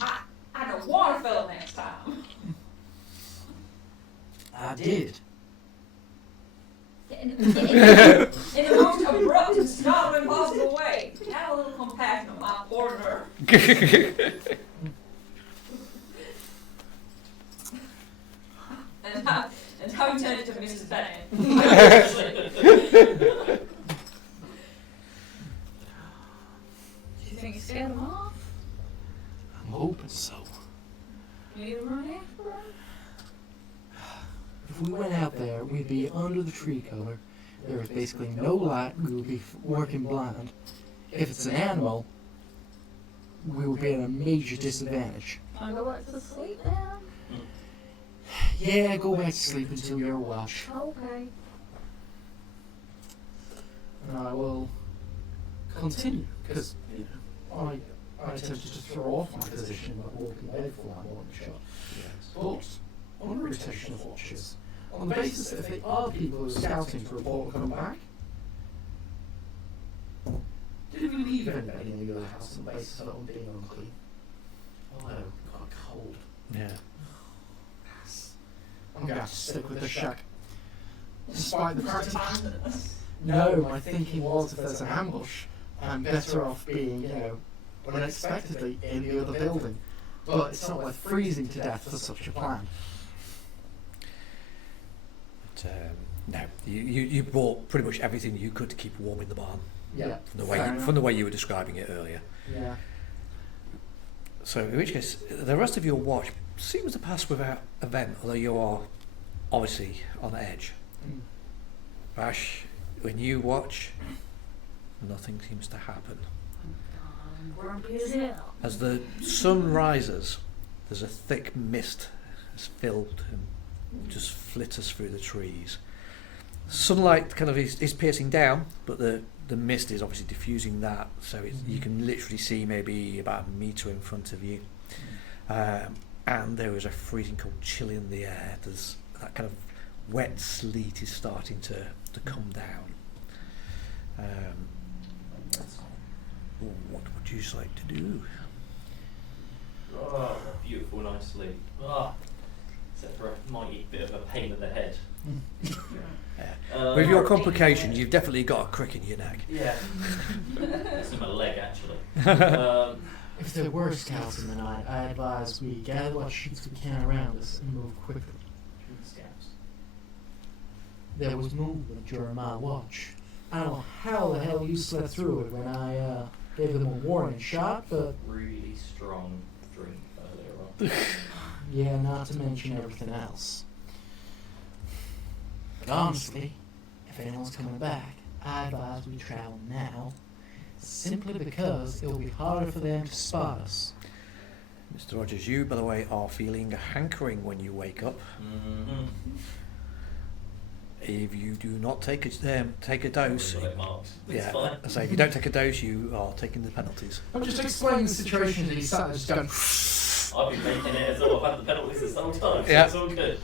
I don't want to fail next time. I did. In the most abrupt and stop impossible way. Have a little compassion on my poor nerve. And how turn it to Mrs. Bennett. Do you think you scared him off? I'm hoping so. You run after him? If we went out there, we'd be under the tree cover. There is basically no light. We would be working blind. If it's an animal, we would be at a major disadvantage. I go back to sleep now. Yeah, go back to sleep until you're watch. Okay. And I will continue, because I attempted to throw off my position by walking bed for that morning shot. But on rotation of watches, on the basis that if they are people who are scouting to report and come back, did we leave anybody in the other house on the basis of it being unclean? Oh no, it got cold. Yeah. I'm going to have to stick with the shack. Despite the practice. No, my thinking was if there's an ambush, I'm better off being, unexpectedly in the other building. But it's not worth freezing to death for such a plan. But, no, you bought pretty much everything you could to keep warm in the barn. Yeah. From the way you were describing it earlier. Yeah. So in which case, the rest of your watch seems to pass without event, although you are obviously on edge. Mm. Bash, when you watch, nothing seems to happen. I'm grumpy as hell. As the sun rises, there's a thick mist that's filled and just flitters through the trees. Sunlight kind of is piercing down, but the mist is obviously diffusing that, so you can literally see maybe about a metre in front of you. And there is a freezing cold chill in the air. There's that kind of wet sleet is starting to come down. What would you like to do? Oh, a beautiful night sleep. Except for a mighty bit of a pain in the head. With your complications, you've definitely got a crick in your neck. Yeah. It's in my leg, actually. If there were scouts in the night, I advise we gather what sheets we can around us and move quickly. Scouts. There was movement during my watch. I don't know how the hell you slept through it when I gave them a warning shot, but... Really strong drink earlier on. Yeah, not to mention everything else. But honestly, if anyone's coming back, I advise we travel now, simply because it'll be harder for them to spot us. Mr. Rogers, you, by the way, are feeling a hankering when you wake up. Mm-hmm. If you do not take a dose, It's fine. I say if you don't take a dose, you are taking the penalties. I'm just explaining the situation that he sat there just going... I've been making it as though I've had the penalties this whole time, so Yeah. it's all good.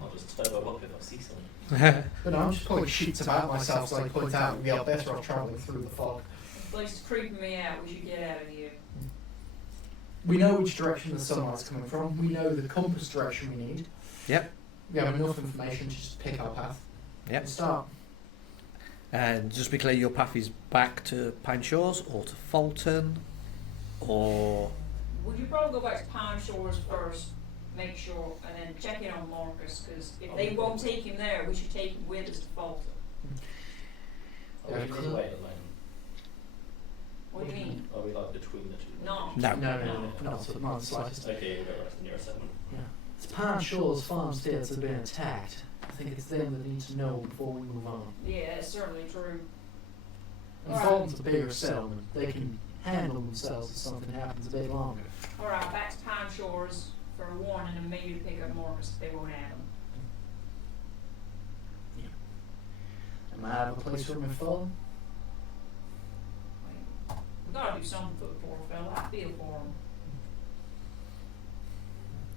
I'll just turbo up if I see something. But I'm just pulling sheets about myself so I point out we are better off travelling through the fog. The place is creeping me out. We should get out of here. We know which direction the sunlight's coming from. We know the compass direction we need. Yep. We have enough information to just pick our path Yep. and start. And just be clear, your path is back to Pine Shores or to Fulton, or Would you probably go back to Pine Shores first, make sure, and then check in on Marcus, because if they won't take him there, we should take him with us to Fulton. Are we midway at the moment? What do you mean? Are we like between the two? No. no. Not the slightest. Okay, we'll go right to the nearest settlement. It's Pine Shores farmsteads have been attacked. I think it's them that need to know before we move on. Yeah, that's certainly true. And Alright. Fulton's a bigger settlement. They can handle themselves if something happens a bit longer. Alright, back to Pine Shores for a warning and maybe to pick up Marcus if they won't have him. Am I out of a place for him in Fulton? We gotta do something for the poor fella. I feel for him.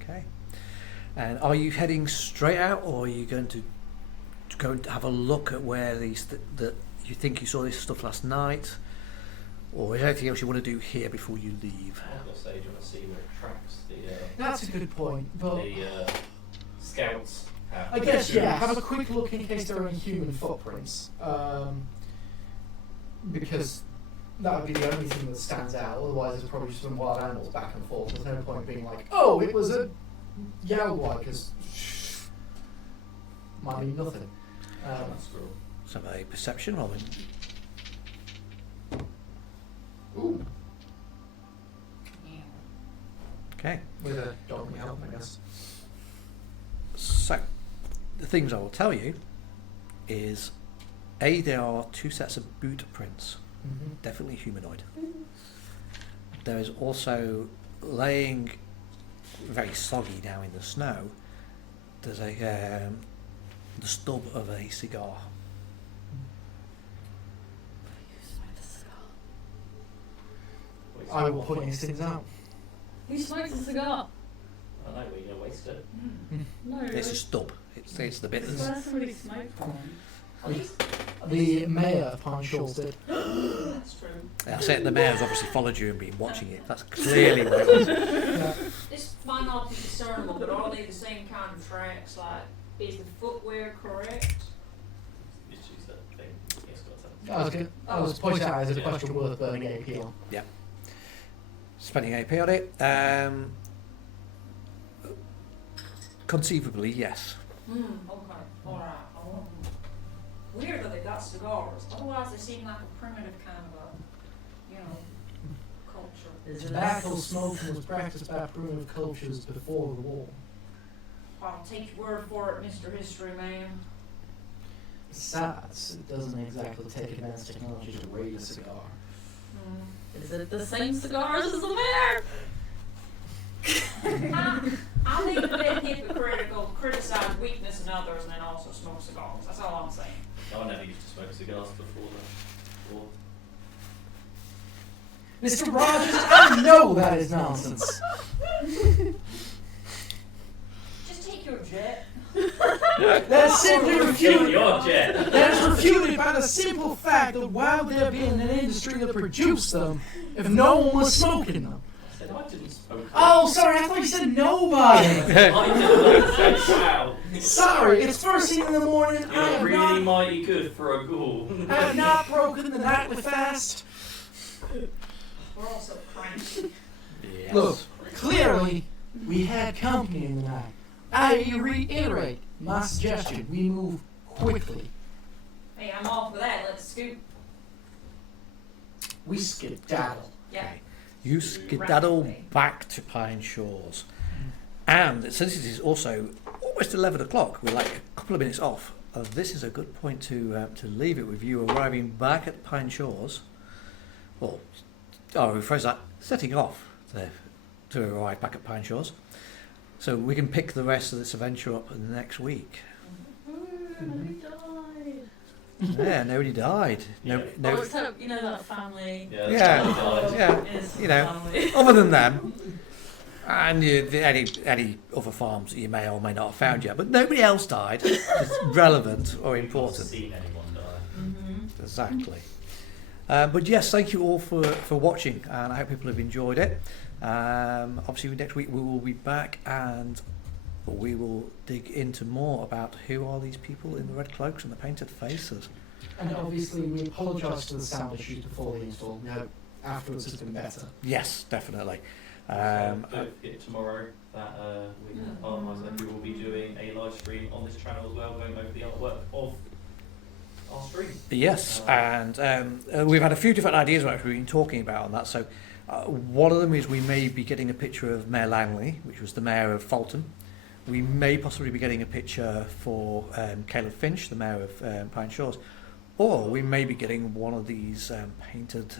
Okay. And are you heading straight out, or are you going to go and have a look at where these that you think you saw this stuff last night, or is there anything else you want to do here before you leave? I was going to say, do you want to see where it tracks That's a good point, but the scouts have? I guess, yeah, have a quick look in case there are any human footprints. Because that would be the only thing that stands out, otherwise there's probably just some wild animals back and forth. There's no point being like, oh, it was a Yowguai, because might mean nothing. Let's have a perception roll. Ooh, Yeah. Okay. with a dog help, I guess. So, the things I will tell you is, A, there are 2 sets of boot prints, Mm-hmm. definitely humanoid. There is also, laying very soggy now in the snow, there's a the stub of a cigar. I will point these things out. Who smokes a cigar? I know, we're going to waste it. No, It's a stub. It's the bit that's... Where's somebody smoked one? The mayor of Pine Shores did. That's true. I say the mayor's obviously followed you and been watching it. That's clearly what it was. This might not be discernible, but are they the same kind of tracks? Like, is the footwear correct? Just use that thing. Yes, got I was pointing out as a question worth burning AP on. Spending AP on it. Conceivably, yes. Okay, alright. Weird that they got cigars. Otherwise, they seem like a primitive kind of culture. Tobacco smoking was practiced by primitive cultures before the war. I'll take your word for it, Mr. History Man. Besides, it doesn't exactly take advanced technology to raid a cigar. Is it the same cigars as the mayor? I think it's a bit hypocritical to criticize weakness in others and then also smoke cigars. That's all I'm saying. I never used to smoke cigars before the war. Mr. Rogers, I know that is nonsense. your jet. That's simply Stealing refuted. your jet. That is refuted by the simple fact that while there being an industry that produced them, if no one was smoking them. I said I didn't smoke. Oh, sorry, I thought you said nobody. I didn't. Wow. Sorry, it's first thing in the morning. I You're have really not, mighty good for a ghoul. I have not broken the nightly fast. We're also cranky. Yes. Look, clearly we had company in the night. I reiterate my suggestion: we move quickly. Hey, I'm all for that. Let's scoot. We skedaddle. Yeah. You skedaddle back to Pine Shores. And since it is also almost 11 o'clock, we're like a couple of minutes off, this is a good point to leave it with you arriving back at Pine Shores. Well, I'll rephrase that, setting off to arrive back at Pine Shores. So we can pick the rest of this adventure up next week. Nobody died. Yeah, nobody died. No, Oh, except, that family. yeah, Is you know, family. other than them, and any other farms that you may or may not have found yet, but nobody else died. It's relevant or I've important. seen anyone die. Mm-hmm. Exactly. But yes, thank you all for watching, and I hope people have enjoyed it. Obviously, next week we will be back, and we will dig into more about who are these people in the red cloaks and the painted faces. And obviously, we apologise for the sound issues before the install. No, afterwards it's been better. Yes, definitely. Don't forget tomorrow that we will be doing a live stream on this channel as well, going over the artwork of our stream. Yes, and we've had a few different ideas about what we've been talking about on that. So one of them is we may be getting a picture of Mayor Langley, which was the mayor of Fulton. We may possibly be getting a picture for Caleb Finch, the mayor of Pine Shores, or we may be getting one of these painted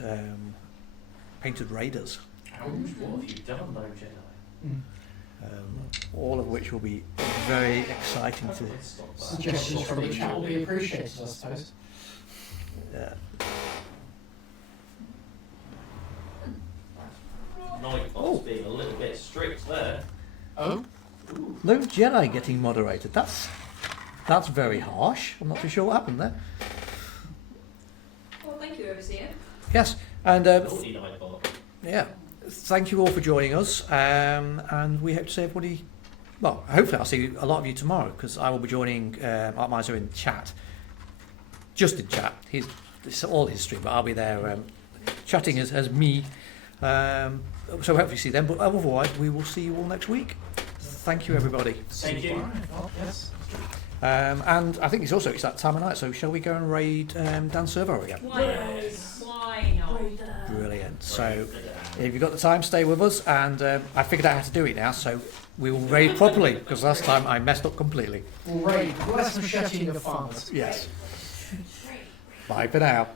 raiders. What have you done, though, Jedi? All of which will be very exciting to. Suggestions from the chat will be appreciated, I suppose. Nightbot's being a little bit strict there. Oh? No Jedi getting moderated. That's very harsh. I'm not too sure what happened there. Well, thank you, Overseer. Yes, and Naughty Nightbot. yeah, thank you all for joining us, and we hope to see everybody. Well, hopefully I'll see a lot of you tomorrow, because I will be joining Art Miser in chat. Just in chat. It's all his stream, but I'll be there chatting as me. So hopefully see them. But otherwise, we will see you all next week. Thank you, everybody. Thank you. Yes. And I think it's that time of night. So shall we go and raid Dan Servo again? Why not? Why not? Brilliant. So if you've got the time, stay with us. And I figured out how to do it now. So we will raid properly, because last time I messed up completely. Great. Bless machete of farmers. Yes. Bye for now.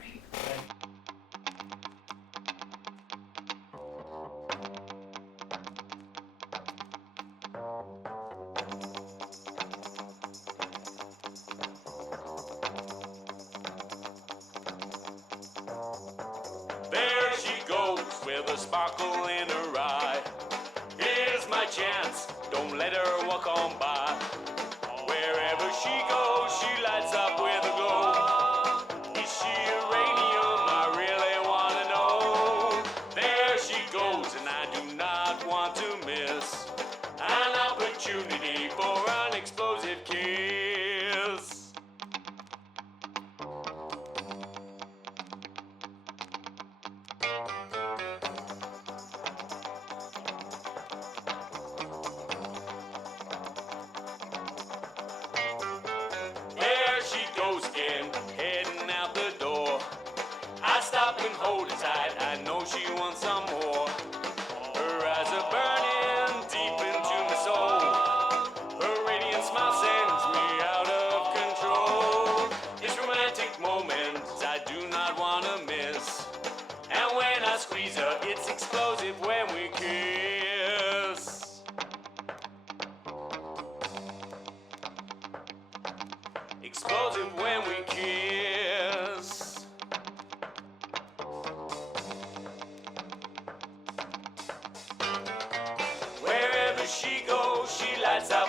There she goes with a sparkle in her eye. Here's my chance, don't let her walk on by. Wherever she goes, she lights up with a glow. Is she uranium? I really want to know. There she goes, and I do not want to miss an opportunity for an explosive kiss. There she goes again, heading out the door. I stop and hold her tight, I know she wants some more. Her eyes are burning deep into my soul. Her radiant smile sends me out of control. It's romantic moments I do not want to miss. And when I squeeze her, it's explosive when we kiss.